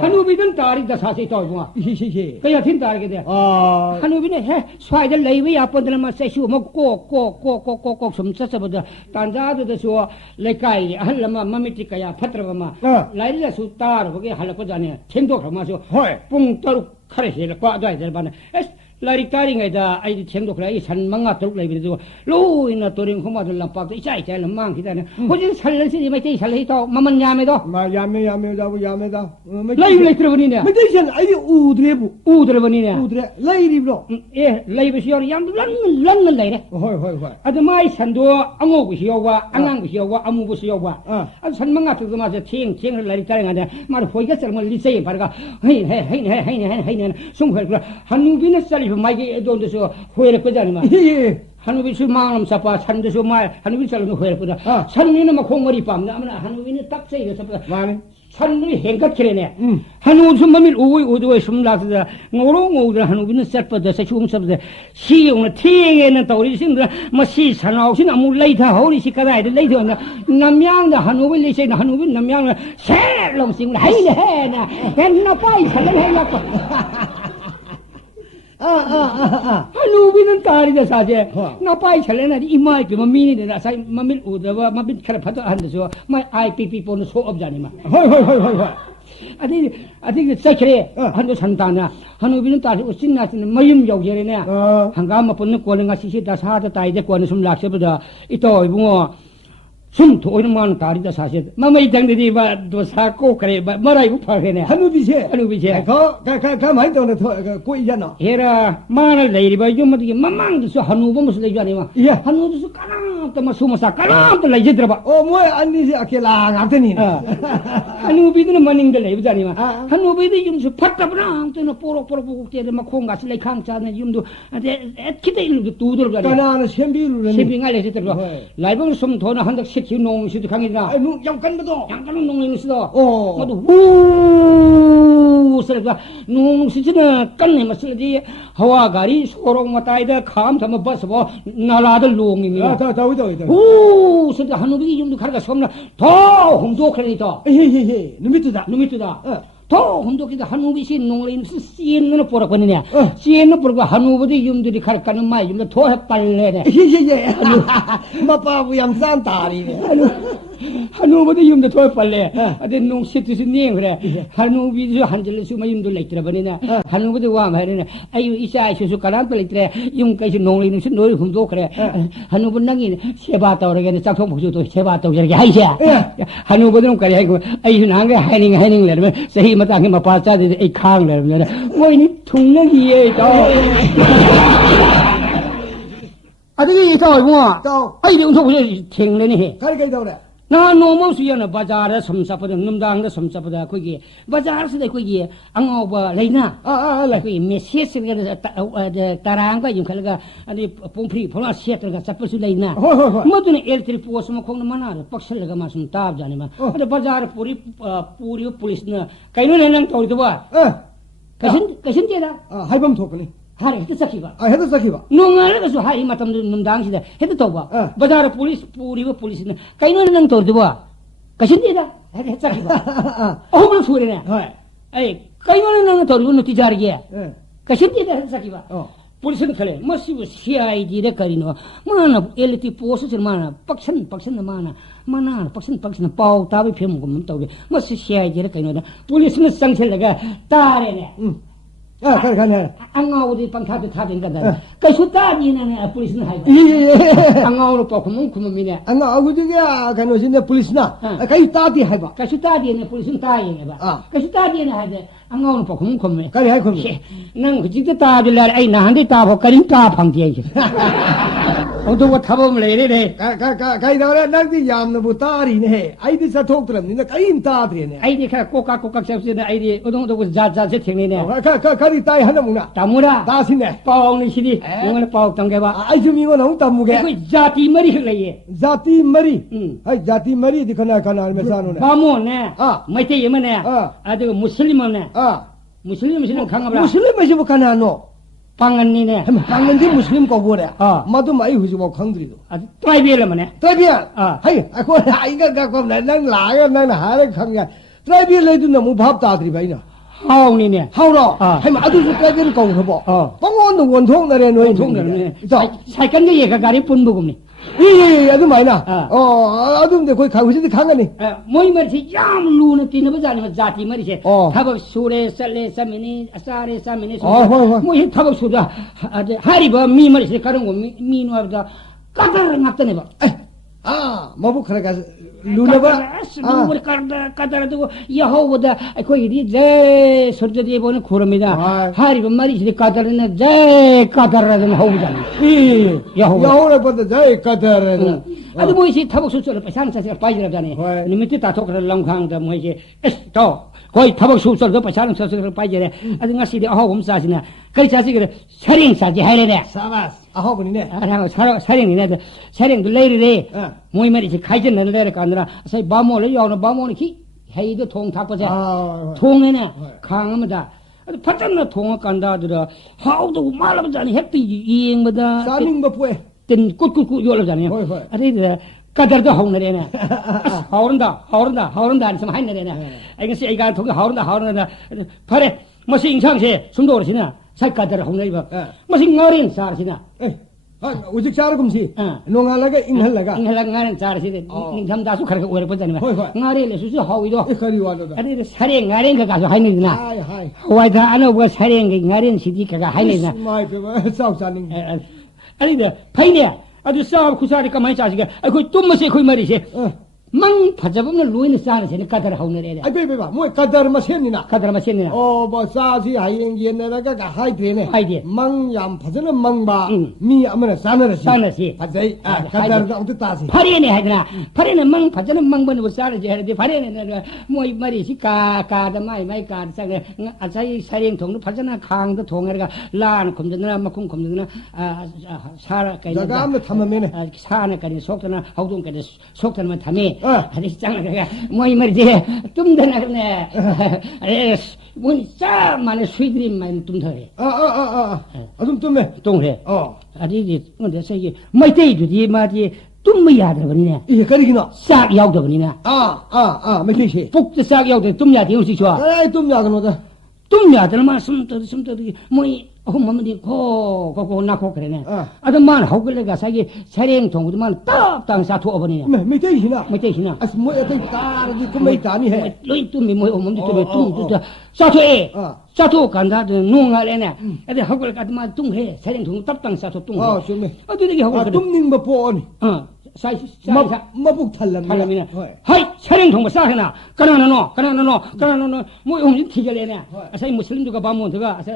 한우비는 다리다 사세 타오고 예예예 그야 틴 다르게 돼 한우비는 해 스와이들 레이비 아빠들 마세슈 뭐꼭 섬차서보다 단자도서 레카이 할라마 마미티카야 파트라마 라이라 수타르 거기 할라고자네 템도 가마서 뿡 따로 카레시를 꽈둬야 될 바네 라리 따링에다 아이디 템도 그래 산망아 돌 레비도 로이나 도링 호마들 람박도 이자이자 망기다네 호진 살런시 마이테 살레도 마만 야메도 마 야메 자부 야메다 라이브 레트로버니네 메데션 아이디 우드레버니네 우드레 라이리브로 예 라이브 시어 양 란 라이레 호이 아드 마이 산도 앙오고 시어와 앙앙고 시어와 아무고 시어와 아 산망아 뜨고 마서 팅 라리 따링하네 말 호이가 설마 리세이 바가 헤이 송회 그래 한유비는 마이게 돈데서 호에를 거잖아. 한우비 술 마음 사파 산데서 말 한우비 살로 호에를 거다. 산미는 막 콩머리 밤 아무나 한우비는 딱 세이서 사파. 많이 산미 행각해네. 한우비 숨마밀 오이 숨라서 ngo롱오들 한우비는 셀퍼데서 흉섭데 시용은 티에는 떠오리 신들 뭐시 산아우신 아물레이다 허리 시카다이들 레이더나 남양다 한우비 레이세 한우비 남양 셀롬싱 하이네나 벤나 파이 살레 해야고 한우비는 딸이다 사제 나빠이 잘래나 이마이 비마 미니나 사이 마밀 우다와 마밀 칼 파도 한데서 마이 IPP 보는 소업자니마 호이 아디 사크레 한도 산다나 한우비는 딸이 신나시는 마임 요게네 한가마 보는 거는 시시다 사다 따이데 거는 숨 락셔보다 이또 이붕어 숨 도이만 다리다 사실 마마이 당들이 도 사고 그래 말아이고 파게네 한우비제 가 많이 떠나 꼬이잖아 에라 마를 내리바 좀어디 마망도 한우보 무슨 얘기하니마 예 한우도 까랑도 뭐 숨어서 까랑도 레지더봐 뭐야 안니지 아케라 같으니 한우비들은 마닝들 레비자니마 한우비들 좀수 팟다브랑 때는 뽀록뽀록 때는 막 콩가시 레 캉자는 좀도 에키데 일도 두들잖아 까나는 셈비루네 셈빙알 레지더봐 라이브는 숨 도나 한dak 농시도 강이나 양간도 농시도 모두 우 서가 농시는 깐네 마슬지 하와가리 소롱 마타이다 감 담아 버서 나라들 농이미야 우 서가 한우비 좀도 가르가 섬나 더 홍도 크레디터 누미트다 더 홍도기다 한우비시 농레인 시엔는 보라 거느냐 시엔는 보라 한우비도 юм들이 가르가는 마이 좀 더 해빨래네 마빠부 양산 다리네 한우비도 юм도 더 해빨래 아데 농시트스 닝 그래 한우비도 한절레수 마 юм들 레이트라 버니나 한우비도 와 말이네 아유 이사 이슈수 가란 벌레트래 юм까지 농레인 수 노이 홍도 그래 한우비 낭이 세바다 오르게 짝통 보조도 세바다 오르게 하이샤 한우비도 그래 아이고 아유 나게 하이닝 레면 세히 마땅히 마빠자데 이 캉 레면 뭐이니 통내기에 아들이 있다 이거 아이 병소 보여 탱내니 가리가 그래 나 너무 수연은 바자르 섬사보다 num당의 섬사보다 거기 바자르스데 거기 앙오바 레이나 거기 메시스가 따라한가 좀 칼가 아니 뽕프리 보나 시에트가 잡을수 레이나 모두는 엘트리 포스모 콩는 만나를 빡설가 마슨 답자니만 근데 바자르 뿌리 폴리스나 가이노는 또리도 봐 가신 제다 할범 토크니 하래 헤드 사키바 헤드 사키바 농아를 가서 하이 마탐도 num당시다 헤드 토바 바자르 폴리스는 가이노는 또리도 봐 가신데다 헤드 사키바 어머 소리네 에이 가이노는 또리도 티자르게 가신데다 헤드 사키바 폴리스는 그래 마시브 CID를 가리노 마나 엘티 포스를 마나 빡선 마나 빡선 파우 타비 펴먹으면 떠게 마시 CID를 가리노 폴리스는 상sel라가 따래네 그래. 안가오디 방타도 타든 간다. 그 수다니네 police는 하이. 안가오로 구멍이네. 안가오디가 간오신네 police나. 그 따디 하이바. 그 수다니네 police는 따이네 봐. 그 수다니네 하데 안가오로 구멍. 그래 하이 구멍. 난 그직도 따들라 아이 나한테 따보 그림 따 방디에. 어두고 타보면 이래래. 가이다라 난디 얌노부 따리네. 아이디 사톡들었는데 그림 따드리네. 아이디 꼭각 잡시네. 아이디 어동도 자자세 탱네네. 가리 따이 하나 먹나? 따무라. 따시네. 빠오니 시디. 이거는 빠오 당겨봐. 아이 좀 이거 너무 따무게. 그 자티 머리 흘러예. 자티 머리. 아이 자티 머리 디카나 알메사노네. 바모네. 마이테 예머네. 아주 무슬림네. 무슬림은 강하브라. 무슬림이 뭐 가나노? 방언니네. 방언디 무슬림 거부래. 마도 마이 후지고 강들이도. 트라이비엘만네. 트라이비엘. 하이 아고 아이가 갖고 난 라가 난 하래 강야. 트라이비엘에도 너무 밥 따들이 바이나. 하오니네. 하오로. 하이 마도 트라이비엘 거부 봐. 방언도 원통나래 노인 통나래. 사이칸게 얘가 가리 분부금니. 예, 아주 많이나. 아주인데 거기 가고 싶은데 강하니. 뭐이 말이지, ям 루는 뛰는 거지 아니면 자티 말이지. 타법 수레, 쌀레, 쌈이니, 쌀레, 쌈이니. 뭐이 타법 수다. 하리바 미 말이지, 가는 거 미누아보다 까다를 납다네 봐. 뭐부 그래가 루나바. 누구를 까다라두고 여호보다 거기 제 소리들이 보는 구름이다. 하리바 말이지, 까다르네 제 까다라는 호우잖아. 여호라보다 제 까다르네. 아주 뭐이지 타복 수술을 상사세가 빠지라잖아요. 니미티 다 토크를 랑강다 뭐이지 또 거의 타복 수술도 상사세가 빠지래. 아주 나시디 아홈사시나. 그 자식을 사령사지 하래래. 사바스 아홉이네. 사령이네. 사령도 레이래. 뭐이 말이지 가이전 내려가 까느라 사이 바모를 여는 바모는 기 헤이도 통 탁버제. 통에네 강하면다. 파탄나 통을 간다더라. 하우도 말하자니 햇빛 이행보다 사밍 뭐해. 땐 꿋꿋 요러잖아요. 아니 까다르도 하오네래네. 하오른다 안으면 하이네래네. 이것이 이가 통에 하오른다. 파래 뭐시 인상세 숨도 오르시나. 살 까다르 하오네이바. 뭐시 ngarin 사르시나. 우직 사르금시. 농알라가 인할라가. ngarin 사르시데. 닝삼다수 가르가 오래 보자니만. ngarin 수수 하오이도. 이거리 와도다. 아니 사령 ngarin 가서 하이네나. 와이다 안오가 사령 ngarin 시디가가 하이네나. 마이 그 싸우자닝. 아니 파이네 아주 싸움 구사리까 많이 짜지게 그 뚱무새 그 말이지 망 파잡으면 루인이 싸는 세니 까다라 하오네래 아이 베베바 뭐 까다르마 셈니나 뭐 싸지 하이행기 옛날에가 하이드네 하이디 망얌 파자는 망바 미 아무나 싸너시 파자이 까다르가 어디 따지 파리네 하이드나 파리는 망 파자는 망번으로 싸르지 하는데 파리는 뭐이 말이지 까다 마이 까다 싸게 아사이 사령 동로 파자나 강도 동해가 란 검전나 막쿵 검전나 사라 까이 내가 아무 탐면에 사나까지 속도나 하우동까지 속도는 탐이 아니 짱나가 뭐이 말이지 뚱더나 그러네 뭔싸 만에 수이드림만 뚱더해 좀 뚱해 뚱해 아니 근데 세기 마이테이도 말이 뚱무야더버리네 예 그러기나 싹 야우더버리네 마이테이 북도 싹 야우더 뚱야 되우시 좋아 에이 뚱야거노다 뚱야들만 숨더디 뭐이 엄마들이 고 나고 그러네. 아들만 하고래가 사기 사령 동부만 딱딱 사투 어버리네. 메테이시나. 아스 뭐야 그 따르지 그 메이다니 해. 너희 뚱이 뭐 엄마들 뚱 사투에 사투 간다도 농아래네. 애들 하고래 가지만 뚱해 사령 동 딱딱 사투 뚱. 좋네. 어디게 하고 그래. 뚱닝 뭐 보니. 마북 탈람이네. 하이 사령 동부 싸해나. 가나노 뭐 엄지 티gel래네. 아사이 무슬림도가 바몬도가 아사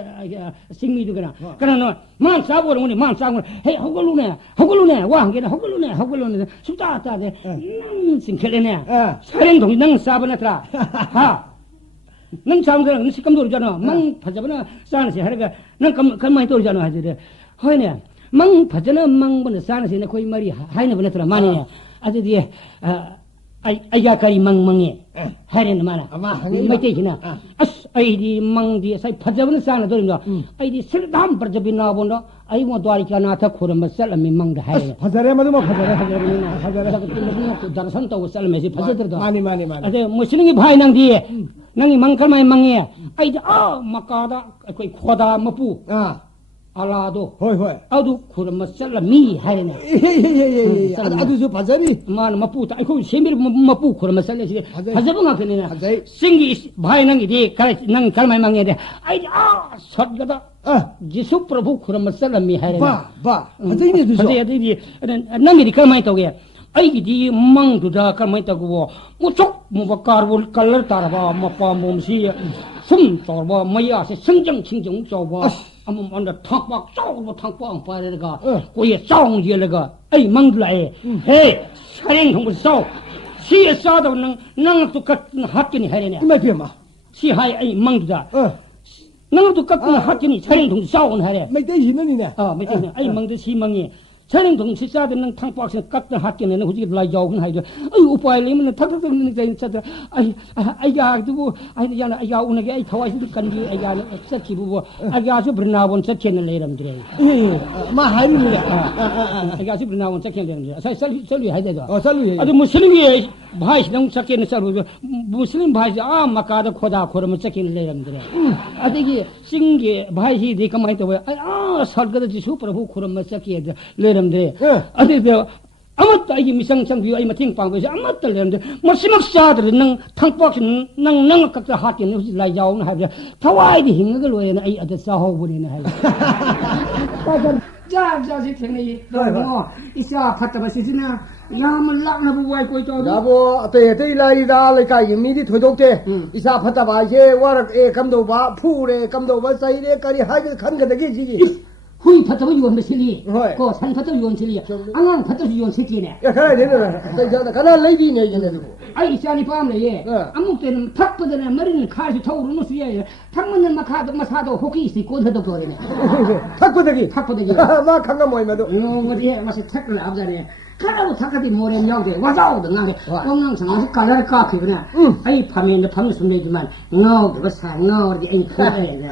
싱미도가 가나노 만 싸고는 우리 만 싸고 헤이 허글루네 와 한게나 허글루네 숲다다데 싱켈래네. 사령 동이 능 싸버나더라. 능 싸움들 능 식감도 오잖아. 망 파자버나 싸는시 하려가 능 간만이 떠오르잖아 하지래. 허이네. 망 파자는 망번에 싸는시네 거의 말이 하이네 보냈더라 많이네. 아주 뒤에 아이가까리 망망해 하이네 많아. 마이테이시나. 아스 아이디 망디 사이 파자버는 싸는 돌인가. 아이디 슬담 파자비 나본다. 아이 뭐 도와리까 나타 코르마 살라미 망다 하이네. 파자레 마도 뭐 파자레. 다산 타고 살메시 파자들도. 많이. 아주 무슨이 바이낭디 낭이 망칼마이 망해. 아이디 마카다 거의 코다 마푸. 알라도 호이 호이 아두 쿠르마 살라미 하이네 예예예예 아두서 바자리 만 마푸타 아이고 세미르 마푸 쿠르마 살레시 바자봉아 그네나 생기 바이낭이디 난 갈마이 망게데 아이 아 섰가다 지수 프로부 쿠르마 살라미 하이네 바 바자리네 두서 바자리 남이디 갈마이 토게 아이기디 망두다 갈마이 타고 무쪽 무바카르볼 칼러 타라바 마파 몸시 숨 떠봐 마야세 성정 칭정 줘봐 아무 만다 탕박 쪼고 탕박 빠르가 고예 짱지르가 에이 망들라에 헤이 사령 공부 싸 시에 싸도 능 똑같 학견이 하려냐 이마피마 시하이 에이 망두다 능 똑같 학견이 사령 공부 싸운 하려 메대시는이네 메대시 에이 망드 시망이 사령 동시 싸는 탕박스 깎다 학견에는 후지 라이자ውን 하이죠 아이 우파일리면 탁탁탁 는 자자 아이야 두고 아이야 아이야 오늘게 아이 타와시도 간디 아이야 셋기부 아이야서 브나본 셋케는 레람드레 마 하리무라 아이야서 브나본 셋케는 레람드레 살리 하이데도 살리 아주 무슬림이 바이스 능 셋케는 살고 무슬림 바이스 아 마카다 코다 코르면 셋케는 레람드레 아데기 싱게 바이스 디 가마이 또 아 설거지 지수 프로부 코르면 셋케 레람드레 아데도 아무것도 이게 미상창 비와 이 마팅 방법이 아무것도 레람데 마지막 사들 능 탕박스 능 각자 하기는 라이자ውን 하이데 타와이디 힘을 왜나 이 아데 사호부리네 하이 자자지 생리 너 이사 파타바 시즈나 야물 락나부 와이 고이도 야보 때 라이다 라이카 이미디 토독테 이사 파타바제 와르 에 감도바 푸레 감도바 사이레 까리 하게 칸가데기 지지 후이 파타바 유언 베실리 고 산 파타바 유언 실리 안강 파타바 유언 세키네 야 가야 되네 가나 레이디네 이제는 아이 이사니 밤래 예 아무 때는 탁버드네 머리는 카시 타오르는 수야 탁문는 마카도 마사도 호키 있이 고드도 거리네 탁버드기 마 강가 모이면도 어디 마시 탁을 앞자네 카라도 탁하디 모래 명제 와자오도 나게 꽁랑 상아서 깔라를 까피 그냥 아이 밤에는 밤을 숨내지만 ngầu 그 상어디 아이 그래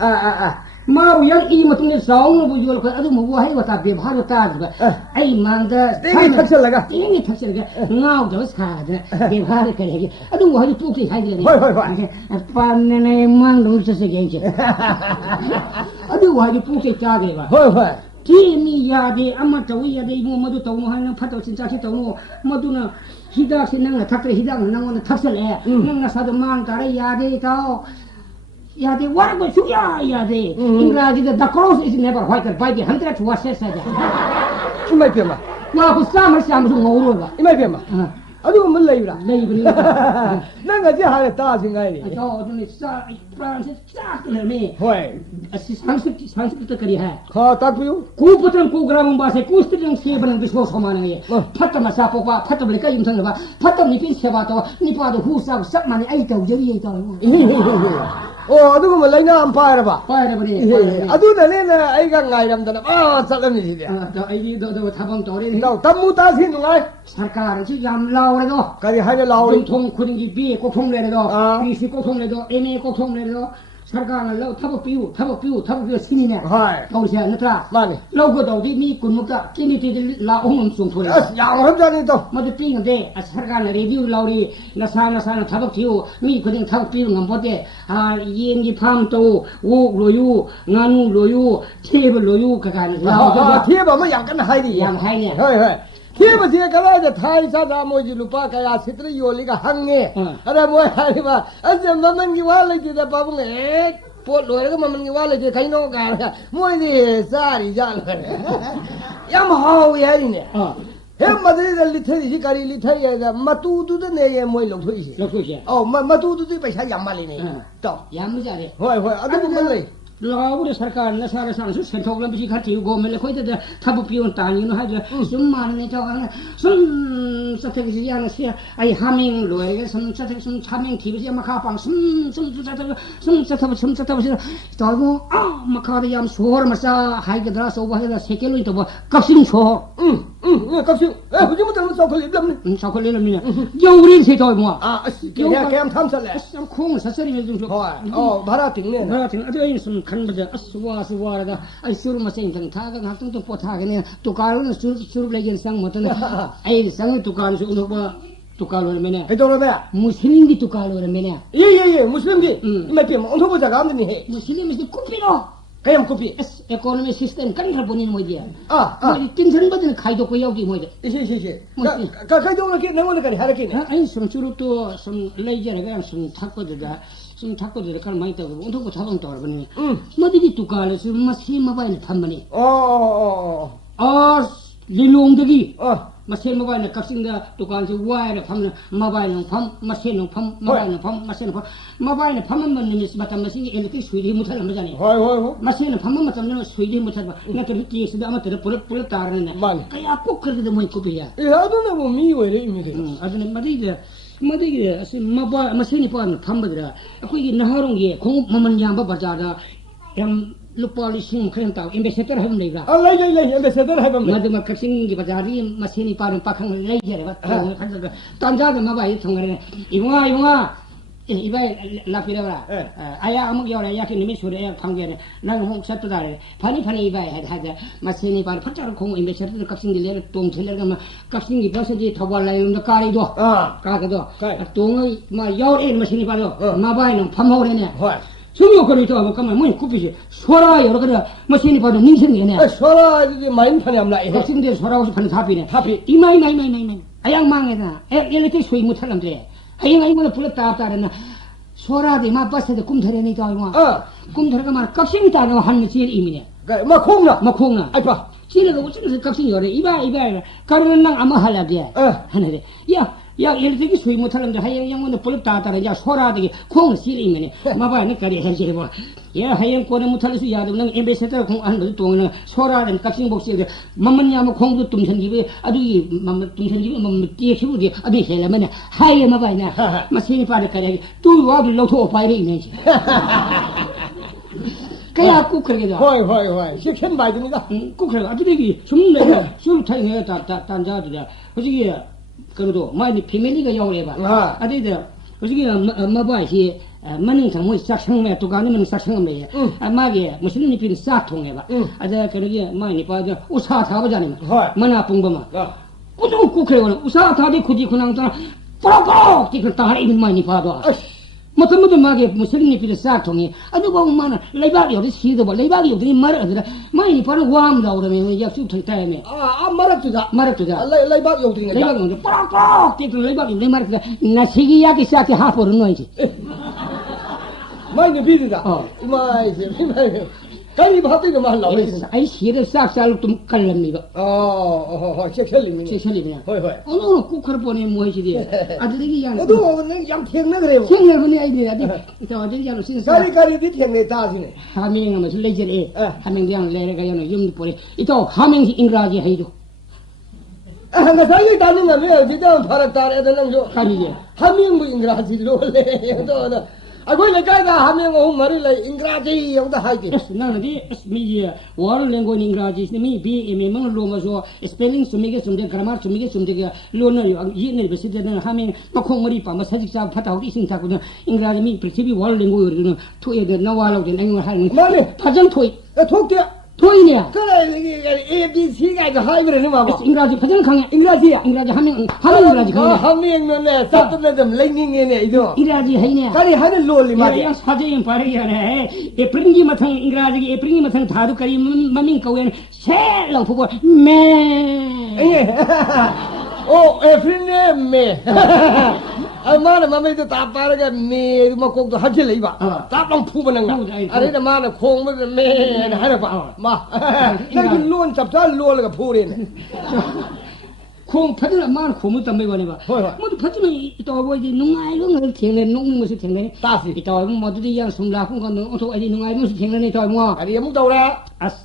마루 양 이 같은 사옹을 보여줄 거 아주 뭐 하이고 다 비하로 따지고 아이 망다 땡이 탁설라가 ngầu 저 사데 비하를 그래 아주 뭐 하이 뚝이 하이더니 호이 밤내내 망동 쓰세게 아주 뭐 하이 뚝이 짜게 봐 호이 기미야데 아마 저위야데 이거 모두 도노 하는 파도 진짜 도노 모두는 히닥이 năng 탁들 히닥은 năng 탁설래 năng 사도 망 따라 야데 더 야데 와고 수야 야데 인그라지가 the cross is never white by the 100 was said 이마피마 와고 싸면 싸면 ng오로가 이마피마 아주 뭘 레이브라 레이브리 내가 지 하래 다 생각이 저 어떤 사 프랑스 짝들네 호이 상습부터 그리 해 딱부요 고부터 고그라문 바세 고스트링 세번은 비슷 소만한 게 파트마 사포바 파트블리까 임상을 봐 파트니긴 세바도 니파도 후사고 싹만이 아이도 저기 아두고 뭐 라이나 안 파여봐 파여버리 아두는 아이가 nga이람다나 살람이지야 아이디 너 타방 떠리 담무 따시 누가이 सरकार से जाम लाओरेदो करी हाने लाओरे थों खुदिंगी बी को थों लेरेदो बीसी को थों लेदो एमए को थों लेरेदो सरकार ने लो थब पिउ सिनीने हाय तौसे नत्रा माने लोगो दौदी मी कुनमुक्ता किनी ति ला ओम सुं थोरे याम हबजानी तो मदे पिंग दे सरकार ने रिव्यू लाउरी नसा थब पिउ मी खुदिंग थब पिउ ngambode येंगी फार्म तो वो लोयू नानु लोयू टेब लोयू ककान लाओ टेब म याम कन हाइदी याम हाइने होय ቴበዚህ ከላደ ታይሳ ዳሞጂ ሉፓ ከያ ሲትሪ ዮሊጋ ሀንጌ አረ ሞይ ሃሪባ አዘ መመንጊ ዋለጅ ደባቡን ፖሎ ረገ መመንጊ ዋለጅ ከይኖ ጋር ሞይ ሳሪ ጃል ያም ሃው ያሪኔ ሄም መድሪድ ሊተሪ ሲካሪ ሊተሪ መቱዱ ደኔ ሞይ ሎክቶይሲ ኦ መቱዱ በሻ ያማሊኔ ቶ ያምጃሬ ሆይ አዱ መለይ लाओरे सरकार ने सारा से सेंट्रल लंबी खाती गवर्नमेंट ले खोइते थब पियोन तानिनो हाज सुम मारने चौगान सुम सथे जियान से आई हामिंग लोएगे सुम सथे सुम छामिंग थीबे मखा पांग सुम सथे तोगो आ मखा याम सोहर मसा हाई के द्रा सोबा है सेकेलो तो कसिंग सो कसिंग हुजु मत सोखल इब्लम सोखल इब्लम जौरी से तो मो केम थामसले सम खोंग ससरी में जो भाड़ा तिंगने भाड़ा तिंग अदो सुम खनबजे असवासवारदा आई सुरु मसें जंग थागा ngaktung to pothagene tukaru suru legen sang motone ai sang tukaru su unoba tukaru mena ai doro ba muslim di tukaru mena ye muslim di me pe on to boja gamni he muslim is kupiro kayam kopi economy system kan raboni mo dia ah tinsan badin khaido ko yaudi mo dia isi ka dong lagi nangol kan harakin ai sum churu to sum leijera ga sum thakko da sum thakko da kan mai ta unto ko thabang tor bani modi di tukale sum masi mobile thamani lilung dagi masin mobile na kapsing da tukan si wire pham mobile nang pham masin nang pham mobile nang pham masin pham mobile na pham man ni batam masin electric suidi muthal ma jani hoi masin pham ma tam suidi muthal ba na ke ti sida ama tere pura tar na kaya ko kar de moi ko biya adu na mo mi wele mi de adu madi de asin mobile masin ni pa pham ba dra akoi gi naharong ge khong maman yam ba bazar da yang lupa lising keren tahu ambassador ham lega lei ambassador ham madu makasing di bazari masini parang pakang lei jere bat tanja de mabai thongare ibunga ibai la pira aya amuk yore ya kini misure ya phangge nang hong sat dare phani ibai hada masini par phachar khong ambassador kapsing di le tong thile ga kapsing gi pasa ji thawal lai um da kari do ka do tong ma yaw en masini par do mabai no phamhore ne 수요 거리도 하고 가면 뭐 쿠피지 소라 여러 가지 머신이 봐도 닝생이네 소라 이제 많이 파네 암라 학생들 소라고 파는 사비네 이마이 아양 망해다 엘리트 소이 못 할람데 아양 뭐 불렀 따따라나 소라디 마 버스데 꿈터레니 또 이마 꿈터가 말 깍싱이 따는 한 제일 이미네 마 콩나 아이파 지르가 무슨 깍싱이 요래 이바 가르는 랑 아마 할라데 하네데 야 엘리트 소이 못 할람데 하양 뭐 불렀 따따라 야 소라디 콩 실이미네 마바네 가리 해지 뭐 야 하양 거는 못할수 야도 능 엠베세터 공 안도 동은 소라는 깍싱 복실데 mamanya 콩도 tum선집에 아주 tum선집에 띠에시부디 아비 헬라면에 하이 마바이나 마시니 파르 가리 또 와도 로토 파이레 이네지 kaya ku kare da hoi section bai de da ku kare adu de sum ne shu thai ne ta tanja de hoji 그래도 많이 패밀리가 야오래봐 아디들 hoji 마바이 시 만능 정말 싹상매 두가니면 싹상매 마게 무슨 니핀 싹통해봐 아자 그러게 많이 빠져 우사 타버자니 만나 뽕범아 우도 꾸 그래 우사 타디 굳이 그냥잖아 뿌락뿌락 티그 따라 이분 많이 봐도 모두 마게 무슨 니핀 싹통해 아주 보면 레바리 어디 시도 봐 레바리 어디 말하더라 많이 봐도 와암다 오르면 약속 타이메 마락주다 레바리 어디 레바리 뿌락뿌락 티그 레바리 내 말이야 나 시기야기 싹이 하포르는 거지 많이 비리다 마이 가리 바트가 말라 아이 시를 싹싹 좀 깔랍니다 섹셜리미네 호이 오늘 쿠커 보내 뭐지디 아들이 양 너도 양 땡나 그래요 땡나 아이디 아디 저들 양로 신사 가리 땡네 다지네 하밍은 무슨 레저에 하밍 양 레가 양로 좀 보내 이또 하밍 잉라지 해도 나 사이 다는 거면 지금 바락 따라야 되는 거 가리지 하밍 뭐 잉라지 로래 너 아고이 내가 하면 말을 잉라지 영다 하게 나는디 미지 월 랭고 잉라지 미 비에메만 로마서 스펠링 수미게 숨데 그라마 수미게 숨데 로너 이네 베시데는 하면 막콩머리 빠마 사직자 파타고 이승타고는 잉라지 미 프리티비 월 랭고 요르는 토에데 나와로데 랭고 하는 말이 파정 토이 토게 토이냐 그래 이게 ABC가 이거 하이브르는 거 잉라지 파정 강해 잉라지야 잉라지 하면 잉라지 강해 하면은 사트는 랭닝이네 이거 잉라지 해네 가리 하는 롤리 말이야 사제인 바르야네 에프링기 마탕 잉라지 에프링기 마탕 다도 가리 마밍 거wen 셀랑 보고 메 에프린네 메 마는 마메도 다 빠르게 메 막곡도 하질 이봐 답랑 푸버는 거 아니나 마는 콩을 메 하나 봐마 내가 론 잡자 롤가 푸리네 콩 파들 마는 콩을 담배 거네 봐 모두 파지면 또 뭐지 농아이는 땡네 농는 것이 땡네 다시 또 모두디 양 숨라고 건 또 아니 농아이는 것이 땡네 또 뭐 아니 뭐 더라 아스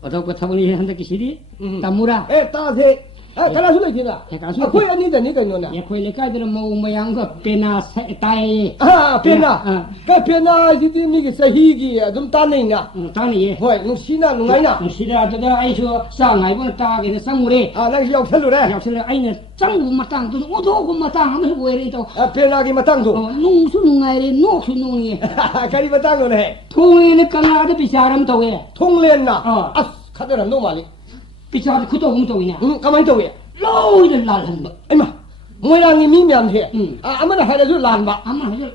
어떤 거 타보니 한다기 시리 따무라 따세 kala su lekina akwai ani da ni kan yona akwai le kai da mo mayang ko pena tai pena ka pena ji ni ge sahi gi adum ta nei na hoi nu sina nu ngai na nu sina da ai so sa ngai bo ta ge sang mu re na yau thelu re ai ne chang bu matang tu o do ko matang ma bo re to pena gi matang tu nu su nu ngai re no su nu ni ka ri matang ne thong le kanga da bisaram to we thong len na as khadara no mali 비자도 그도 공도이냐 가만히 떠왜 로이를 날한다 아이마 모양이 미미한데 아무나 하려도 난바 아무나 하려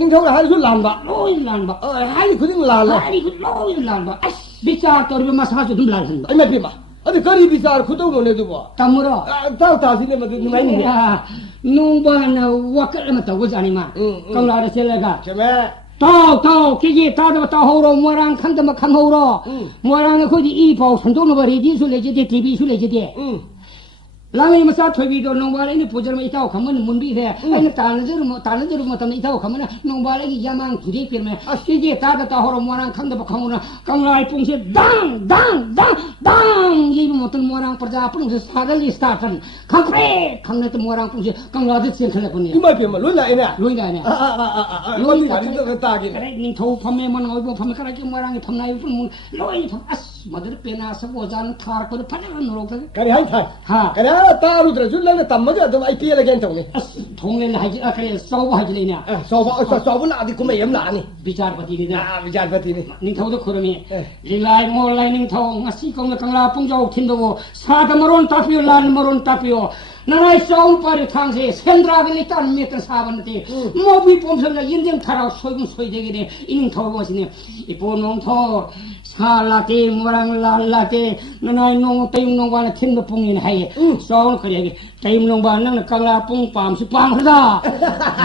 닝ꯊꯧꯅ ꯍꯥꯏꯔꯁꯨ ꯂꯥꯟꯕ ꯂꯣꯏ ꯂꯥꯟꯕ ꯍꯥꯏꯔꯤ ꯈꯨꯗꯤꯡ ꯂꯥꯜꯂꯦ ꯍꯥꯏꯔꯤ ꯂꯣꯏ ꯂꯥꯟꯕ ꯑꯁ ꯕꯤꯆꯥꯔ ꯇꯧꯔꯤꯕ ꯃꯁꯥꯁꯨ ꯑꯗꯨꯝ ꯂꯥꯜꯍꯟꯕ ꯑꯩ ꯃꯄꯤꯃ ꯑꯗꯨ ꯀꯔꯤ ꯕꯤꯆꯥꯔ ꯈꯨꯇꯧꯅꯣꯅꯦ ꯑꯗꯨꯕꯣ ꯇꯝꯃꯨꯔꯣ ꯇꯥꯁꯤꯅꯦ ꯃꯗꯨ ꯅꯨꯡꯉꯥꯏꯅꯤꯡꯉꯦ ꯅꯣꯡꯕꯥꯅ ꯋꯥꯀꯠ ꯑꯃ ꯇꯧꯕꯖꯥꯠꯅꯤ ꯃꯥ ꯀꯪꯂꯥꯗ ꯆꯦꯜꯂꯒ ꯆꯨꯝꯃꯦ ꯇꯥꯎ ꯀꯦꯒꯦ ꯇꯥꯗꯕ ꯇꯥꯍꯧꯔꯣ ꯃꯣꯏꯔꯥꯡ ꯈꯪꯗꯕ ꯈꯪꯍꯧꯔꯣ ꯃꯣꯏꯔꯥꯡ ꯑꯩꯈꯣꯏꯗꯤ ꯏ ꯄꯥꯎ ꯁꯟꯗꯣꯛꯅꯕ ꯔꯦꯗꯤꯑꯣꯁꯨ ꯂꯩꯖꯗꯦ ꯇꯤꯚꯤꯁꯨ ꯂꯩꯖꯗꯦ ꯂꯥꯡꯂꯩ ꯃꯆꯥ ꯊꯣꯏꯕꯤꯗꯣ ꯅꯣꯡꯕꯥꯜ ꯑꯩꯅ ꯄꯨꯖꯔꯝꯕ ꯏꯇꯥꯎ ꯈꯝꯕꯅ ꯃꯨꯟꯕꯤꯈ꯭ꯔꯦ ꯑꯩꯅ ꯇꯥꯟꯅꯖꯔꯨꯕ ꯃꯇꯝꯗ ꯏꯇꯥꯎ ꯈꯝꯕꯅ ꯅꯣꯡꯕꯥꯜ ꯑꯩꯒꯤ ꯌꯥꯃꯥꯡ ꯊꯨꯗꯦꯛꯄꯤꯔꯝꯃꯦ ꯀꯦꯒꯦ ꯇꯥꯗ ꯇꯥꯍꯧꯔꯣ ꯃꯣꯏꯔꯥꯡ ꯈꯪꯗꯕ ꯈꯪꯍꯧꯔꯣ ꯀꯪꯂꯥ ꯄꯨꯡꯁꯦ ꯗꯥꯡ ꯌꯩꯕ ꯃꯇꯝ ꯃꯣꯏꯔꯥꯡ ꯄ꯭ꯔꯖꯥ ꯄꯨꯝꯅꯃꯛꯁꯦ ꯁꯥꯒꯠꯂꯤ ꯁ꯭ꯇꯥꯔꯠ ꯈꯪꯄ꯭ꯔꯦ ꯈꯪꯅꯠꯇ ꯃꯣꯏꯔꯥꯡ ꯄꯨꯡꯁꯦ ꯀꯪꯂꯥꯗ ꯆꯦꯟꯈꯠꯂꯛꯄꯅꯤ ꯏꯃꯥꯏꯄꯦꯝꯃ ꯂꯣꯏ ꯂꯥꯛꯑꯦꯅꯦ ꯂꯣꯏ ꯂꯥꯛꯑꯦꯅꯦ ꯇꯥꯒꯦ ꯅꯤꯡꯊꯧ ꯐꯝꯃꯦ ꯃꯅꯥꯎꯕ ꯐꯝꯃꯦ ꯈꯔꯒꯤ ꯃꯣꯏꯔꯥꯡꯒꯤ ꯐꯝꯅꯥꯏꯕ ꯄꯨꯝꯅꯃꯛ ꯂꯣꯏ ꯐꯝ ꯑꯁ ꯃꯗꯨꯗ ꯄꯦꯅꯥ ꯁꯛ ꯑꯣꯖꯥꯅ ꯊꯥꯔꯛꯄꯗ ꯐꯖꯅ ꯅꯣꯔꯣꯛꯇꯒ ꯀꯔꯤ ꯍꯥꯏ ꯊꯥꯏ ꯀꯔꯤ ꯇꯥꯔꯨꯗ꯭ꯔꯁꯨ ꯅꯪꯅ ꯇꯝꯃꯒ ꯑꯗꯨꯝ ꯑꯩ ꯄꯤꯔꯒꯦꯅ ꯇꯧꯅꯤ ꯑꯁ ꯊꯣꯡꯂꯦꯟ ꯀꯔꯤ ꯆꯥꯎꯕ ꯍꯥꯏꯖꯤꯜꯂꯤꯅꯦ ꯆꯥꯎꯕ ꯂꯥꯛꯑꯗꯤ ꯀꯨꯝꯍꯩ ꯑꯃ ꯂꯥꯛꯑꯅꯤ ꯕꯤꯆꯥꯔꯄꯇꯤꯅꯤꯅ ꯕꯤꯆꯥꯔꯄꯇꯤꯅꯤ ꯅꯤꯡꯊꯧꯗ ꯈꯨꯔꯝꯃꯤ ꯂꯤꯂꯥꯏ ꯃꯣꯜꯂꯥꯏ ꯅꯤꯡꯊꯧ ꯉꯁꯤ ꯀꯧꯅ ꯀꯪꯂꯥ ꯄꯨꯡꯖꯥꯎ ꯊꯤꯟꯕꯕꯨ ꯁꯥꯗ ꯃꯔꯣꯟ ꯇꯥꯛꯄꯤꯌꯨ ꯂꯥꯟ ꯃꯔꯣꯟ ꯇꯥꯛꯄꯤꯌꯨ ꯅꯅꯥꯏ ꯆꯥꯎ ꯄꯥꯔꯤ ꯊꯥꯡꯁꯦ ꯁꯦꯟꯗ꯭ꯔꯥꯒ ꯂꯩꯇꯥꯟ ꯃꯦꯠꯇ ꯁꯥꯕ ꯅꯠꯇꯦ ꯃꯧꯕꯤ ꯄꯣꯝꯁꯜꯅ ꯌꯦꯟꯖꯦꯡ ꯊꯔꯥꯎ ꯁꯣꯏꯒꯨꯝ ꯁꯣꯏꯗꯒꯤꯅꯦ ꯏꯅꯤꯡꯊꯧ ꯑꯁꯤꯅꯦ ꯏꯄꯣ ꯅꯣꯡꯊꯧ ꯁꯥ ꯂꯥꯛꯇꯦ ꯃꯣꯏꯔꯥꯡ ꯂꯥꯜ ꯂꯥꯛꯇꯦ ꯅꯅꯥꯏ ꯅꯣꯡ ꯇayꯨꯝ ꯅꯣꯡꯕꯥꯅ ꯊꯤꯟꯕ ꯄꯨꯡꯅꯤꯅ ꯍꯥꯏꯌꯦ ꯆꯥꯎꯅ ꯀꯔꯤ ꯍꯥꯏꯒꯦ ꯇayꯨꯝ ꯅꯣꯡꯕꯥ ꯅꯪꯅ ꯀꯪꯂꯥ ꯄꯨꯡ ꯄꯥꯝꯁꯤ ꯄꯥꯝꯈ꯭ꯔꯗ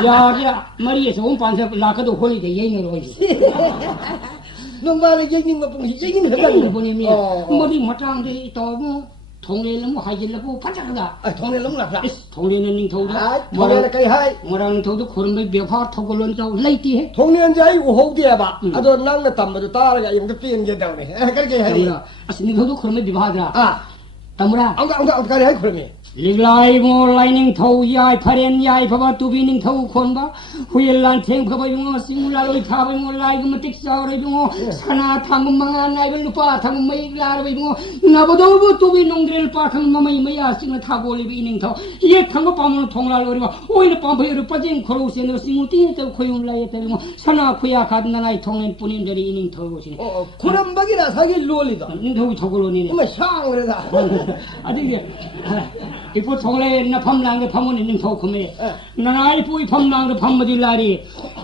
ꯌꯥꯔꯦ ꯃꯔꯤ ꯑꯆꯧꯕ ꯄꯥꯝꯁꯤ ꯂꯥꯛꯀꯗꯧ ꯍꯣꯂꯤꯗ ꯌꯩꯅꯔꯣꯏ ꯅꯣꯡꯕꯥꯅ ꯌꯩꯅꯤꯡꯕ ꯄꯨꯡꯁꯤ ꯌꯩꯅꯤꯡꯕꯅꯦ ꯃꯤ ꯃꯗꯨꯒꯤ ꯃꯇꯥꯡꯗ ꯏꯇꯥꯎꯕꯨ ꯊꯣꯡꯂꯦꯟ ꯑꯃꯨꯛ ꯍꯥꯏꯖꯤꯜꯂꯛꯄ ꯐꯖꯈ꯭ꯔꯗ ꯊꯣꯡꯂꯦꯟ ꯑꯃꯨꯛ ꯂꯥꯛꯄ꯭ꯔꯥ ꯊꯣꯡꯂꯦꯟꯅ ꯅꯤꯡꯊꯧꯗ ꯊꯣꯡꯂꯦꯟꯅ ꯀꯩ ꯍꯥꯏ ꯃꯣꯏꯔꯥꯡ ꯅꯤꯡꯊꯧꯗ ꯈꯨꯔꯨꯝꯕꯩ ꯕꯦꯚꯥꯔ ꯊꯧꯒꯜꯂꯣꯟ ꯆꯥꯎ ꯂꯩꯇꯦ ꯊꯣꯡꯂꯦꯟꯁꯦ ꯑꯩ ꯎꯍꯧꯗꯦꯕ ꯑꯗꯣ ꯅꯪꯅ ꯇꯝꯕꯗꯣ ꯇꯥꯔꯒ ꯑꯩ ꯑꯃꯨꯛꯇ ꯄꯦꯟꯒꯦ ꯇꯧꯅꯤ ꯀꯔꯤ ꯍꯥꯏ ꯑꯁ ꯅꯤꯡꯊꯧꯗ ꯈꯨꯔꯨꯝꯕꯩ ꯕꯦꯚꯥꯔꯗ ꯇꯝꯃꯨꯔꯥ ꯀꯔꯤ ꯍꯥꯏ ꯈꯨꯔꯨꯝꯃꯤ ꯂꯤꯛꯂꯥꯏ ꯃꯣꯜꯂꯥꯏ ꯅꯤꯡꯊꯧ ꯌꯥꯏ ꯐꯔꯦꯟ ꯌꯥꯏ ꯐꯕ ꯇꯨꯕꯤ ꯅꯤꯡꯊꯧ ꯈꯣꯟꯕ ꯍꯨꯌꯦꯜ ꯂꯥꯟꯊꯦꯡ ꯐꯕ ꯏꯕꯨꯡꯉꯣ ꯆꯤꯡ ꯂꯥꯂꯣꯏ ꯊꯥꯕ ꯏꯕꯨꯡꯉꯣ ꯂꯥꯏꯒ ꯃꯇꯤꯛ ꯆꯥꯎꯔ ꯏꯕꯨꯡꯉꯣ ꯁꯅꯥ ꯊꯥꯡꯕ ꯃꯉꯥ ꯅꯥꯏꯕ ꯅꯨꯄꯥ ꯊꯥꯡꯕ ꯃꯌꯦꯛ ꯂꯥꯔꯕ ꯏꯕꯨꯡꯉꯣ ꯅꯕꯗꯧꯕꯨ ꯇꯨꯕꯤ ꯅꯣꯡꯗ꯭ꯔꯦꯜ ꯄꯥꯈꯪ ꯃꯃꯩ ꯃꯌꯥ ꯆꯤꯡꯅ ꯊꯥꯒꯣꯜꯂꯤꯕ ꯏꯅꯤꯡꯊꯧ ꯌꯦꯠ ꯊꯪꯕ ꯄꯥꯝꯕꯅ ꯊꯣꯡꯂꯥꯜ ꯑꯣꯏꯔꯤꯕ ꯑꯣꯏꯅ ꯄꯥꯝꯕꯩ ꯑꯣꯏꯔꯤꯕ ꯄꯖꯦꯡ ꯈꯣꯔꯧ ꯆꯦꯟꯗꯕ ꯆꯤꯡꯉꯨ ꯇꯤꯅ ꯈꯣꯏꯌꯨꯝ ꯂꯥꯏꯌꯦ ꯇꯕ ꯁꯅꯥ ꯈꯨꯌꯥ ꯈꯥꯗ ꯅꯅꯥꯏ ꯊꯣꯡꯂꯦꯟ ꯄꯨꯅꯤꯡꯗꯔꯤ ꯏꯅꯤꯡꯊꯧ ꯑꯁꯤꯅꯤ ꯈꯨꯔꯝꯕꯒꯤꯅ ꯉꯁꯥꯏꯒꯤ ꯂꯣꯜꯂꯤꯗꯣ ꯅꯤꯡꯊꯧꯒꯤ ꯊꯧꯒꯜꯂꯣꯟꯅꯤꯅꯦ ꯁꯥꯡꯈ꯭ꯔꯦꯗ ꯑꯗꯨꯒꯤ ꯏꯄꯨ ꯊꯣꯡꯂꯦꯟ ꯐꯝ ꯂꯥꯡꯗ ꯐꯝꯃꯨꯅꯤ ꯅꯤꯡꯊꯧ ꯈꯨꯝꯃꯦ ꯅꯅꯥꯏ ꯏꯄꯨ ꯐꯝ ꯂꯥꯡꯗ ꯐꯝꯕꯗꯤ ꯂꯥꯏꯔꯤ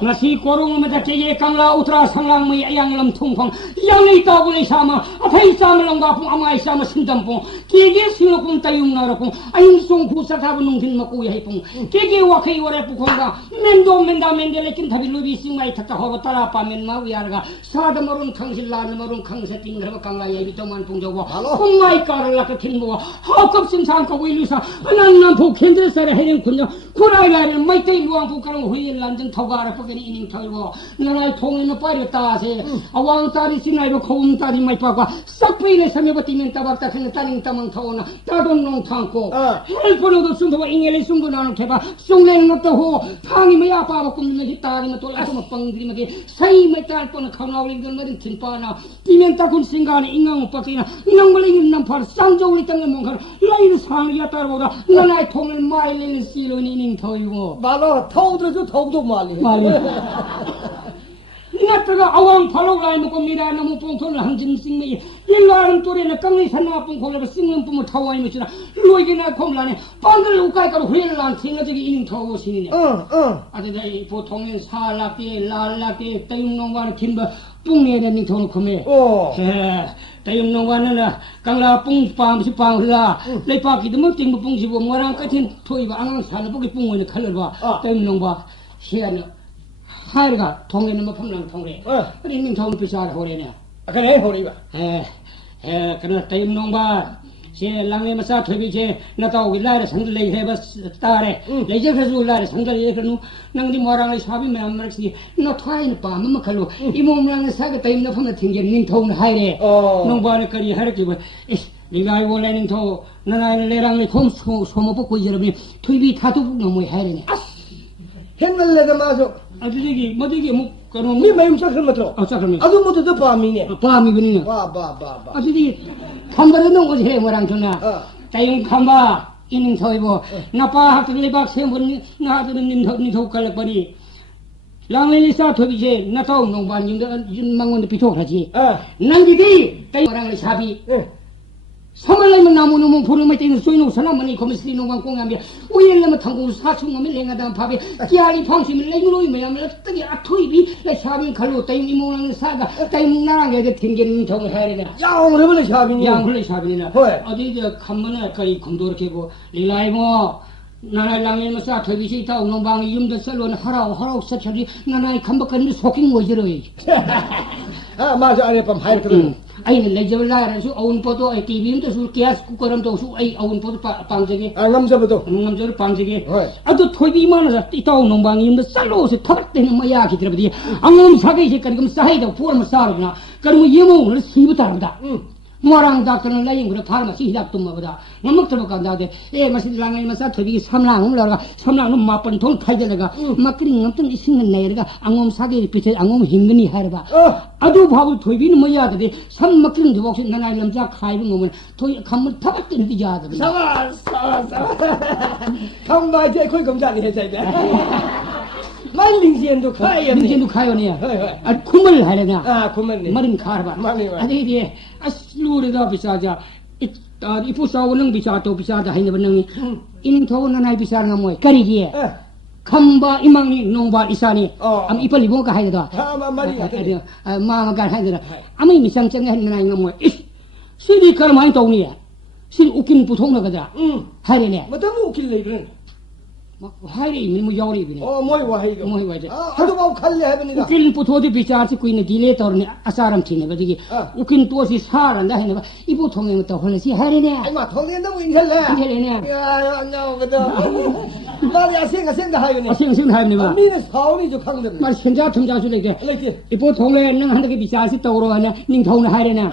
ꯉꯁꯤ ꯀꯣꯔꯣꯡ ꯑꯃꯗ ꯀꯦꯒꯦ ꯀꯪꯂꯥ ꯎꯇ꯭ꯔꯥ ꯁꯪꯂꯥꯡ ꯃꯩ ꯑꯌꯥꯡ ꯂꯝ ꯊꯨꯡꯐꯝ ꯌꯥꯡꯂꯩ ꯇꯥꯎꯕ ꯂꯩꯁꯥꯃ ꯑꯐꯩ ꯆꯥꯃ ꯂꯝꯒꯥ ꯄꯨꯡ ꯑꯃꯥꯏ ꯆꯥꯃ ꯁꯤꯟꯗꯝ ꯄꯨꯡ ꯀꯦꯒꯦ ꯁꯤꯡꯂꯛꯄꯨꯡ ꯇayꯨꯡ ꯅꯥꯔꯛꯄꯨꯡ ꯑꯌꯤꯡ ꯆꯣꯡꯐꯨ ꯆꯠꯊꯥꯕ ꯅꯨꯡꯊꯤꯟ ꯃꯀꯨ ꯌꯥꯍꯩ ꯄꯨꯡ ꯀꯦꯒꯦ ꯋꯥꯈꯩ ꯋꯥꯔꯦ ꯄꯨꯈꯣꯡꯒ ꯃꯦꯟꯗꯣ ꯃꯦꯟꯗꯥ ꯃꯦꯟꯗꯦ ꯂꯩꯀꯤꯟ ꯊꯕꯤ ꯂꯨꯕꯤ ꯆꯤꯡꯃꯥꯏ ꯊꯛꯇ ꯍꯧꯕ ꯇꯔꯥ ꯄꯥꯃꯦꯟ ꯃꯥꯕꯨ ꯌꯥꯔꯒ ꯁꯥꯗ ꯃꯔꯣꯟ ꯈꯪꯁꯤ ꯂꯥꯟꯅ ꯃꯔꯣꯟ ꯈꯪꯁ ꯇꯤꯡꯈ꯭ꯔꯕ ꯀꯪꯂꯥ ꯌꯥꯏꯕꯤ ꯇꯧꯃꯥꯟ ꯄꯨꯡꯖꯧꯕ ꯄꯨꯡꯃꯥꯏ ꯀꯥꯔꯂꯛꯀ ꯊꯤꯟꯕ ꯍꯥꯎꯀꯞ ꯆꯤꯟꯁꯥꯡ ꯀꯧꯏ ꯂꯨꯁꯥ ꯑꯅꯪ ꯅꯝꯐꯨ ꯈꯦꯟꯗ꯭ꯔ ꯆꯔꯦ ꯍꯩꯔꯦꯡ ꯈꯨꯟꯖ ꯈꯨꯔꯥꯏ ꯂꯥꯏꯔꯦ ꯃꯩꯇꯩ ꯂꯨꯋꯥꯡꯄꯨ ꯀꯔꯝ ꯍꯨꯏꯌꯦꯟ ꯂꯥꯟꯖꯪ ꯊꯧꯒꯥꯔꯛꯄꯒꯅꯤ 이닝ꯊꯧ이고 나라의 통일은 빠르 따세 아왕 따리 지나이고 고음 따리 마이빠가 싹베이네 삼여버 뛰면 따박따 생는 따링 따망 타오나 따돈 농 타고 헬포노도 숨도와 잉엘리 숨도 나는 개바 숭랭 납도 호 탕이 뭐야 빠바 꿈리면 따리면 또 라서 뭐 뻥들이면 사이 메탈 뻔은 카나올링 건너린 틴빠나 뛰면 따군 생각에 잉강 오빠끼나 낭벌링 남팔 쌍저우리 땅에 뭔가 라이르 상리야 따라보다 나라의 통일 마일리는 씨로니 이닝터이고 말로 타오들어줘 더욱더 말리 나트가 아왕 팔로 라이 먹고 미라 너무 뽕통을 한짐 싱메 일라는 또래는 깡리 산나 뽕콜을 싱는 뿜을 타와이 무시나 로이게나 콤라네 빵들 우까이까로 회란 팅어지기 이닝 타고 신이네 아들이 보통은 살락게 랄락게 떼용농과는 김바 뿡내는 닝터는 금에 떼용농과는 강라 뿡빵시 빵으라 레파기도 뭐 띵부 뿡시고 뭐랑 같은 토이가 앙앙 사는 보기 뿡원에 칼을봐 떼용농과 희한은 하이가 통에는 뭐 펌랑 통래. 이닝 통 비싸라 호래냐. 그래 호리바. 그러나 타임농바 제 랑에 마사 퇴비제 나타오 길라레 상들레 해바 따레 레제 가지고 라레 상들레 그नु 낭디 모랑을 사비 매엄마르시 너 타인 빠마 칼로 이몸랑에 사가 타임나 펌나 팅게 닝 통 하이레. 농바레 거리 하르기고 리가이 원래는 더 나나의 레랑을 콤 소모 벗고 여러분이 퇴비 타도 너무 하이레네. 했는데도 마저 아들이 뭐지기 뭐 그런 미 마음 sak을 맞어. sak을 아주 모두도 밤이네. 밤이거든요. 봐. 아들이 컴바르는 거지 해 뭐랑 전화. 타임 컴바 이닝 서이고 나빠 학들이 박 세번 나들은 님 속갈 거리. 랑레리사 토비제 나타오 농반 윤망원도 비토하지. 난기디 타임랑을 사비. 사말라이만 나무는 보름에 때는 소이노 사람만이 거미스리 농광 공하며 우일라면 당공 사충하면 랭하다 밥에 끼아리 방심을 레그로이 매야면 뜨게 아토이비 레샤빈 칼로 따임 이모랑 사가 따임 나랑에 튕기는 정을 해야 되나 양을 샤빈이 양을 샤빈이나 어디 저 간만에 거의 검도 이렇게 뭐 리라이모 나라의 랑에는 싸 퇴비시 있다 옹농방이 юм도 썰로는 하라고 사차리 나라의 감박하는 속인 거지로이 아 맞아 아니 밤 하이거든 아이는 레저라라서 어운포도 TV인도 술 깨스 쿠커럼도 수 아이 어운포도 방적이 아 남자부터 남자를 방적이 아도 토비만은 있다 옹농방이 юм도 썰로서 터럭대는 뭐야 기들어버디 앙놈 사게 이제 그럼 사이도 포르면 싸르구나 그러면 예몽을 시부터 합니다 뭐랑 닥터는 라인 그래 파르마시 히닥도 뭐보다 먹더라 간다데 에 마시 랑에 마사 토비 삼랑 올라가 삼랑은 마번 돈 카이들가 막그리 넘던 있는 내가 앙옴 사게 비체 앙옴 힘근이 하르바 아주 바보 토비는 뭐야 돼 삼 막그리 저복시 나나 남자 카이는 오면 토이 감을 타박들 뒤자다 사바 감마 이제 거기 검자니 해자이데 말링지엔도 카이야 링지엔도 카이오니야 아 kum을 하려냐 아 kum을 머린 카르바 아니 이게 아슬루르다 비싸자 이 부사오는 비싸도 비싸다 하는 번능이 이는 더는 나이 비싸는 뭐 까리기에 감바 이망이 농바 이사니 암 이빨이 뭐가 하이다 아 말이야 마마가 하이다 아무 미상장에 하는 나이 뭐 시리 카르마이 도니야 시리 웃긴 보통나 가자 하리네 뭐 너무 웃길래 이거는 하이리 뭐 야오리 비네 뭐이 와 이거 뭐이 와지 아도 뭐 칼래 해버니다 웃긴 보통이 비싸지 꾸이네 딜레 떠르네 아사람 튀네 가지기 웃긴 또시 사란다 해네 이 보통에 또 홀레시 하리네 아이마 통에 너무 인텔레네 야 나오거든 말이 아생가 하요네 아생 하요네 봐 미네 사오니 저 강들 말 현자 tum자수 레게 이 보통에 능 한다게 비싸지 떠오러 하냐 닝 통에 하리네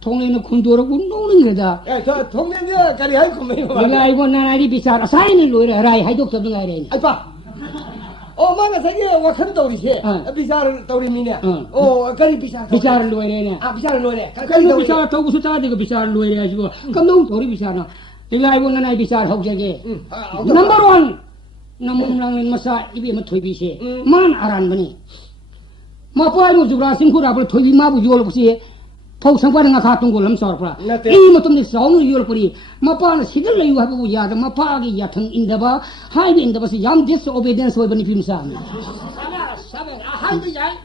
통에는 군도라고 노는 거다 야저 통에가 가리 할 거면 내가 이거 나나리 비싸라 사인을 놓으라 라이 하이독 없는 거 아니네 아빠 마가 세계 와카는 떠오리지 비싸를 떠오리미네 가리 비싸를 놓으래네 아 비싸를 놓으래 가리 비싸 떠고 수다되고 비싸를 놓으래 가지고 감동 돌이 비싸나 내가 이거 나나리 비싸를 하고 저게 넘버 원 남문랑은 마사 입에 뭐 토이비시 만 아란바니 마빠이모 주라 싱쿠라블 토이비 마부 요르부시 Pau sangkwana nga katong ko lam sorpra. Ini mo tumni saung yul puri. Mapa na sidal layu habu ya da mapa agi yathang indaba. Hai bi indaba si yam disobedience hoy bani pimsa. Sabar ahal bi jai.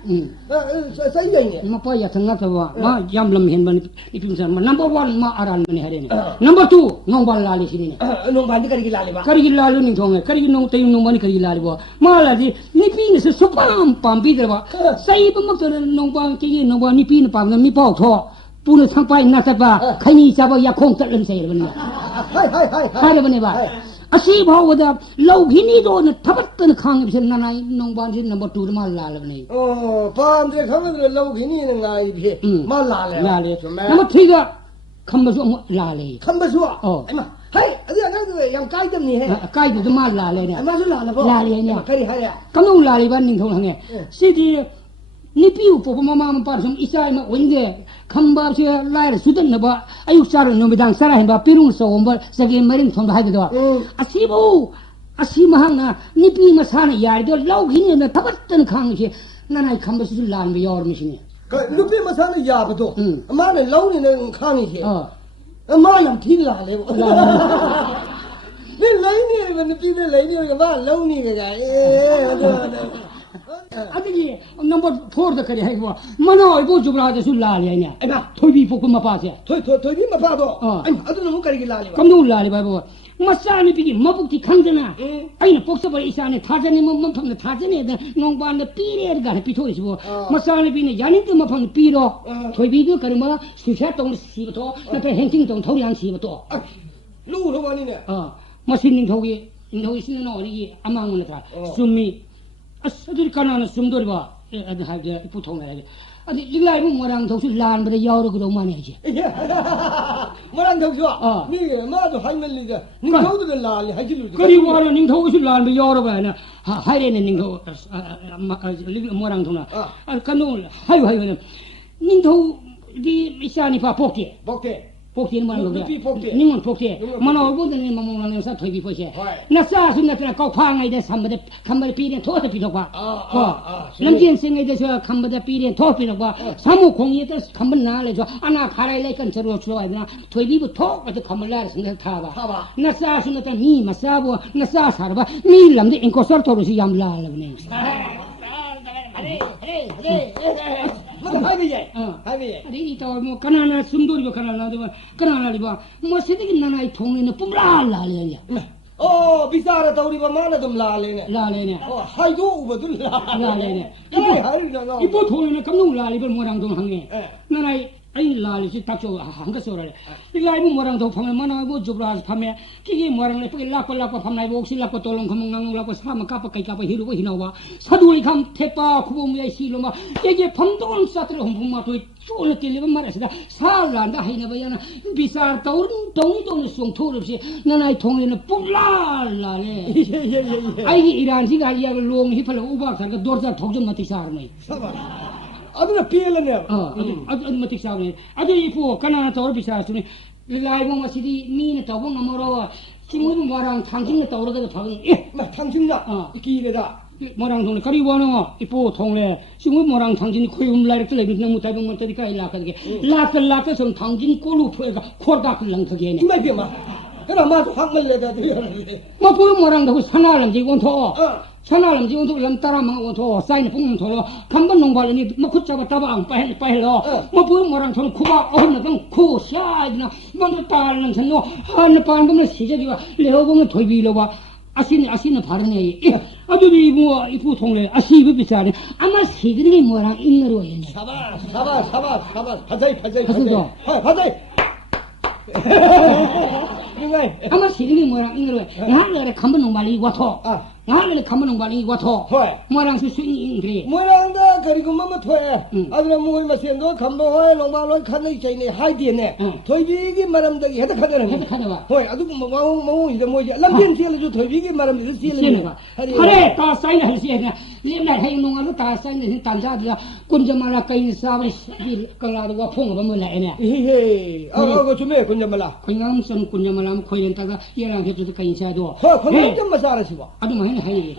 Sai gai ne. Mapa yathang nga tawa. Ma yam lam hen bani pimsa. Number 1 ma aran bani hare ne. Number 2 nong bal lali sini ne. Nong bal kari lali ba. Kari lalu ning thong kari nong tayu nong bani kari lali ba. Ma la di ni pi ne se sopam pam pi de ba. Sai ba mak nong bang ki nong bang ni pi ne pam na mi pau tho. Puna sampai nasaba kani saba ya khong tat len sei bani hai bani ba asi bhaw da lau hini do na thabat tan khang bi na nai nong ban sin number 2 ma la bani pam de khang de lau hini na ngai bi ma la le number 3 ga khamba su la le khamba su ai ma hai adi na de yang kai dam ni he kai de ma la le ne ma su la le bo la le ne kari hai ya kam nong la le ban ning thong hange si di ni piu po mama pa sum isai ma wenge khamba se lai sudan na ba ayuk sar no midang sara hen ba pirung so omba sage maring thong hai do asi mahang na ni pi ma sana yar do lau hin na tabat tan khang che nanai khamba su lan be yor mi sini ka lu pi ma sana ya ba do ma ne lau ni ne khang ni che ma yam thi la le bo ni lai ni ne pi ne lai ni ga ba lau ni ga Adigi number 4 da kare hai wa mano ibo jubra da su la le ne ai ba thoi bi pokuma pa se thoi bi ma pa do ai adu no kari la le ba kam no la le ba bo masa ni bi mabuk ti khangdana ai na poksa ba isa ne thajane mam phang ne thajane da nong ban ne pi re ga pi thoi si bo masa ni bi ne yanin te ma phang pi ro thoi bi do karma su sha tong si ba to na pe henting tong thau yang si ba to lu ro ba ni ne masin ning thau gi sin no ni amang ne tra sumi asadir kanana sumdor ba ad haje puthong ne adi liglai mu morang thau su lan ba yaw ro ko ma ne je morang thau su ni ma do hai mel li ga ning thau de la li hai ji lu kari wa ro ning thau su lan ba yaw ro ba na hai re ne ning thau morang thau na kanu hai ning thau di isani pa pokte 폭티는 말로 님은 폭티 만나고는 mamong랑 사 토비 포시 나사 순나트라 거팡아이 돼 삼바데 감바데 비린 토트 비도과 남진 생에 대해서 감바데 비린 토 비도과 사무 공이에 대해서 감번 나래죠 아나 가라이래 컨트롤 좋아하나 토비부 토 같은 감을라 생각 타봐 나사 순나트라 미 마사보 나사 사르바 미 람데 인코서 토르시 얌라르네 Ini tahu mau kenana sundur juga kenana liba masih di kenana itu ini pemlala lianya. Oh bisa ada tahu di mana tuh lalene. Lalene. Oh hayu betul lalene. Ibu tahu ini kamu lali bermurang dong hangi. Nana Ai lali si tak jauh hangga sorale. Ibu ibu morang tu pamai mana ibu jublas pamai. Kiki morang le pergi lako pamai ibu si lako tolong kamu ngangu lako sama kapa kai kapa hiru ko hinawa. Sadu ikam tepa kubum ya si loma. Kiki pamdon satri humpuma tu chul kili bamara sida. Salah anda hina bayana bisar tong sung thuru si nanai thong le pula lale. Ai Iran si gali ya long hi phala ubak sar ka dorja thokjum mati sar mai. Aduh pialannya. Aduh mati sahaja. Aduh ibu kanan tahu bisa sini. Lilai mau masih di mina tahu nggak mau. Cuma itu orang tangking tahu orang tahu. Nah tangking lah. Iki dah. Orang tu ni kari wana ibu thong le. Cuma orang tangking kau umlai tu lagi namu tahu mau tadi kaya lakat ke. Lakat so tangking kolu tu korda kulang tu gini. Cuma dia mah. Kenapa tu hak malah dah. Mau pun orang tu sana lagi untuk. Sana lam jiung tu lam tara mang untuk sain pun tholo kamban nongbal ni makut caba tabang pahelo mapu morang thon kuba on na ku sai na man ta nan chno han pan bang si je wa leo bang thoibi lo ba asin bharne adu ni ibu thongle asi bu bisare ama sigri morang inro yen sabas phajai ama sigri morang inro ya le kamban nongbali wa tho 나는 가면 발이 와서 뭐랑 수수인그래 뭐랑다 그리고 뭐뭐 토해 아들 뭐를 마시는도 감동하에 농마로 칸이 있네 하이디네 토이비기 말함다기 해득하더라 호이 아주 뭐 이제 뭐지 람빈티를 토이비기 말함이 지르네 그래 다 사이나 할시에 림날 해농아로 다 사이나 단자들 군자마라 까인 사브리 끌라도 풍어 보면 나네 헤헤 아고 좀해 군자마라 그냥 선 군자마라 코이렌다가 얘랑 해주도 까인 사도 그럼 좀 마사라시 봐 아주 많이 hay.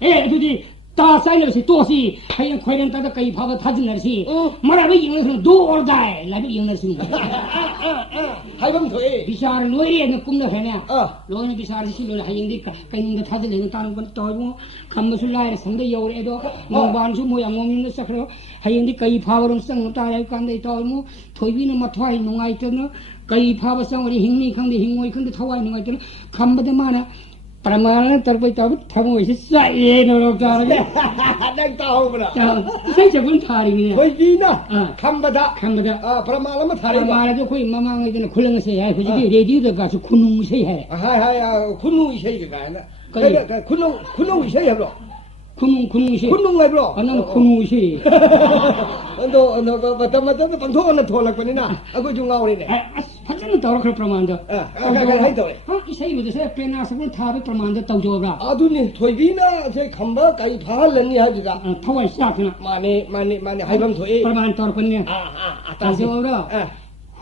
Jadi tak saya lebih situasi, hay kau yang tak ada kaya apa thajin nasi. Mara lagi yang nasi do or die, lagi yang nasi. Hay bang tu Bisar lori yang kum dah hanya. Lori bisar sih lori hay yang di kaya yang thajin yang tahu kan tahu mu kamu sulai sangga ya orang itu mungkin semua yang mungkin sakro hay yang di kaya apa orang sang tahu kan dia tahu mu thoibi nama thai nungai tu na kaya apa sang orang hingni kang di hingoi kang di thawai nungai tu kamu pada mana Peramalan terbaik tahu tamu isi saya nolok cara ni. Ada tahu berapa? Saya cakap thari ni. Kau bina, kambada. Peramalan mah thari. Peramalan tu kau mama itu nak kulang saya. Kau jadi radio tu kasi kunung saya. Hai, kunung saya ke mana? Kunung saya bro. Kunung saya. Kunung lagi bro. Anam kunung saya. Untuk betul pangtung anak tolak ni na. Aku juga orang ni. Macam tahu kalau peramalan tu. Hai tahu. Saya itu saya pernah sebelum thari peramalan tu tahu juga. Aduh ni, tuai bina saya kamba kaya pahal ni ada juga. Thawai sah tu. Mane, hai bang tuai. Peramalan tahu pun ni. Tahu juga.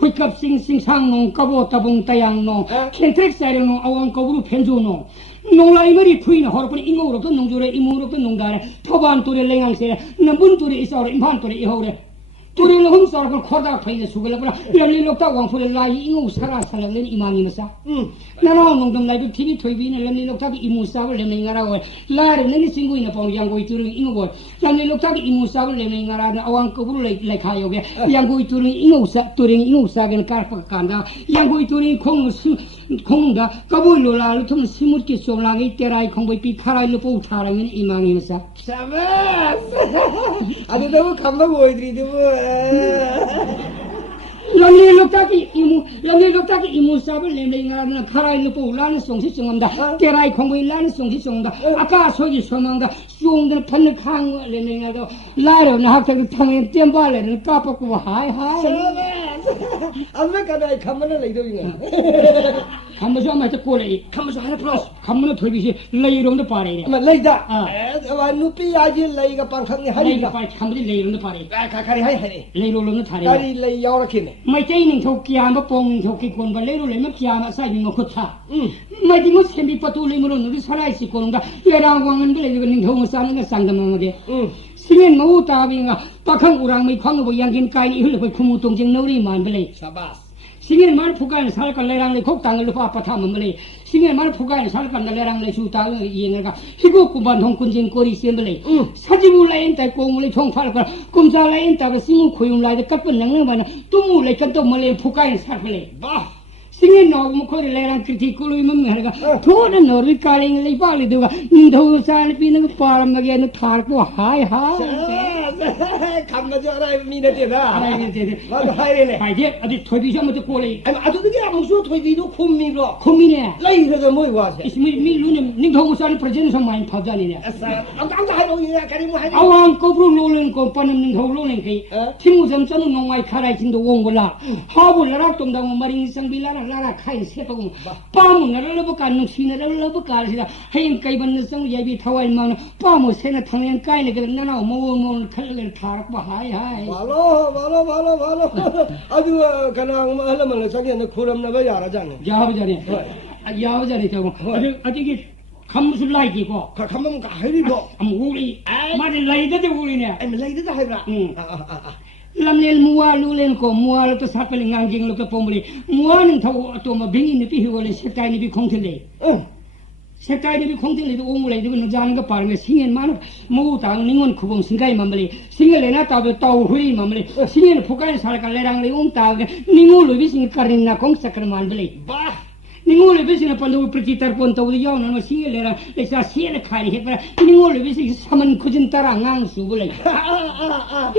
Hikap sing sang nong kabo tabung tayang nong. Kentrik saya nong awang kabo penju nong. Nong lai meri thui na horpun ingo ro tu nong jure imu ro tu nong dare. Thoban tu re lengang se. Nambun tu re isau re imhan tu re ihau re. Turun lahum sarapun khoda phai sugala pura yali lokta wangphule lai ingu sara salang len imani masa nana nongdam lai bi thini thoibi na lemni lokta ki imu sabar lemni ngara wa lare nani singui na pong yangoi turun ingu bo lemni lokta ki imu sabar lemni ngara na awang kubur lai khayo ge yangoi turun ingu sa gen kar pakanda yangoi turun khong da kaboi lola luthum simut ki somlangi terai khongboi pi kharai lupo tharai men imani masa sabas adu tu khamba boidri tu Lamni lokta ki imu sabar lemni ngara na kharai lupo lan songsi songam da terai khongboi lan songsi songda aka soji somang da song da phan khang lemni ngara laro na hak tak thang temba le ka pa ku hai sabas amma kada khamba na lai do inga khamba खम्बसो अमा त कोले खम्बसो हारा प्रो खम्बनो थोबिसे लैरोम द पारे ने अमा लैदा ए नुपी आजि लैगा पांखंग नि हरि लैगा पाइ खम्बदि लैरोम द पारे खरि हाय हरि लैरोम द थारे करि लै यावरखिने मैतै निंथौ कियाम पोंग निंथौ कि कोन बा लैरो लैम कियाम असाइ नि मखुथा मैदि मु सेमबि पतु लैमरो नुबि सराइ सि कोनगा येरांग वांगन बे लैबि निंथौ मसांग सांगम मगे सिंगेन मउ ताबिंगा पाखंग उरांग मै खंग बो यांगिन काइनि इहुल बै खुमु तोंजिंग नौरि मान बले शाबाश सिंगेन मान फुगान सालकन लेरांग ले खोक तांग लुपा पथा ममले सिंगेन मान फुगान सालकन लेरांग ले सु तांग येंगा हिगो कुबान हों कुंजिंग कोरि सेमबले सजिबु लाइन ताइ कोंग ले छोंग फालक कुमजा लाइन ताब सिंगु खुयुम लाइ कप नंग बना तुमु ले कन तो मले फुगान सालकले वाह सिंगेन नौ मुखोर लेरांग कृति कुलुइ मम हरगा थोन नोरि कालिंग ले पाले दुगा निंधौ साल पिन पारम मगे न थार को हाय हाय खम्बजो राइ मिने तेदा राइ मिने तेदा वा हाइरेने हाइजे अदि थोबि सम त कोले अदुदि अमुसु थोबि दु खुम्मिरो खुम्मिने लैरग मोइ वासे इसमि मि लुने निंधौ साल प्रेजेंट समाइन फजानि ने अम हाइरो या करि मु हाइ अवांग कोब्रु लोलेन को पनम निंधौ लोलेन खै थिमु जम चनु नोंगाइ खाराइ थिंदो वंगला हाबु लराक तोंदा मरिं संबिला lara khai se pa pa mu na lo ba kan nu si na lo ba ka si da hein kai ban na sang yai bi thawai ma na pa mu se na thang yang kai ne ga na na mo mo khal le thar ba hai hai balo adu kana ma hala ma sang ya na khuram na ba ya ra jang ya ba ja ne ya ba ja ne ta adu ki kham su lai ki ko kham mu ka hai ri do am uri ma de lai da de uri ne ai lai da hai bra lamnel muwa lulen ko muwa lo to sapel ngangjing lo ko pomri muwa ning thau to ma bingi ni pi hiwole setai ni bi khongthile setai ni bi khongthile do ong lai de jan ga par me singen man mu ta ningon khubong singai mamle singel na ta be taw hui mamle singen phukai sar ka lerang le ta ningu lo bi sing karin na kong sakar man bele ba ningu le bi sing pandu prikitar pon taw yaw na singel lera esa sien khai he pa ningu le bi sing saman khujin tara ngang su bele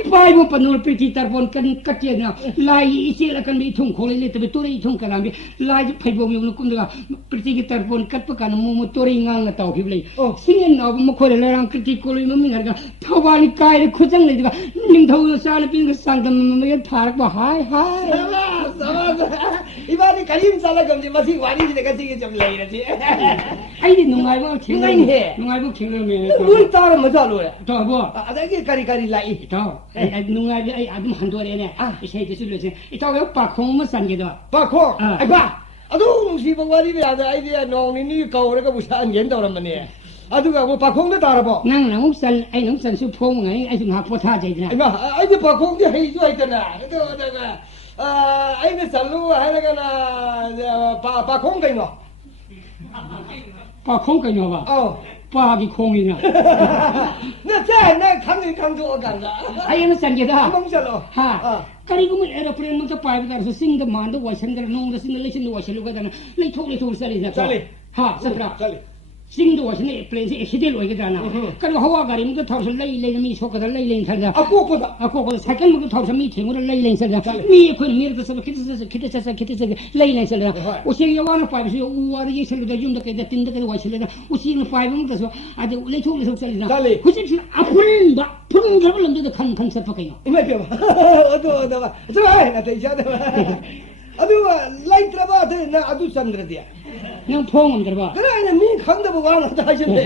ipai mo panul prikitar pon kan katye na lai isi la kan bi thung khole le tabe tori thung karam bi lai phai bo mi kum da prikitar pon kat pa kan mo tori ngang na taw hi bele singen na mo khole lerang kritik koloi mo mi ngar ga thawani kai re khujang le da ning thau sa le pin sang dam me thar ba hai ibani karim sala gam ji masi wani ji ka ji jam lai ra ji ai di nungai bo thing nungai bo thing me lu ta ra ma ja lo ya to bo ada ki kari lai to ai nungai ai adum han do re ne isai de su lo sin itaw yo pa khong ma san ge do pa khong ai ba adu si ba wani ba da ai dia nong ni kau ra ka bu sa an yen daw ra ma ne aduga mo pa khong da ta ra bo nang na muk san ai nong san su phong ngai ai su ha po tha jai dina ai ba ai de pa khong de hei jo ai ta na do da ga ai ne san lu hai la ga na pa khong kai no pa khong kai no ba pa gi khong ni na na zai na khang ni khang zo gan da ai na san ge da mong sa lo ha kari gu mun aeroplane mun ta pai ga so sing da man da wa san da nong da sing da le sin da wa shelu ga da le thok sa le ha satra sing do wasne plane se exidel oi ga na kan hawa gari mu thau sa lai mi so ka lai thar da ako ko cycle mu thau sa mi thing lai sa da mi khon mir da sa khit sa lai sa da o se ya wana pa bi u wa ri se da jum da ke da tin da ke wa se da u si na pa mu da so a de le thok sa na hu si apun ba pun ga lam da kan sa pa kai no mai pe ba o da ba so ai na te ja da adu lai traba de na adu chandra dia nang phong am darba kara na mi khang da ba wa na da jin de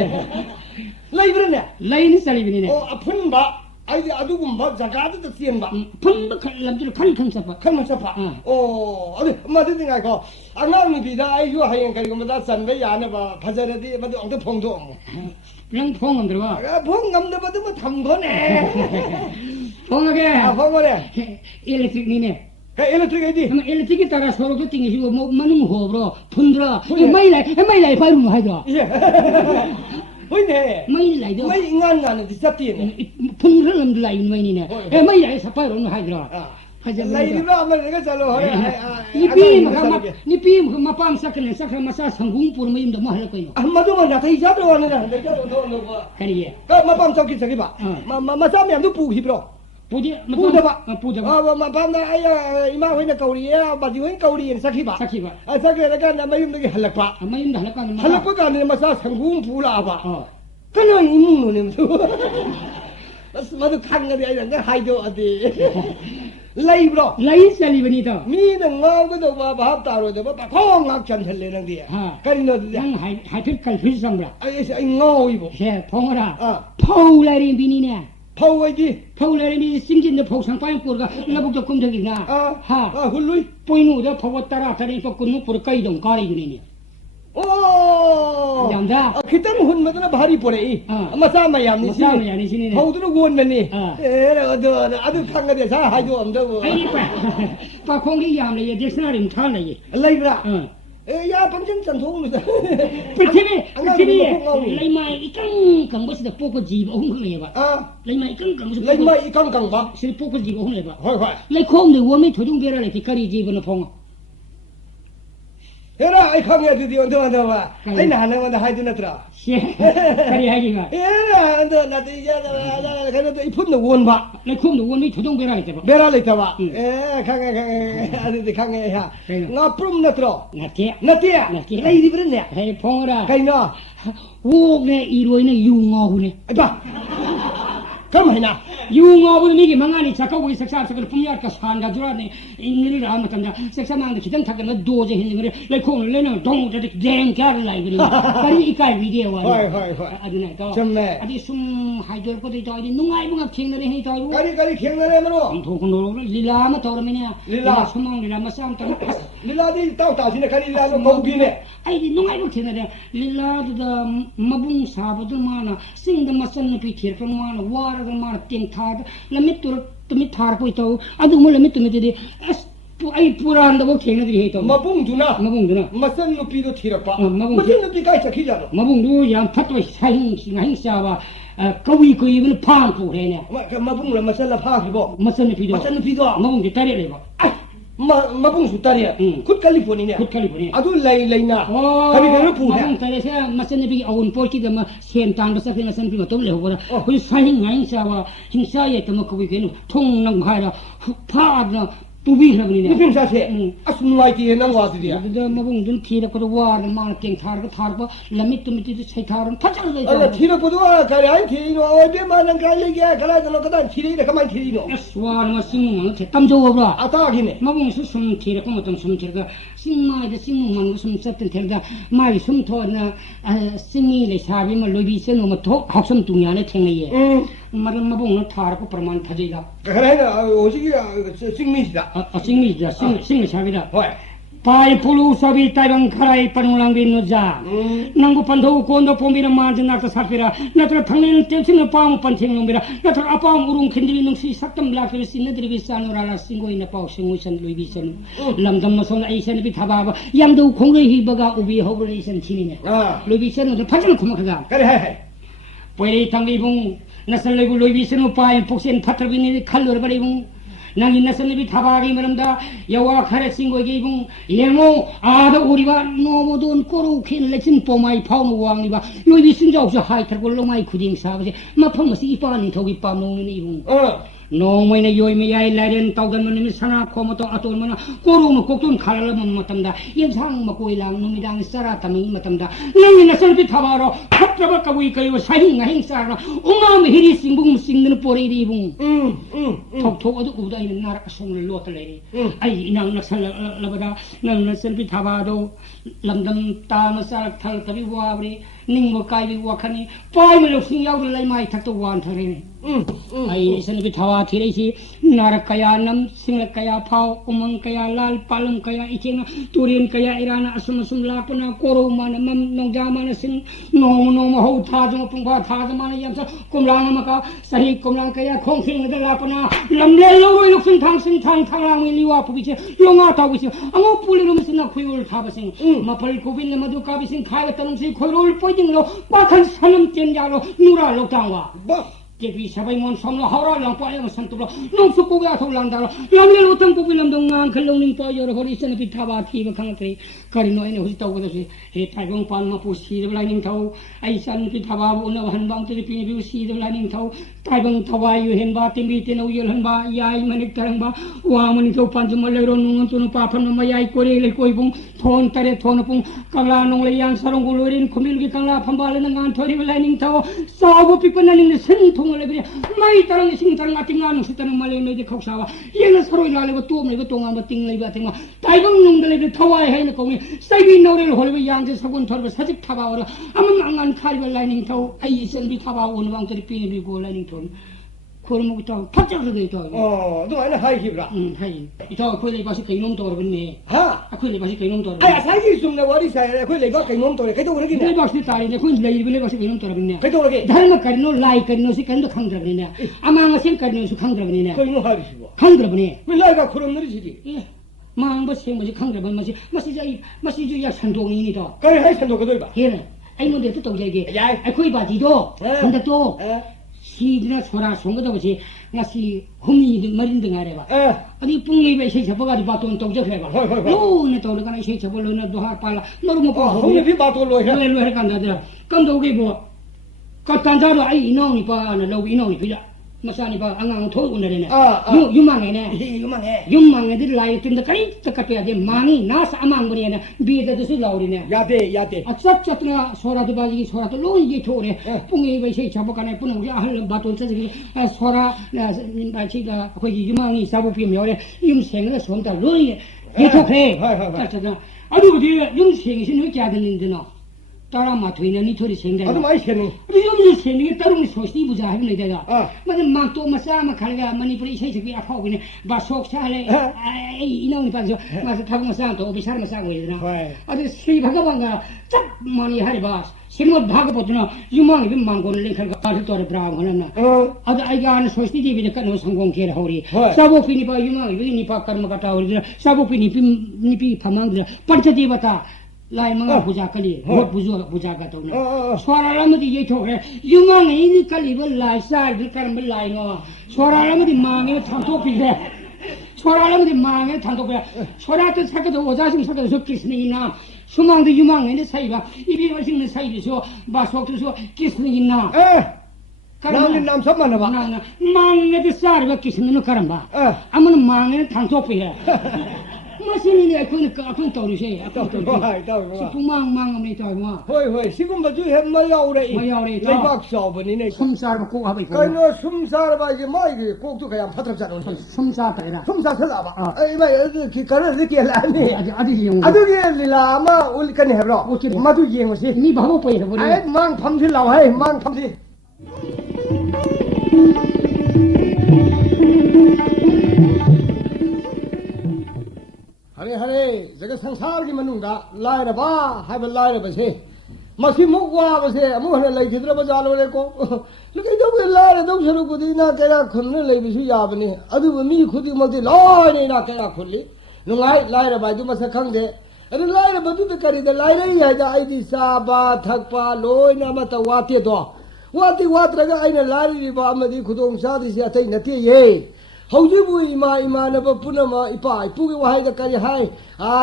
lai bra ne lai ni sali bi ne o apun ba ai de adu gum ba jaga da tien ba pun ba lam ju kan sa pa o adu ma de ngai ko angang ni bi da ai yu hayen kai gum da san ba ya na ba phajara di ba de ong de phong do nang phong am darba phong am da ba de ma tham go ne phong ge phong ne electric ni ne electric ID electric ki tara soro ko tingi ho manung ho bro phundra mai lai pa mu ha do hoi ne mai lai do mai ngan di sati ne phundra lam lai mai ni ne mai lai sa pa ro no ha do lai ri ba ma ga chalo hore ni pi ma pam sakne sakra ma sa sangung pur mai da ma hala ko no ma do ma na thai ja do ne da ja do no ba kariye ka ma pam sok ki saki ba ma sa me am du pu hi bro puja ma pam na ai ima hoi na kauri ya ba di hoi kauri en sakhi ba sakre la ka na mayum de halak pa ka ne ma sa sangung pu la ba ka no imu no ne 마도 강가리 아니라 하이도 어디 레이브로 레이 살리버니다 미는 나오고도 밥 따로도 밥 공학 전hel래는 게 그리노 양 하이필 칼필상브라 아이 나오이보 예 봉어라 파울라리 비니네 파우이지 파울라리 심진의 폭상파인 꼬르가 나북도 공적이나 하 훌루이 포이누다 파워 따라 따리 뽑고는 뿌르까이동 가리그니니 오 양자 그때는 혼마드나 바리 보래 마사마야니 마사마야니 시니 파우드로 원면니 아주 강가리 사 하이도 엄다고 아이 빠 공기 양래 딕셔너리 탈래 레이브라 야 방금 전통으로다 Pertini Laimai ikan kang bos da poko jiba hong leba Laimai ikan kang bos Laimai ikan kang ba sir poko jiba hong leba hoi hoi Lai khom de wo me thojung bera le tikari jiba na phong Hera ai khang ya di on da ba ai na na da hai du na tra Kari hai ga Hera ando na di ya da ka da ipun no won ba Lai khom de wo me thojung bera le ta ba Bera le ta ba khang di khang ya nga prum na tro na tia lai di bren ya hai phong ra kai no wo ne i roi ne yu ngo hu ne ai ba Kam hai na yu ngo bu mi gi mangani chaka wi saksa sakal pumyar ka san ga jura ne ingri ra ma tamda saksa mang de khidang thak na do je hin ngre lai khong le na dong de dem kar lai gi kari ikai video wa hoi aduna to chamme adi sum haidor ko de to adi nungai bu ngap thing na re hi to kari kheng na re maro thok no lila ma to me ne lila sumang lila ma sam tam lila di tau ta sin kari lila no ko bi ne ai di nungai bu thing na re lila da mabung sa ba du ma na sing da ma san na pi thir kan ma na war da ma ting thar lamit tur tumi thar poi to adu mo lamit tumi de as ai puran da bo theng na di to mabung duna masan no pi do thira pa mabung no pi kai chakhi ja mabung du yam phatwa sahin ngai sa ba kawi ko ibn phang pu he ne mabung la masan la phang bo masan pi do mabung de tare le ba mabung su tare khut california ne adu lai na kabi ga pu ha mabung tare sa masan pi awun por ki da ma sem tang ba sa fi masan pi ma tom le ho ba ko sahin ngai sa ba hingsa ye ta ma kawi ke no thong nang bha ra pha na tubi hrabni ne nipim sa se asnwai ti nang wa ti ya da mabung dun thira ko war ma keng thar ko thar ba lamit tum ti sai thar phachal le ala thira ko do ka ai thi no ai be ma nang ka le ya kala no ka dan thiri da kamai thiri no swar ma sing ma the tam jo ba ata gi ne mabung su sum thira ko ma tam sum thira sing ma da sing man sum sat ten thira mai sum tho na singi le sa bi ma lobi se no ma tho hak sum tung ya ne theng ye maram mabung na thar ko praman thajai da ka na o ji sing mi da singmi sabida pai pulu sabi taibang kharai panulang bin nuja nangu pandho kondo pombira marjana ta sapira natra thanglin tensin pam panthing nombira natra apam urung khindri nungsi saktam lakri sinadri bisanu rala singoi na pau singoi san lui bisan lamdam mason aisan bi thaba yamdu khongrei hi baga ubi hobri san chini ne lui bisan no phajan khumakaga kare hai poi thangli bung nasal lui bisan pai poksen phatrabini khallor bari bung nang inasan bi thabagi maramda yawa khare singogi bung yengo ada uriba nomodon koru khin lechin pomai phau wang ba loi bi sinjau sa hai thar bol lomai khuding sa ba ma phang ma si pa ni thogi pam no ni bung no mai na yoi me yai laren taugan man ni sana khoma to atol mana koru ma koktun khalala matamda yensang ma koi lang no midang sara taming matamda nang inasan bi thabaro khatra kabui kai wa sai ngai sara ungam hiri singbung singden pori ri bung thok thok adu uda in nar asong lot le ai inang nasal labada nang nasal bi thabado lamdam ta masal thal tabi wabri ningbo kai bi wakhani pai me lok sing yaw lai mai thak to wan thare ai san bi thawa thire si nar kaya nam sing kaya phau umang kaya lal palung kaya ichena turin kaya irana asum asum lapna koro man mam nong jamana sing no ho tha jong pung ba tha jamana yam sa kumlang maka sahi kumlang kaya khong sing da lapna lamle loi lok sing thang lang mi liwa pu bi che longa ta bi che ango puli rum sin na khuil tha ba sing ma phal ko bin ma du ka bi sing khai ba tanum si khoirol poiding lo pa khan sanam ten ja lo nura lo tangwa ba Jadi sabai mon samla hara lang pa yang santulo nong suku ga thau lang dalo lam le utang ko bilam dong ngang khalong ning pa yor hori sen pi thaba thi ba khang tri kari no ene hu tau ko si he thai gong pan ma pu si de lai ning thau ai san pi thaba bu na han bang tri pi bi si de lai ning thau thai bang thawai yu hen ba tim bi te no yel han ba yai manik tarang ba wa mani thau pan jum le ro nung tu no pa phan ma yai ko re le koi bung thon tare thon pung kangla nong le yang sarong gu lorin khumil gi kangla pham ba le nang an thori lai ning thau sa bu pi pan ning sen 통을 내버려 마이 따랑 싱 따랑 아팅 나는 수다는 말에 너희들 걱사와 얘는 서로 일하려고 또 내고 동안 뭐 띵내고 아팅 뭐 다이방 놈들 내버려 타와야 해는 거기 사이비 노래를 홀고 양재 사군 털고 사직 타바오라 아무 망한 칼을 라이닝 타고 아이 선비 타바오는 왕들이 비니비고 라이닝 톤 그러면 또 팍짝으로 돼 있다. 너 아니 하이기브라. 하이. 이따 그래 봐서 그놈 또 그러네. 하. 그래 봐서 그놈 또. 아야 사이기 숨나 워리 사야 그래 봐 그놈 또 그래도 그러긴 해. 그래 봐서 다리네. 그 레이블에 봐서 그놈 또 그러네. 그래도 그러게. 달마 가리노 라이 가리노 시간도 강들 그러네. 아마가 생 가리노 수 강들 그러네. 그놈 하리시고. 강들 그러네. 왜 라이가 그런 노리시지? 예. 망버 생 뭐지 강들 번 뭐지. 마시 저 산동이니다. 그래 해 산동 그들 봐. 예. 아이 뭔데 또 저기. 야, 거기 봐지도. 근데 또 시드나 소라 송거도 보지. ngasi humi marin dengar ba ani pungi be sei chapagari baton tok je ba lo ne to kana sei chapolo na doha pala noru mo pa humi bi baton lo he lo he kan da kan do ge bo ka tan ja ro ai ino ni pa na lo ino ni pila masani ba angang tho un ne yu mang ne yu mang ne de lai tin da kai ta ka pe de mangi na sa amang bri ne bi de su lo ri ne ya de achat chatna sora de ba ji sora to lo ye tho ne pungi be sei chapagane punong ja hal baton cha ji sora ba chi da ko ji yu mang ni sa bu pi myo ne yum seng ne som da lo ye ye tho khe cha cha adu de yum seng sin ho kya de nin de no तारा माथुई ने निथोरी सेंदे अदु माई सेने अदु यम नि सेने तारुं सोस्ती बुजा है नै देगा मने मां तो मसा मा खालगा मणिपुरी इसे छबि आफाउ बिने बा सोक छाले ए इनाउ नि पाजो मा थाब मसा तो बिसार मसा गय न अदु श्री भगवानगा चप मनि हरि बास श्रीमद भागवत न युमांग बि मांगोन लेखर का पाठ तोरे ब्राह्मण न अदु आइगान सोस्ती देवी ने कनो संगों केर हौरी सबो पिनि पा युमांग बि निपा कर्म कटा हौरी सबो पिनि निपि फमांग पंच देवता lai manga puja kali hot puja ga to na swara lamadi ye tho he yuma ngai ni kali ba lai sa di karam lai no swara lamadi mangi thang to pi he swara lamadi mangi thang to pi swara to sakka to oja sing sakka so krishna ina sumang de yuma ngai ni sai ba ibi ba sing ni sai di so ba sok to so krishna ina karam ni nam sab mana ba na mangi de sar ba krishna no karam ba amun mangi thang to pi he 마시니 아콘 떠리세 아콘 시풍망 망음니 떠마 호이 시금도 주해 말야오래 레박 사오버니네 숨사르 꼭 하베 그노 숨사르 바지 마이기 꼭도 그냥 파트랍잖아 숨사다이라 숨사서라바 에이 마이 그 가르 느끼라니 아두기 리라마 울칸이 해브로 마두 예모시 니 바보 보이라 보리 아이 망 팜실 나와 해 망 팜실 हरे हरे जगत संसार की मनुंगा लायर बा है लायर बसे मसी मुगवा बसे अमुहन लई थिद्र बजाल रे को लगे तो लायर दो सरु कुदी ना केरा खुन लई बिसु याबनी अदु मी खुदी मते लय ने ना केरा खुली नुंगाई लायर बाजू मस खंगे अरे लायर बदु ते करी दे लायर ही है जा आईदी साबा थकपा लोय ना मत वाते दो वाती वात रगा आइने लारी बा मदी खुदोंग सादी से अतै नते ये हौजिबु इमा इमानब पुनमा इपा इपुगे वहाइदा करी हाय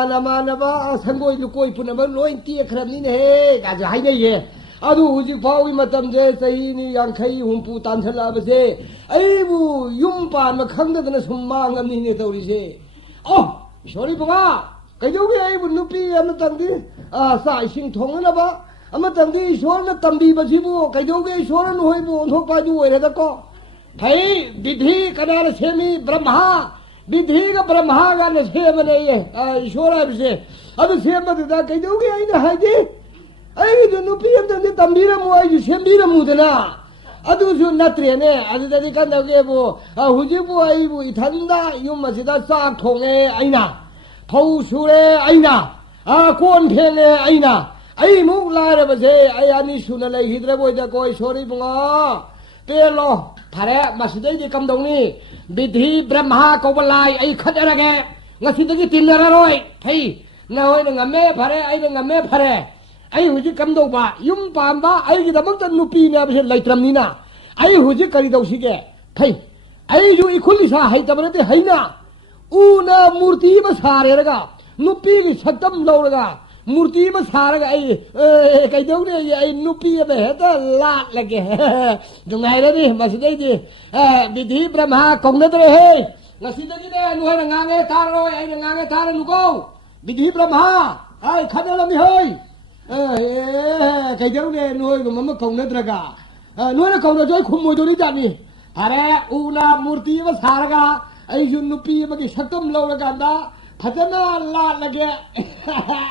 नमानबा संगोई लुकोई पुनमा लोइ तियखरमनि ने हे गाज हाइने ये अदु हुजि फाउइ मतम जे सहीनि यांखै हुंपु तानथलाबसे अइबु युम पान खंगदना सुमांगमनि ने तौरिसे ओ सोरी बगा कैजौगे अइबु नुपी अम तंगदि सा इसिंग थोंगनबा अम तंगदि ईश्वरना तंबी बसिबु कैजौगे ईश्वरन होइबु ओंथोक पाजु ओइरेदको भाई विधि कनार सेमी ब्रह्मा विधि का ब्रह्मा का न सेम नहीं है ईश्वर से अब सेम बता कह दोगे आई ना है जी आई जो नुपी हम तो तंबीरा मुआई जो सेमीरा मुदना अदु जो नत्रे ने अदु दे kan दोगे वो हुजी वो आई वो इथंदा युम मसिदा साग थोंगे आइना फौ सुरे आइना कोन फेंगे आइना आई मुक लारे बसे आई आनी सुन ले हिद्रे बोय दा कोई सोरी बुंगा पेलो फारे मसिदै कमदौनी विधि ब्रह्मा कौबलाई आई खदरगे ngasiदगी तिनररोय फै नहोय ngame फारे आई ngame फारे आई हुजि कमदौबा युम पामबा आई गिदमक नुपी ने बसे लैत्रमनिना आई हुजि करिदौसिगे फै आई जु इखुलिसा हैतबरते हैना उना मूर्ति बसारेरगा नुपी गि सतम लौरगा मूर्ति में सारगा आई कैदौने आई नुपी बे हेता लाट लगे दुंगाइरे दि मसिदै दि विधि ब्रह्मा कौनदरे हे ngasiदगी ने नुहर ngange तारो आई ngange तार नुको विधि ब्रह्मा आई खदलमि होय कैदौने नुहय मम कौनदरगा 너네 거기서 저희 콧모조리 자니 아래 우나 무르티가 살아가 아이주 누피 막이 샷덤 나오러 간다 파자나 라라게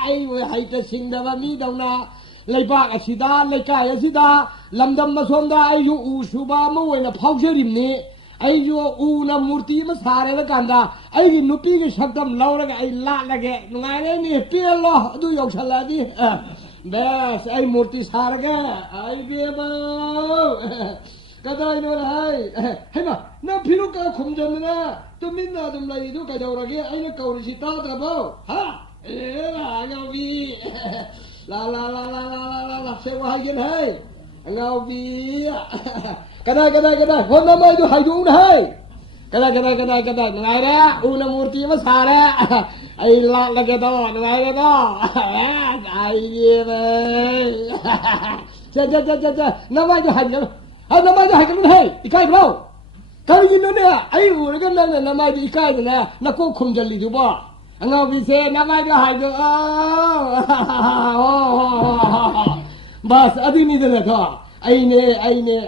아이고 하이트 싱다바 미다우나 레이박 아시다 레이카이 아시다 람담 마솜다 아이주 우수바 모이나 파우셔림니 아이주 우나 무르티가 살아가 간다 아이기 누피가 샷덤 나오러 가 아이 라라게 누가네 피엘로 두 욕살라디 베스 아이 무르티 살아가 아이 비에바 가다 이놈아 하이 해마 나 비로가 곰잡느나 또 민나 좀 라이도 가져오라게 아이는 까우르시 따다보 하 에라 아가비 라라라라라라라 세워하긴 하이 아가비 가다 혼나마이도 하이도 하이 가다 나이라 우나 무르티 마사라 아이 라라게도 나이라도 아이게 자자자자자 나마이도 하냐 나마이도 하기는 해 이까이 브라우 가리기는 해 아이고 내가 나는 나마이도 이까이는 나꼭 콤절리도 봐 안가비세 나마이도 하이도 바스 아디니들 거 아이네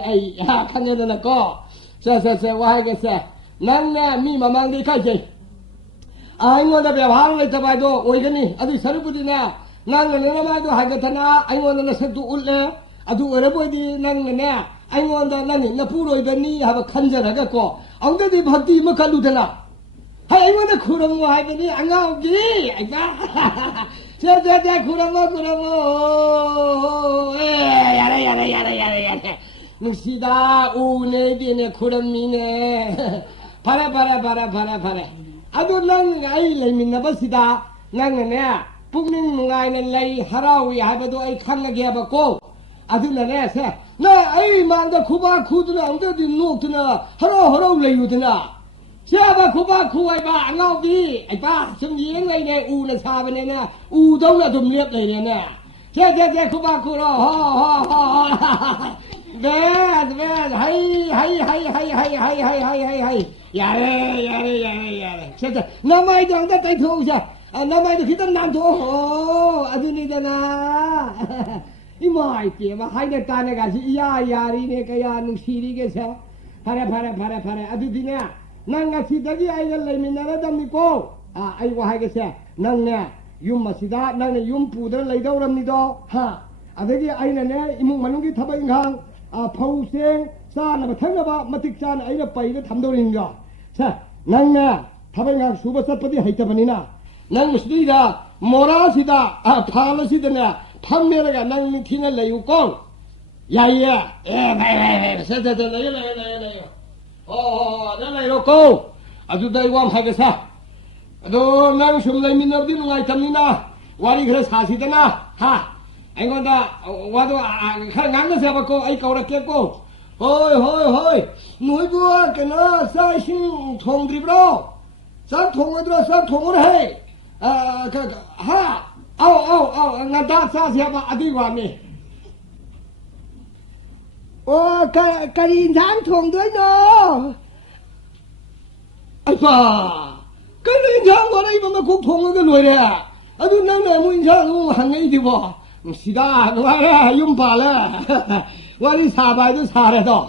아이 하칸여들 거 세세세 와하겠세 난내 미마망디 가지 아이고다 배화를 잡아도 오이거니 아주 서르부디나 나는 나마이도 하겠다나 아이고는 색도 울래 아주 어려보이디 나는 아이고다 나는 나 부로이더니 하고 간절하겠고 엉덩이 박디 뭐 갈루되나 아이고다 그런 거 하더니 안 가오기 아이가 자자자 그런 거 야래 묵시다 우네디네 그런 미네 바라 아도 난 아이 레민나 버시다 나는 북민 누가이는 레이 하라위 하버도 아이 칸나게 하버고 아들나네 나 아이 만다 쿠바 쿠드나 엉더디 녹드나 하로 레유드나 샤바 쿠바 쿠와이바 안가오기 아이바 좀 이행레네 우나 사바네나 우동나 좀 렵레네 제제제 쿠바 쿠로 베드 하이 야래 제제 나마이도 엉더 따이토우샤 나마이도 기던 남토 아드니잖아 이마이 띠마 하이네 따네 가시 야리네 그야 능시리게세 파래 아두디냐 난가시 더기 아이를 레미나라 담니고 아이고 하게세 난네 윤마시다 난네 윤부들 레이더랍니도 하 아데기 아이네네 이묵 만ung기 타바인강 파우생 싸나바 탕나바 마틱찬 아이나 빠이가 담도린가 자 난네 타바인강 수바사빠디 하이타바니나 난 무시디다 모라시다 팔라시드나 판매라가 난 티나 레유고 야야 세세세 레요 레요 아주 다이왕 하게사 아도 난 숨레미너디 누가이탐니나 와리 그래 사시드나 하 아이고다 와도 강나서 받고 아이 까오라겠고 호이 너희도 그나 사신 통드리브로 산 통어들어 산 통을 해 아우 나다 사시아바 아디와미 가린장 통도이노 아이파 가린장 뭐라 이번에 꼭 통어가 노래 아주 나는 무인장 한가이디 뭐 시다 너와라 윤발라 와리 사바이도 사래도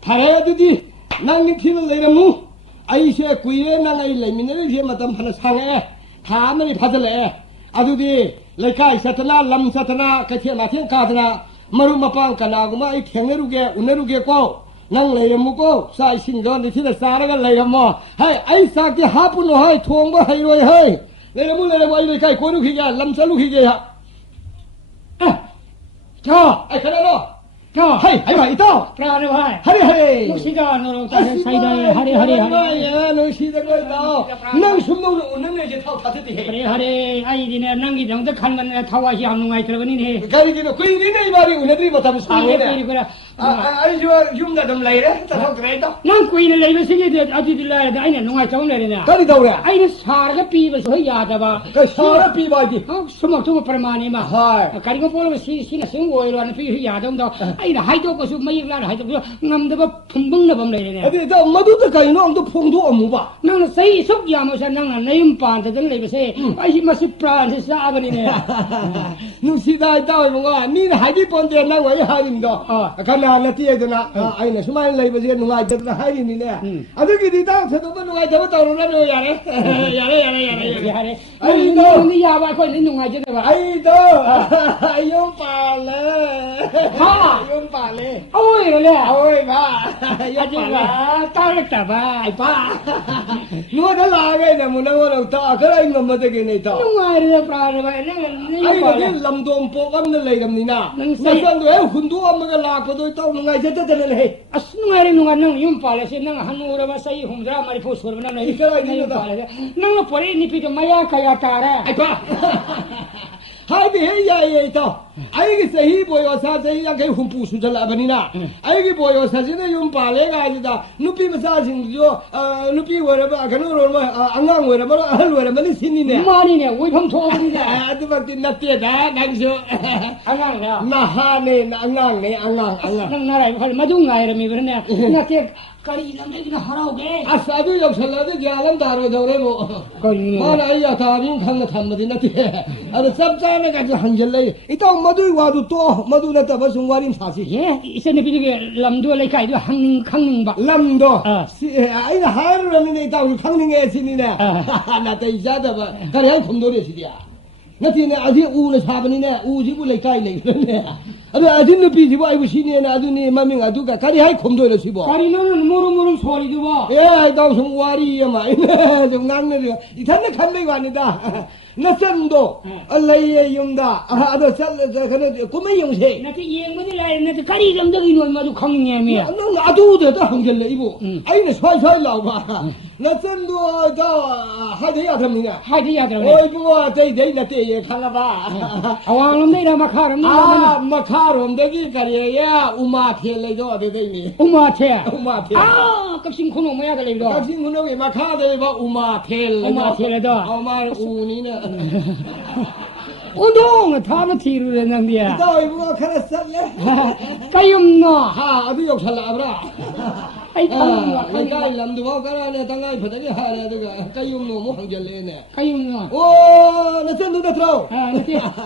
타래도디 난 티는 레라무 아이세 구이에 나가이 레미네를 제 마담 하나 상해 다음에 받을래 아두디 레카이 사타나 람 사타나 같이 마thiên 가드나 마루 마빵 가나고마 이 탱내루게 우내루게고 난 레라무고 사이신거 니티를 사라가 레라모 하이 아이 사기 하프노 하이 통보 하이로이 하이 레라무 아이 레카이 고루기가 람 살루기게야 자, 아이 그래도 자, 하이봐 이따. 그래 와. 하리. 무시가 너로 다시 사이다에 하리. 야, 너 시대가 있다. 난 숨노는 오는 내 이제 타 타듯이 해. 그래 하리. 아이디네 난기 정도 간만에 타와시 함농아이 들어가니네. 가리기는 그이네 이 말이 우리들이 못하면 상해네. 그래. 아이 저 흉다 좀 레이래. 다 그래도. 난 꾸이는 레이면 생기지 아주들 라야 돼. 아이네 농아이 좀 레이네. 가리다 그래. 아이는 사르가 삐버서 야다봐. 그 사르 삐바지. 수목 좀 프라마니마. 하. 가리고 보면 시나 생고이로는 삐 야동도 아이나 하이도 거수 마이라 하이도 남다가 풍붕나 범레네. 어디 저 엄마도 가이노 엄도 풍도 없무 봐. 나는 세이 속야면서 나는 내음 반대들 레베세. 아이 마시 프란스 사버리네. 누시다 있다 뭔가 니는 하기 본데 나 왜 하림도. 가리 Nana Natiadana, I know Suman labors in like the hiding in there. I think it is out to the one who I don't know. I don't pale. Ha, young pale. Oh, no, the lie, the Munawa talk, I know what again they talk. I didn't Lamdom Pop on the lake of Nina. Hundu Amagala, but I told him I said, as soon as I know young palace, and Hanura was saying, whom drama post for another. No, for any Peter Mayaka Tara. Hi, I guess he boy was as a young who pushed the Labanina. I give boy was as in a young palega, Nupi massaging your Nupi wherever I can along wherever I will have in there. Morning, we come to all that. I did not say that. Thanks you. Nahane, Madunga, I remember. Karina making a haroge. I saw you of Salad, Yalam Daro, the Remo. Mana Tarin Kanatam, and the subtime I got the Hanjale. It all Madu Wadu to Maduna was wearing sausage. Yeah, it's a big Lamdo like I do hanging back. Lamdo. I hire them hanging as in there. Not a Zada, Karian from Doresia. Nothing as it was happening there, Uzi will like I I didn't be why we see and I don't need Mammy Aduka. Can I come to the Sibo? More sorry you are. Yeah, I don't worry, the Nana. It hasn't come back on it. Nothing though. A lay Yunda, other sellers, Kumayum say. Nothing young when I the carry them the coming near me. No, I do the Uncle Label. I was quite love. Nothing do how the other mina. How the other way. They not a Calava. I want to make a macaron. Degi Karia, Umate Ledo, the day. Umate. Ah, Captain Kuno, my other leader. Captain Kuno, Macade, Umate Ledo. Oh, my Unina. Udong, a Tamati, and Nambia. Kayum no, ha, the Okalabra. I am the walker and the Tangai, but I had a Kayum no Mohangalene. Kayum no. Oh, let's do the throw.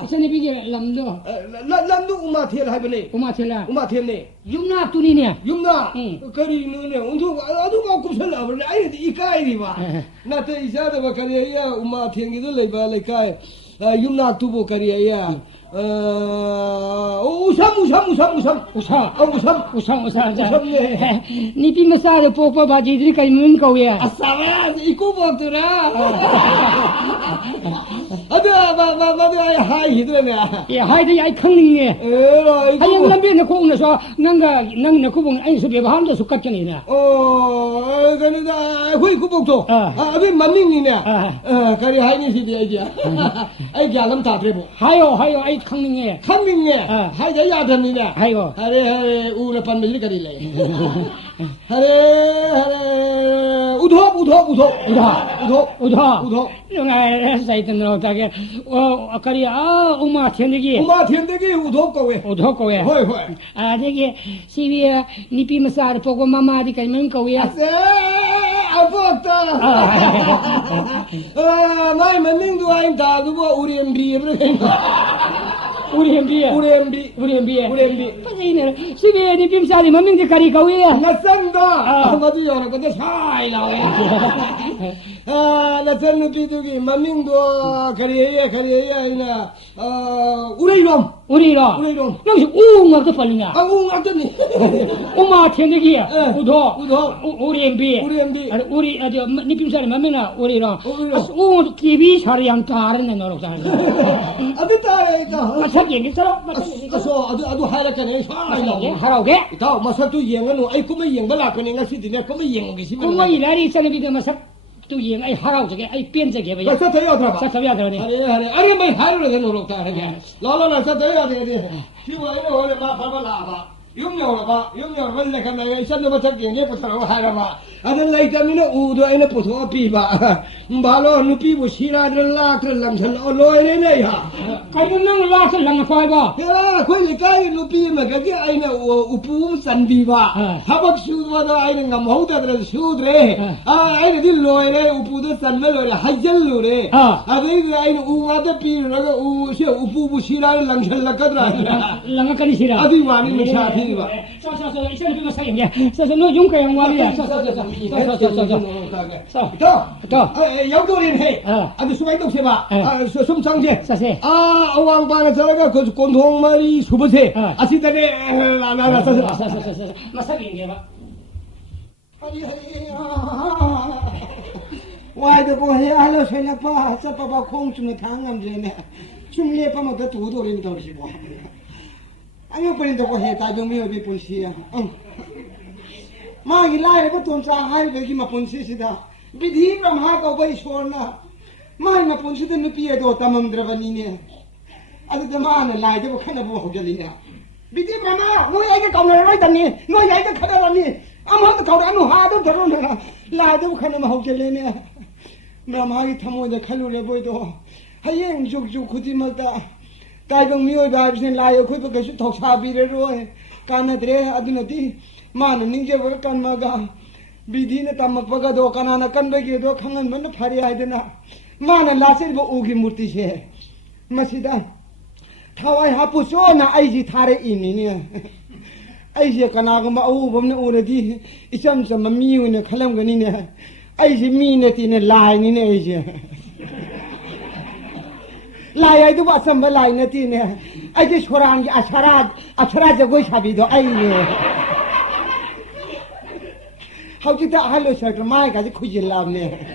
It's any bigger Lamdo. Lamdo Umatil, I believe. Umatile. You not to Nina. You not. Curry Nuna. I don't go to love. I Ikaiva. Not the other Bakaria, Umatin, the labor like I. You not to Bokaria. Nipi masara popa baji dri kai mun ko ya asara iku botura ada ba hai hidre ne ya hai de ai khang ni hai yang lambe ne ko na so nang na ku bong ai su be baham de su kat ni na oh ga ni da hui ku bong to abi maning ni ne kari hai ni si de ai ja ai ja lam ta tre bo hayo ai khang ni hai ja ya dhan ni ne hayo hare u na pan me kari lai hare udho ngai sai tan ro ta ke o kari a uma thiendegi udho ko we hoi a de ke si bi nipi masar pogo mama di kai men ko we ase avota mai maning du ain da du bo uriem bi Urembi. Pasine. Si be ni pim sali mamin de kari kawi ya. Nasando. Madu yoro ko de sai la ya. Nasando pitu ki mamin do kari ya ina. Ureirom. Nang si ungar to palinga. Ungar to ni. Uma thiende ki ya. Udho. Urembi. Uri ado ni pim sali mamina ureirom. As un kibi sari yang tar ne ngoro sa. Abi ta Again, it's a hurricane. Haroge. Masatu Yang, I come in Balakon, I sit in a coming. Larry Sanity Masak to Yang, I haroge, I pin the game. That's a Toyota. I am higher than Rota. Lola Sataya. You were in Papa. You know about like a son of a talking, Harama. And then later, Udo and a Puto Piba. Balo, Nupi was here at the Latter Lamson or Loya. I don't know Latter Lamfiber. Yeah, when you guy Nupi Magagi, I know Upum Sandiva. How about shoes what I am Moda and Shudre? I didn't Loya, Upu San Melo, Hajalure. I think I know other people who Upu Shira Lamson Lakadra. Langakanishira. I didn't want to 吧？说，一下就上瘾的，说那勇敢我的，说，有道理嘿，啊，说来都是吧？说什么章节？啊，王八的这个共同嘛的出不去，现在呢，那，是，那上瘾的吧？哎呀，我的不是阿拉说了吧，这爸爸空中的汤俺这呢，中间爸爸的肚子里头是吧？哎呀，不然都不是大众没有被本事啊，妈一来不动啥，还被他本事似的，别提不嘛搞不说呢，妈嘛本事的没别的他们这个呢，啊这妈呢来的不看到不好这里呢，别提妈妈，我一个搞那来的呢，我一个看到了呢。아무도 더라노 하도 더러나 라도 가는 마음결래네 마마이 탐모자 칼로레 보이도 하영 죽죽 구디마다 다이병 미오다 비신 라요 쿠이버 가시 덕사비레로 까나드레 아디노디 마는 닝제버 깐마가 비디네 담막바가도 까나나 깐베기도 강한 만도 파리야 되나 마는 라세보 오기 물티세 마시다 타와이 하푸소나 아이지 타레 이니네 아이제 가나고마 오범네 오르디 이samsam마 미우네 칼람거니네 아이제 미네티네 라이니네 아이제 라이아이도 바sam바 라이네티네 아이제 소랑기 아차라 저고 샤비도 아이네 하우지다 할로 셔트 마이까지 쿠질랍네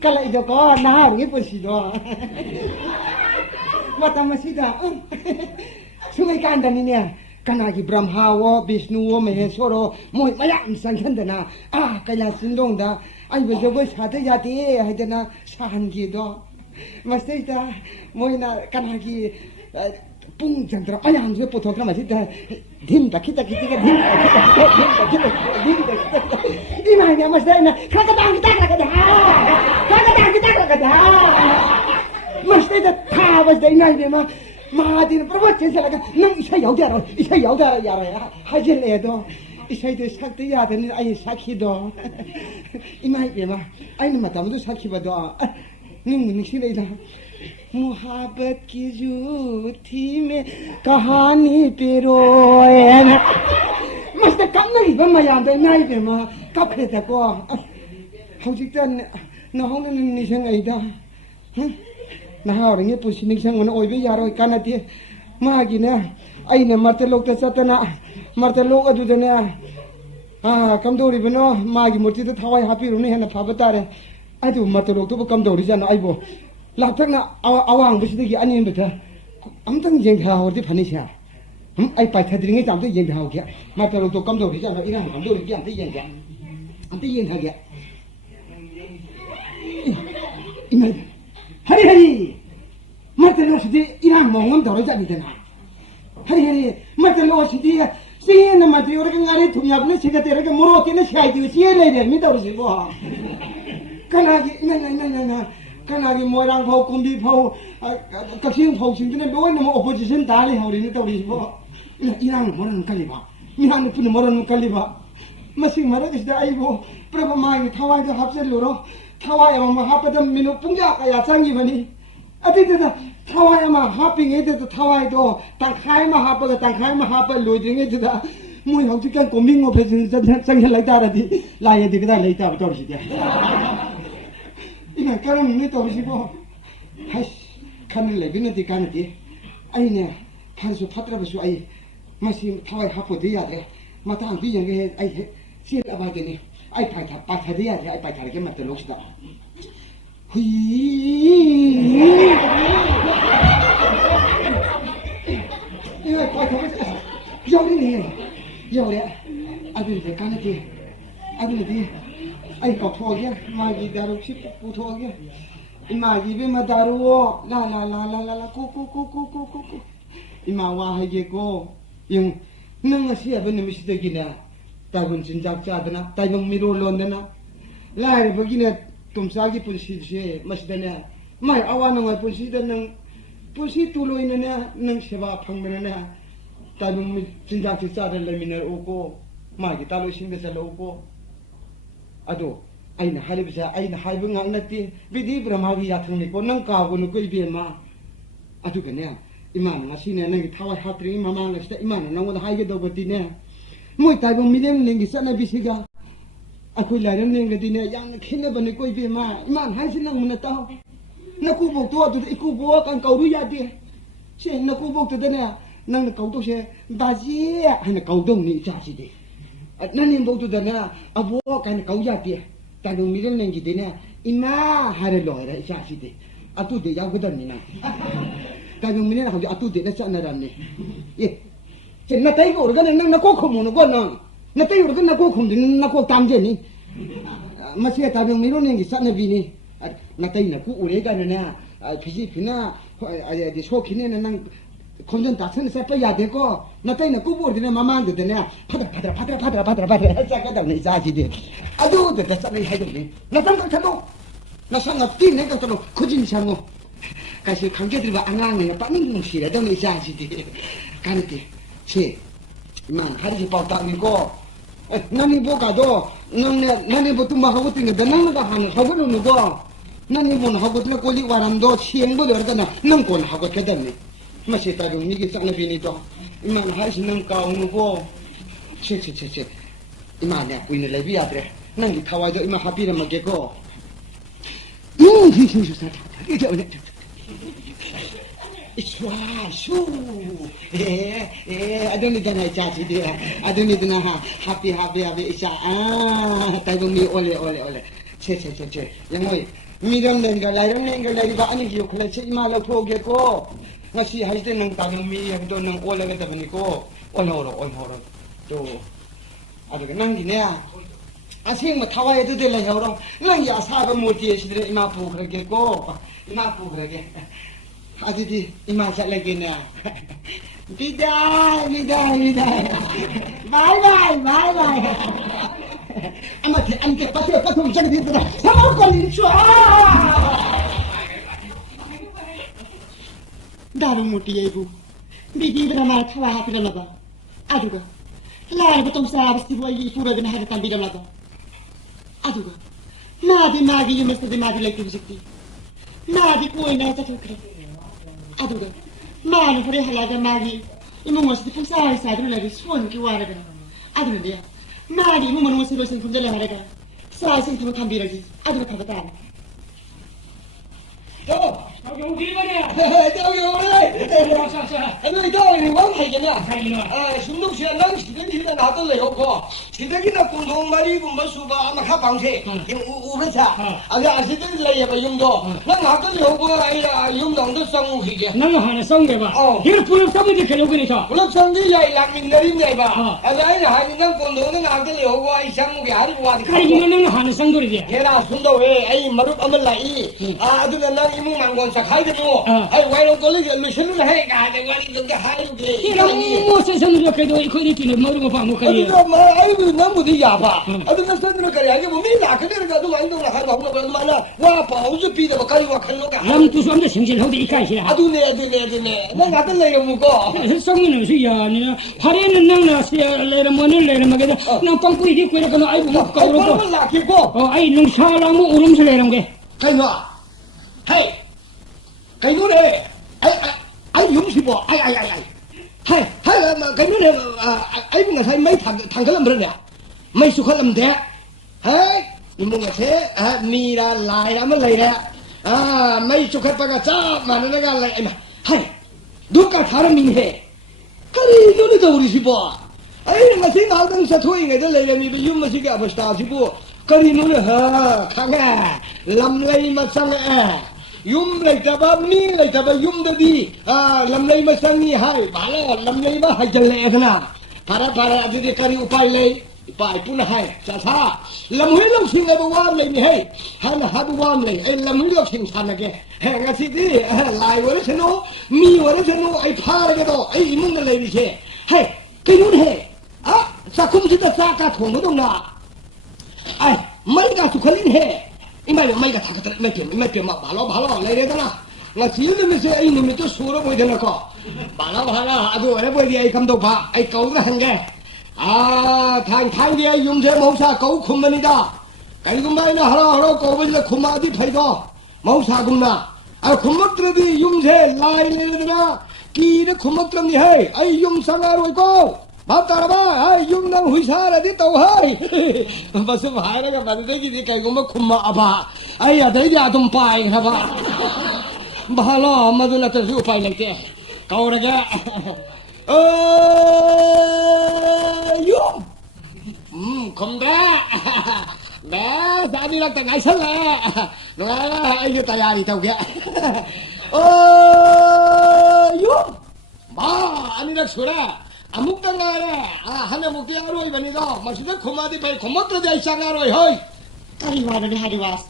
깔라이도 거 나하르게 보시도 마타마시다 Sungai kanda ni ne kanagi Brahma wo Vishnu wo Maheshwaro moi mayam sankhandana kaya sindong da ai bejo go sate jati haidana sahan gi do masteita moi na kanagi pung chandra ayam je pothokra ma sita dim ta kita imai ne masteina kakadang kita masteita tha masteina ne ma 마디는 프로젝트 살아가 능 이사 여자로 야라 하질래도 이사이도 삭도 되는 아이 삭히도 이마이 베마 아이는 마담도 삭히봐도 능 시내다 मुहब्बत की झूठी में कहानी पिरोए ना मस्त कम नहीं बम याद नहीं बे मा कब खेता को हौजिक न होने निशंग आइदा 나하오링이 부시닝 생원 오이베 야로 까나티 마기네 아이네 마텔록 때쳤다나 마텔록 어두데네 감도리브노 마기 모티도 타와이 하피루네 해나 파바타레 아주 마텔록도 감도리잖아 아이보 라탁나 아왕 부시디기 아니는부터 아무튼 쟁하오디 파니샤 아이 파타드링이 잠도 쟁하오게 마텔록도 감도리잖아 이랑 감도리기 안돼 쟁하게 이날 하리하리 마텔로 시디 이랑 몽은 더러자니잖아 하리하리 마텔로 시디 시에는 마텔로가 나리 두냐분에 제가 때려가 모로티는 샤이디 시에레레 미더르시고 까나기 나나나나 까나기 모랑 파우 kum비 파우 각신 파우 신드네 뭐는 뭐 오포지션 달이 하우리는 더르시고 이랑 모르는 깔리바 미한 푸는 모르는 깔리바 마싱 말하기시다 아이고 프로마이 타와이도 합셀로로 타와야마 하빠던 민우 뿡자까야 장기버니 아디다 타와야마 하핑에도 타와이도 땅카이마 하빠가 땅카이마 하빠 로징에다 무이 혹시간 고민고 배진 장해 라이다라디 라이에디 그다 레이다 버시데 이나 까는 니 또시고 하시 칸을 레비네디 까는디 아이네 판수 파트라버수 아이 마시 타와이 하빠 돼야 돼 마땅 비영게 아이 실 아바데니 ai phải đi à thì ai phải cái mặt từ lúc đó hui như vậy coi không dâu đi nè dâu đấy ai bị cái này thì ai có thua kia mà gì daru ship phụ thua kia mà gì bên mà daru la cu mà hoa hay cái cô nhưng nâng là xia bên mình sẽ cái này ताबुन चिंजाक चादना ताइबंग मिरो लोंदना लारे बगिने तुमसागी पुलसी से मसदने माय आवानो माय पुलसी दनंग पुलसी तुलोइने नंग सेवा फंगने ताइबंग चिंजाक चादन लेमिनर ओको मागी तालो सिंगे चलो ओको अदो आइना हालिबसा आइना हाइबं ngak nati bidi brahmagi yathangni ko nang ka gonu ko ibema adu kane 이만 마시네 내가 타와 하트리 마망을 시다 이만 나보다 하이게 더버티네 뭐이 타이번 미렘 랭기 싸나 비시가 아쿠이 라렘 랭가디네 양 খিনেবনে কইবে মা ইমান হাইছে নাং মনে তাও নাকু বক তো তো ইকু বক কান কাউরু ইয়াদে সে নাকু বক তো দনে নাং কাউ তো সে বাজি হানে কাউ দং ni চাসি দে নানি বক তো দনে আবো কান কাউ ইয়াদে তাইবন মিরেম লেঙ্গি দেনে ইমা হারে লয়রা চাসি দে আতু দে ইয়াগদনি না তাইবন মিনে হাউ আতু দে না চানারানে এ 제 나타이 오르가네 나 고코모노 거나 나타이 오르가 나 고콤디 나 고탐제니 마시야 타병 미로닝기 산나비니 나타이 나 구우레가네 피지 피나 아야디 소키네는 난 건전 다스는 세빠야 되고 나타이 나 구보르디네 마만도 되네 파드라 자가다네 자지디 아두도 됐다네 해도니 나탄 같아도 나 상갑디 내가 또 거진 상고 가시 관계들과 안강네 빠닝 공시래 너네 자지디 가는데 치, 만 하루지 빠따니고 나니 보가도 나니 보통 하고 뛰는 나나가 하는 하고는 누구 나니 본 하고 뛰는 꼴이 와람도 시행도 여러잖아 능권 하고 되더니 마시 따로 니게 쌍나 비니도 이만 하시는 가오누고 치치치치 이만에 꾸이는 레비아드레 nangi 타와도 이만 하비를 먹겠고 히히히사 이제 슈 아도니드나 자지디 아도니드나 하피 이샤 아 타이고미 올레 체체체체 영모이 미련nen가 라이런nen가 라이가 아니기요 클래체 이마로 포게고 나시 할 때는 타고미 야도 능 올레가 되니고 올호로 또 아도게 nangi네 아생 뭐 타와에도 될라 여러 nangi 아사가 모티에 시들 이마 포그게고 이마 포그게 아디디 이마 살레기나 비다이 바이바이 아마티 안테 빠트 저기들아 사먹걸리 줘 다른 모티에고 비디브라마 타와 하피라나바 아두가 라이브 똥 사비스티보 이 푸르드나 하다 비라마도 아두가 나디 유메스디 나디 레크지티 나디 코이나 자토크레 아두가 마는 그래 하라가 마기 이모 모습이 풍사할 사드를 수원 기와라가 아두는데 마디 이모 모습을 생품들 하라가 사생품 감비라지 아두가 가봤다 저기 어디 가냐 저기 오래 아니 저기 왕 하이게냐 순동시야 난 시den지가 나돌래요고 시den지나 공동말이 군바수가 아마 가방세 우베차 아니 아시den지라야 용도 난 나돌래요고 아이라 용동도 상우기게 나는 하나 상게봐 이거 불협 상인데 결국이니까 불협 상인데 야 락민들인데 봐 아니 하니 난 공동은 나돌래요고 아이 상우기 아니고 와디 가리기는 난 하나 상돌이지 얘나 순도 왜 아이 마룻 아말라이 아두는 난 이모 망건 사카이데모 아이 와이로 걸리게 루션을 해 가데 와리 근데 하이게 이런 무엇에서는 그래도 이거리 뒤에 모르고 봐못 가요 아니 뭐 아이고 너무도 야봐 아두는 선으로 가야 이게 뭐 미나 그대로 가도 완동을 하고 하고 그러면 와 바우즈 비도 가리 와 칼로가 남 두수한테 생질하고 이까지야 아두네 난 나들 내려 먹고 성민은 수야 니 화래는 나나 레를 뭐는 레를 먹게 나 빵꾸 이리 그래 그 아이고 뭐 가오고 아이 능 사람은 우름스 레는 게 가이노 헤이 가이노래 아이 용시보 아이 헤이 가이노래 아이 뭔가 사이 마이 당갈람 그러냐 마이 수칼람 돼 헤이 뭔가 세 미라 라이라면 라이래 마이 수칼빠가 짜 마누나가 라이 헤이 누가 사람이니 해 가이노래도 우리 시보 아이 마시 나당 사토잉에 들레미 유마시가 아버스타 시보 가이노래 강해 람라이 마상에 Yum taba ming taba yum dadi lamlay masangi hai bala lamlay ba hai jalle ekna para adide kari upai lay upai pun hai sa lamhui lam sing ba wam lay ni hai han hadu wam lay ai lamhui lo sing sana ke he ngasi di lai wala seno mi wala seno ai phar ke do ai imung na lay ni che hai kinun he sa kum sita sa ka thong no dong na ai mai ka su khalin he 이마이 마이가 다 갖다 몇 마 발로 내려다나 나 지는 미세 이 놈이 또 소로 보이 되나 거 발로 아주 오래 보이 이 감독 봐 아이 거우가 한게 탄디야 용세 모사 거우 쿰만이다 그리고 마이나 하라 거우가 쿰마디 파이도 모사 군나 쿰것들이 용세 라이네들아 กีนะคุมตรงนี้ให้ไอ้ยุ่งสังอารวยก็มาตาบ้าไอ้ยุ่งนั่งหุยซาอะไรที่เต่าให้มาสบายแล้วก็มาได้กี่ที่ไก่ก็มาคุมมาบ้าไอ้อะไรที่อาตุมไปครับบ้าล้อมาดูน่าจะรู้ไปเลยเจ้าเขาเลยแกยุ่งคุมได้แม่ตอนนี้เราแต่งไงซะแล้วน้องไอ้ยุตยาดีเท่าแกยุ่งบ้าอันนี้นักสุราอามุกตั้งไงเลยฮันนามุกยังรวยแบบนี้ก็มาสุดท้ายขมาดีไปขมาตัวใจช่างอร่อยเฮ้ยการวาระนี่ฮาริวาส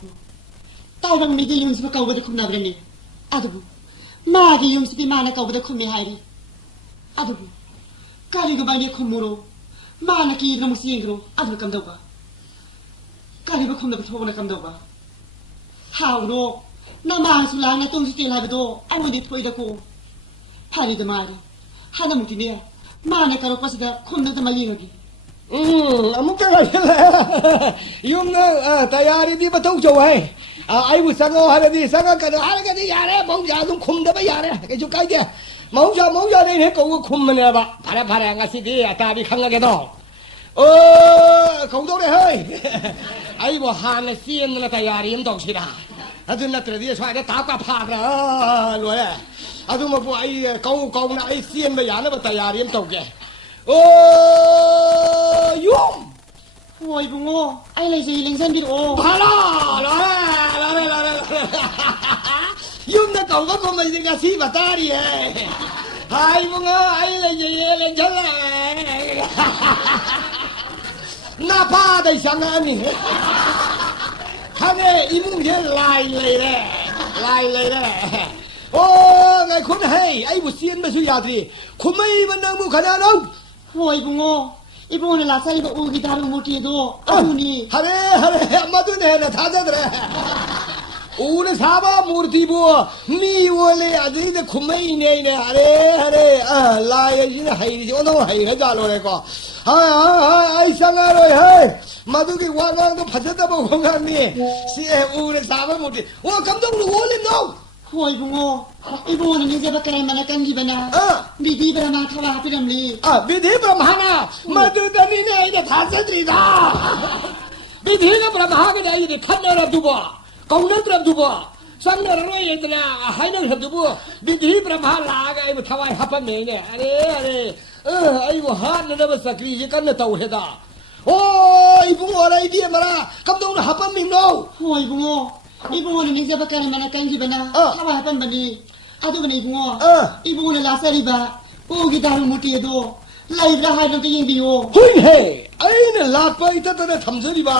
เต่าดังมีกี่ยุงสิบเก้าวันคุมนับเรนี่อาดูมากี่ยุงสิบมานะเก้าวันคุมไม่หายดิอาดูการีก็บางอย่างคุมมูโรมานะกี่น้ำมุสีเองกรูอาดูคำเดาบ้าการีก็คุมนับทั่วนะคำเดาบ้าฮาวโรน้ำมันสุรานะตุ้งสติลาเบโดไอ้วันนี้ถอยตะโกพาริดมาดิฮันนามุติเนี่ยมานะการุปัสดาคุมนับมาลีนกีอามุกตั้งไงเลยยุ่งนะตายารีดีมาทุ่งโจวให้ไอ้บุษงอฮาร์ดีสังกัดฮาร์กันดียาเลยมองยาตุ้งคุมได้ไหมยาเลยไอ้จุกไก่เดียมองยาเนี่ยเขาก็คุมมันเลยบ้าพาระงั้นสิดีตาดีขังกันต่อเขาต้องเลยเฮ้ยไอ้บุฮานเนี่ยเสียนนั่นตายารีมันต้องชิดาอาจจะนัดเรียช่วยได้ตากับพาระรวยอาจจะมาพูดไอ้เขาน่ะไอ้เสียนไปยาเนี่ยตายารีมันต้องแกยุ่งโอ้ยบุ้งไอ้เลยสิลิงเซนดิโอพาล่ะยุ่งนะเขาก็คงไม่ได้กระซิบตาดิไอ้บุ้งไอ้เลยสิลิงเซนเลยน่าพาได้ช่างอันนี้ข้างในอีมุ้งเยอะลายเลยโอ้ไงคุณให้ไอ้บุเซียนไม่สุยาทีคุณไม่มันนั่งมุขนาดนั้นโอ้ยบุ้งอีบุ้งเนี่ยลาซาลิบอูกิตารุมุติโดอาดูนี่ฮัลโหลมาดูเนี่ยนะท่าจะเดรอูเนี่ยสาบามูร์ติบัวมีวัวเลยอันนี้เนี่ยคุณไม่เนี่ยฮัลโหลลายยี่เนี่ยให้ดิโอ้น้องให้เขาจะรู้เลยก็ไอ้ช่างอะไรเฮ้ยมาดูกี่วันก็พัฒนาบุกงานนี่เสียอูเนี่ยสาบามูร์ติโอ้คำต้องรู้เลยน้องโอ้ยบุ้งอีบุ้งเนี่ยจะไปแกล้งมันกันดีบ้านะบิดีประมาทว่าพี่ดำลีบิดีประมาทนะมาดูตอนนี้เนี่ยไอ้ท่าจะตรีดาบิดีเนี่ยประมาทก็ได้ยังขันนรับดูบ่กองนักรับดูบ่สังนรอยยังนะให้นักรับดูบ่บิดีประมาทลากไอ้บุทวายฮับมันเนี่ยอะไรไอ้บุหานเนี่ยมันสักรีจิกันเนี่ยตัวเหตุโอ้ยบุ้งอะไรดีมาละคำต้องฮับมันมิ่งน้องโอ้ยบุ้งอีบุ้งเนี่ยจะไปแกล้งมันกันดีบ้านะถ้าว่าฮับมันบันดีอาดูนี่บุ้งอีบุ้งเนี่ยลาซาลิบาอูกิตารุมุติโดไล่ประหารตัวยังดีโอเฮ้ยเฮ้ไอ้เนี่ยลาไปแต่เนี่ยทำซะดีบ้า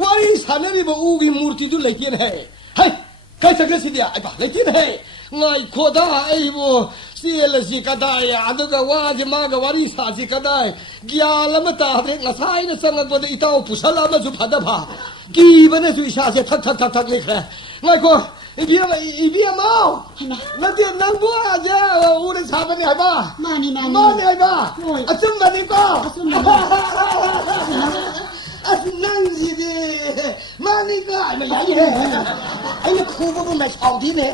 วารีสานนี่บ้าอูกิมูร์ติดูไล่กินเฮ้เฮ้ใครสักสิเดียไอ้บ้าไล่กินเฮ้ไงโคด้าไอ้บุเสียละสิกระไดอันนั้นก็ว่าจะมากวารีสานสิกระไดกี่อาลามตาเด็กนักสายเนี่ยสังกัดวันอีเต้าผู้ชายมาจุดพัดบ้ากี่วันเนี่ยสุอิชาเสียทักเลยแค่ไงก็อีเบียมาแล้วเดี๋ยวนั่งบัวจะอูได้ชาเป็นไงบ้ามานี่ไงบ้าอาจุ่มมันนี่ก็นั่งสิเดมานี่ก็ไม่อยากอยู่ไอ้เนี่ยครูก็ไม่ชอบที่เนี่ย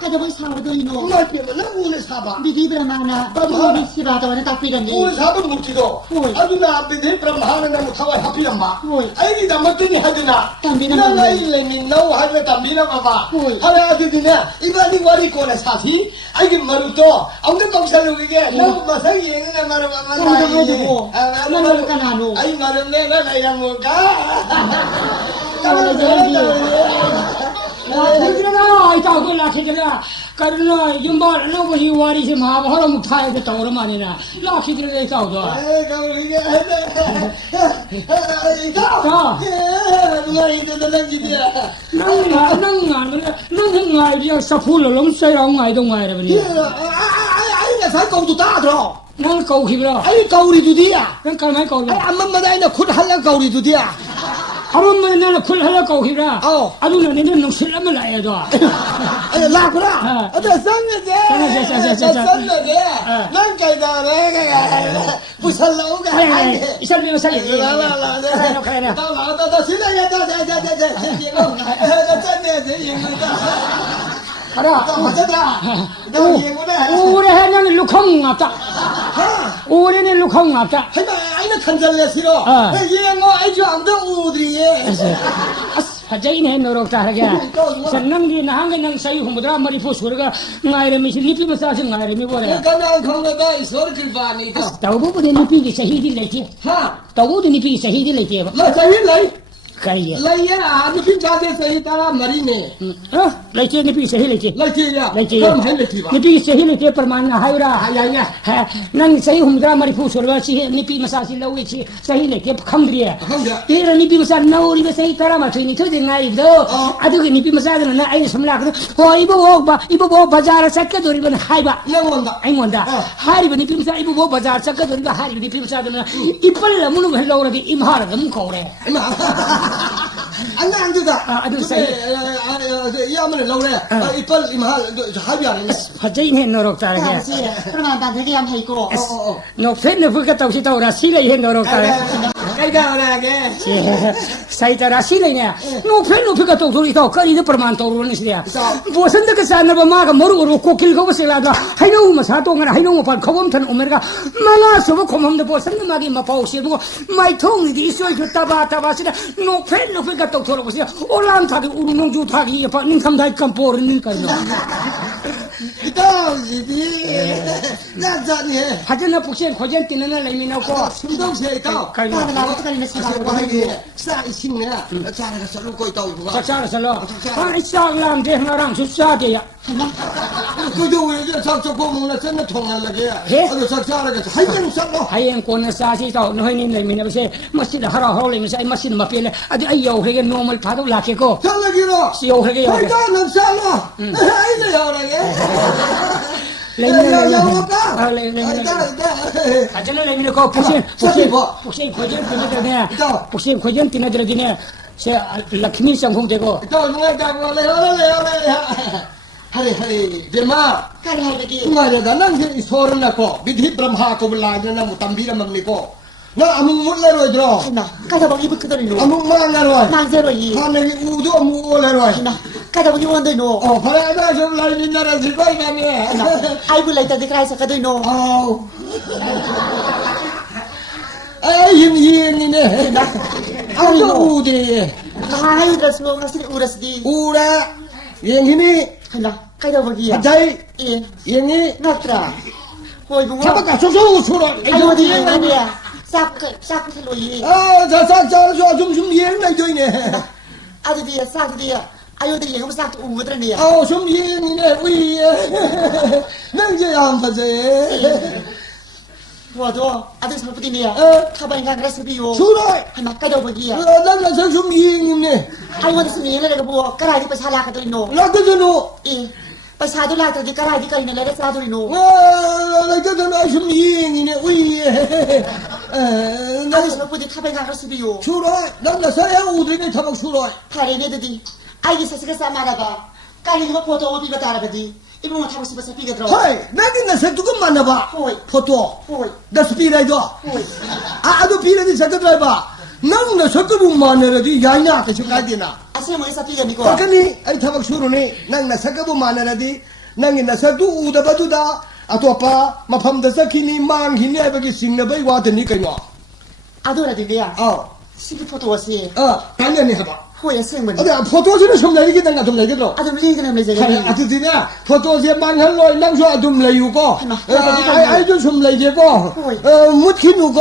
ก็จะไปชาวบ้านโน่ไม่เปลี่ยนแล้วอูได้ชาบ้าบิดีประมาณนะอูดิสิบาตัวนั้นตักปีนั้นอูได้ชาบ้ามุติโดอาดูนะบิดีประมาณนั้นมุทวายฮับยัมมาไอ้นี่ดำมันที่นี่ฮัดนะนั่งไอ้เลยมินโน่ฮัดเลยดำมินะบ้าอะไรอาดูเนี่ยอีบ้านนี่วารีโกนะชาทีไอ้กิมารุโตเอาเนี่ยต้องเชื่อลูกแกนั่งมาสักอย่างนี้มารุไอ้มารุเนี่ยนั่นไอ้ยังมุกะก็เลยจะดีคิดนะไอ้เจ้าตัวละคิดนะกันเลยยิ่งบ้านเราไม่หิวอะไรใช่ไหมเพราะเรามุขไทยก็โตแล้วมานี่นะเราคิดนะไอ้เจ้าตัวก็เลยไอ้เจ้าเลยจะนั่งกินเนี่ยนั่งงานมันนั่งยังไงเดียวสับพูดแล้วล้มใส่เราไงตรงไงเลยวันนี้ไอ้เนี่ยใส่กองตุตาตัวนั่งเกาขี้เราไอ้เกาหลีตุดีอ่ะนั่งกันไหมเกาหลีไอ้อันมันไม่ได้เนี่ยคุณหันแล้วเกาหลีตุดีอ่ะอารุณมันนั่นคุณหันแล้วเกาขี้เราอารุณนี่นั่นน้องศิลป์ไม่ไหลตัวไอ้ลากกูละไอ้สังเกตเด้สังเกตเด้นั่งไกลตาเลยไงผู้ชายเราไงฉันไม่รู้ฉันเลยต่อสิ่งอะไรต่ออะไรอะไรอูเรนนั่น lukhang ngata ore ne lukhang ngata hai ma ai na khanjal le siro ye ngo ai jam da udri ye as phajai ne norok ta ga sanang gi nang gi nang sai humdra mari fu surga ngai re mi nipi masa sing ngai re mi bore ka na khong da isor kripa ni ta tawu bu ne nipi gi shahidi leke ha tawu de nipi gi shahidi leke ba la sai lai kai lai ya nipi ja de sai ta mari ne leke nipi sahi leke ya leke kam hai leke ba nipi sahi leke perman haira hayanya nang sai humdra mari fu surga si nipi masa si lawi si sahi leke khamdriya tera nipi masa nauri be sahi tara ma thini thodi ngai do adu gi nipi masa na ai samla ka ho ibo bo bazar sakka dori ban haiba ai monda hari be nipi masa ibo bo bazar sakka dori ba hari nipi masa na ipal munu hello gi imhar gam kore anh ăn chưa ta adu sai ya mà lâu rồi ipal imhal hai biar ni phajai ne norok ta ga perman tan thagi am hai ko no phen ne fuka tau si tau ra si lai he norok ta cái đó là cái sai ta ra si lai ne no phen no fuka tau thori tau kari de perman tau ro ni sia bosan de ka san ba ma ga moru ro ko kil ko ba se la da hai no ma sa to ngara hai no ma pan khawam than umer ga mala so ba khomam de bosan ma gi ma pau si bo mai thong ni di soi ko ta ba si no phen no fuka tau thoro ba si olam tha gi uru nong ju tha gi pa ning kham dai kam por ni ka no đâu gì đi ra giận nhỉ 하지나 북신 고전 뛰는 날 레미나고 심동세 있다 가이 ta la ta ni si sao qua cái sa xin nè cha này sao coi tàu của saksa 아 이상람 데 하나랑 주사데야 그도 왜 저저 보면真的통할 게 아주 sak사라가 하이엔 살로 하이엔 고는 사시도 너희는 레미나버세 마시다 하라 하올레미사 마시는 마필레 아주 아이요 회게 노멀 파도 라케고 살라기로 시오 회게 요 하이다 납살로 하이다 요라게 하잖아 레미나 거 북신 고전 뛰는 세 लक्ष्मी संघम देखो तो हरे हरे Birma kari hai bagi तुम्हारे दानंग से ईश्वर न को विधि ब्रह्मा को बुलाए ना मुतंबीर मगनी को ना अमुंग मुल्ले रोय द्रो na kada bagi bukto ni no अमुंग मांग रोय mang zero yi खाने की उदो अमुंग ओले रोय na kada bagi won no ओ फरे ना सब लाई निन्ना रजी कोई ना में ai bu lai ta dikrai sa kadoi no आओ ay yin ni ne auto ude hai dras lo ngasih uras di ura yang ini na kada bagi ya jai eh yang ini natra hoi bunga siapa kasih suruh ayo di ni ya sak lo yi 저 좀 이해는 되네. adu dia sak dia ayo di yang sak u udra ni ya 좀 이해는 왜 난 이제 안 봐제. wado adu seperti ni ya kabar yang resipi yo suruh na kada bagi ya 난 좀 이해는 ayo di sini le bu karai di pasala ka no 나도 너 eh pasado la ta di karai di kaina le sa do no 나도 좀 이해는 왜 adu seperti kabar yang resipi yo suruh 난 사야 우드게 타박 suruh pare ne di ai di sasika sama da ba kali mo foto mo bi batara ba di ibu mo tabu si basa piga dro 하이 나긴 나 세두고 만나봐 포토 hoi 나 스피라이도 hoi 아도 비라디 세두 드라이버 난 세두고 만나라디 야이나 같이 가디나 asli mo isa piga ni ko 그러니 아이 타박 수로니 난 세두고 만나라디 난 세두 우다바두다 아토파 마팜다 사키니 망히네 베기 싱나베이 와드니 그녀 adora di dia sigi foto wasi 당연히 해봐 hoi asli mo 어디 포토즈는 좀 내리겠다 좀 내겠어 adu mi ni me zega 아니 아트디나 포토즈에 망할로 낭서 좀 내유고 아이 좀 내게고 묻히누고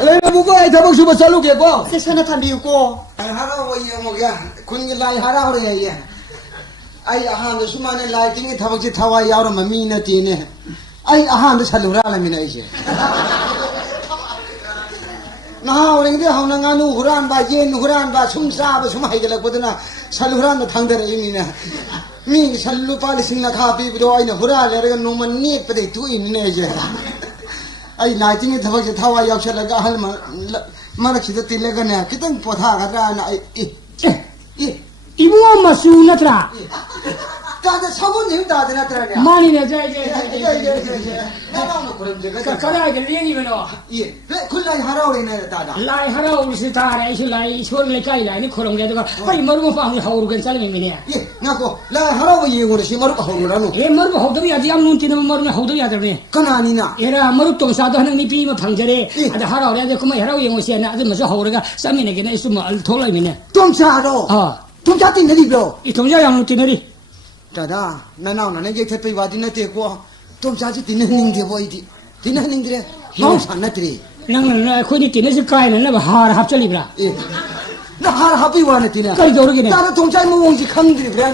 내가 뭐가 아이 타박 수바 살로게고 se sana tambi ko ai hara wo ye mo ga kun gi lai hara ho re ye ai ahan de sumane lai ting gi thabak ji thawa yaw ra mami na ti ne ai ahan de chalu ra la mi na ye na ho ring de hong na nga nu huran ba ye nu huran ba sum sa ba sum hai ga la bodna chalu ran da thang de re ni na mi chalu pa li sing na kha bi bi do ai na hura le ga nu man ni pa de tu in ne ye ai lai ting gi thabak ji thawa yaw cha la ga hal ma mana kita tilaga na kita potha ga na ai ibu masu natra 다들 서본님 다들 하더라냐. 많이네, 나라는 그런 데가. 가라게 랭이면어. 예. 굴라이 하라오래네 다다. 라이 하라오르시 다래 이슈 라이 쇼르레 까이라니 코롱게다가 빨리 머르고 빵이 하오르겐 살미미네. 예. 나고 라이 하라오 예고를 시머르 하오르라노. 예, 머르고 하오더야 디암 눈티는 머르면 하오더야 되네. 그나니나. 얘라 머르 동사도 하는 니 비면 방절에 아다 하라오래 그만 하라오 예고시나 아주 먼저 하오르가 쌈미네게네 이슈 뭐 돌라미네. 동사로. 동자 띠내리벼. 이 동자 양로 띠내리. 다다 나나오나 이제 택배 와디나 때고 동자지 띠내는데 보이디. 띠내는데 마우산 나들이. 나는 코니 띠내지 까이는 나 하라 합절리브라. 예. 나 하라 합이 와네 띠네. 까이 저러기네. 나는 동자이 뭐 옹지 강들이 그래.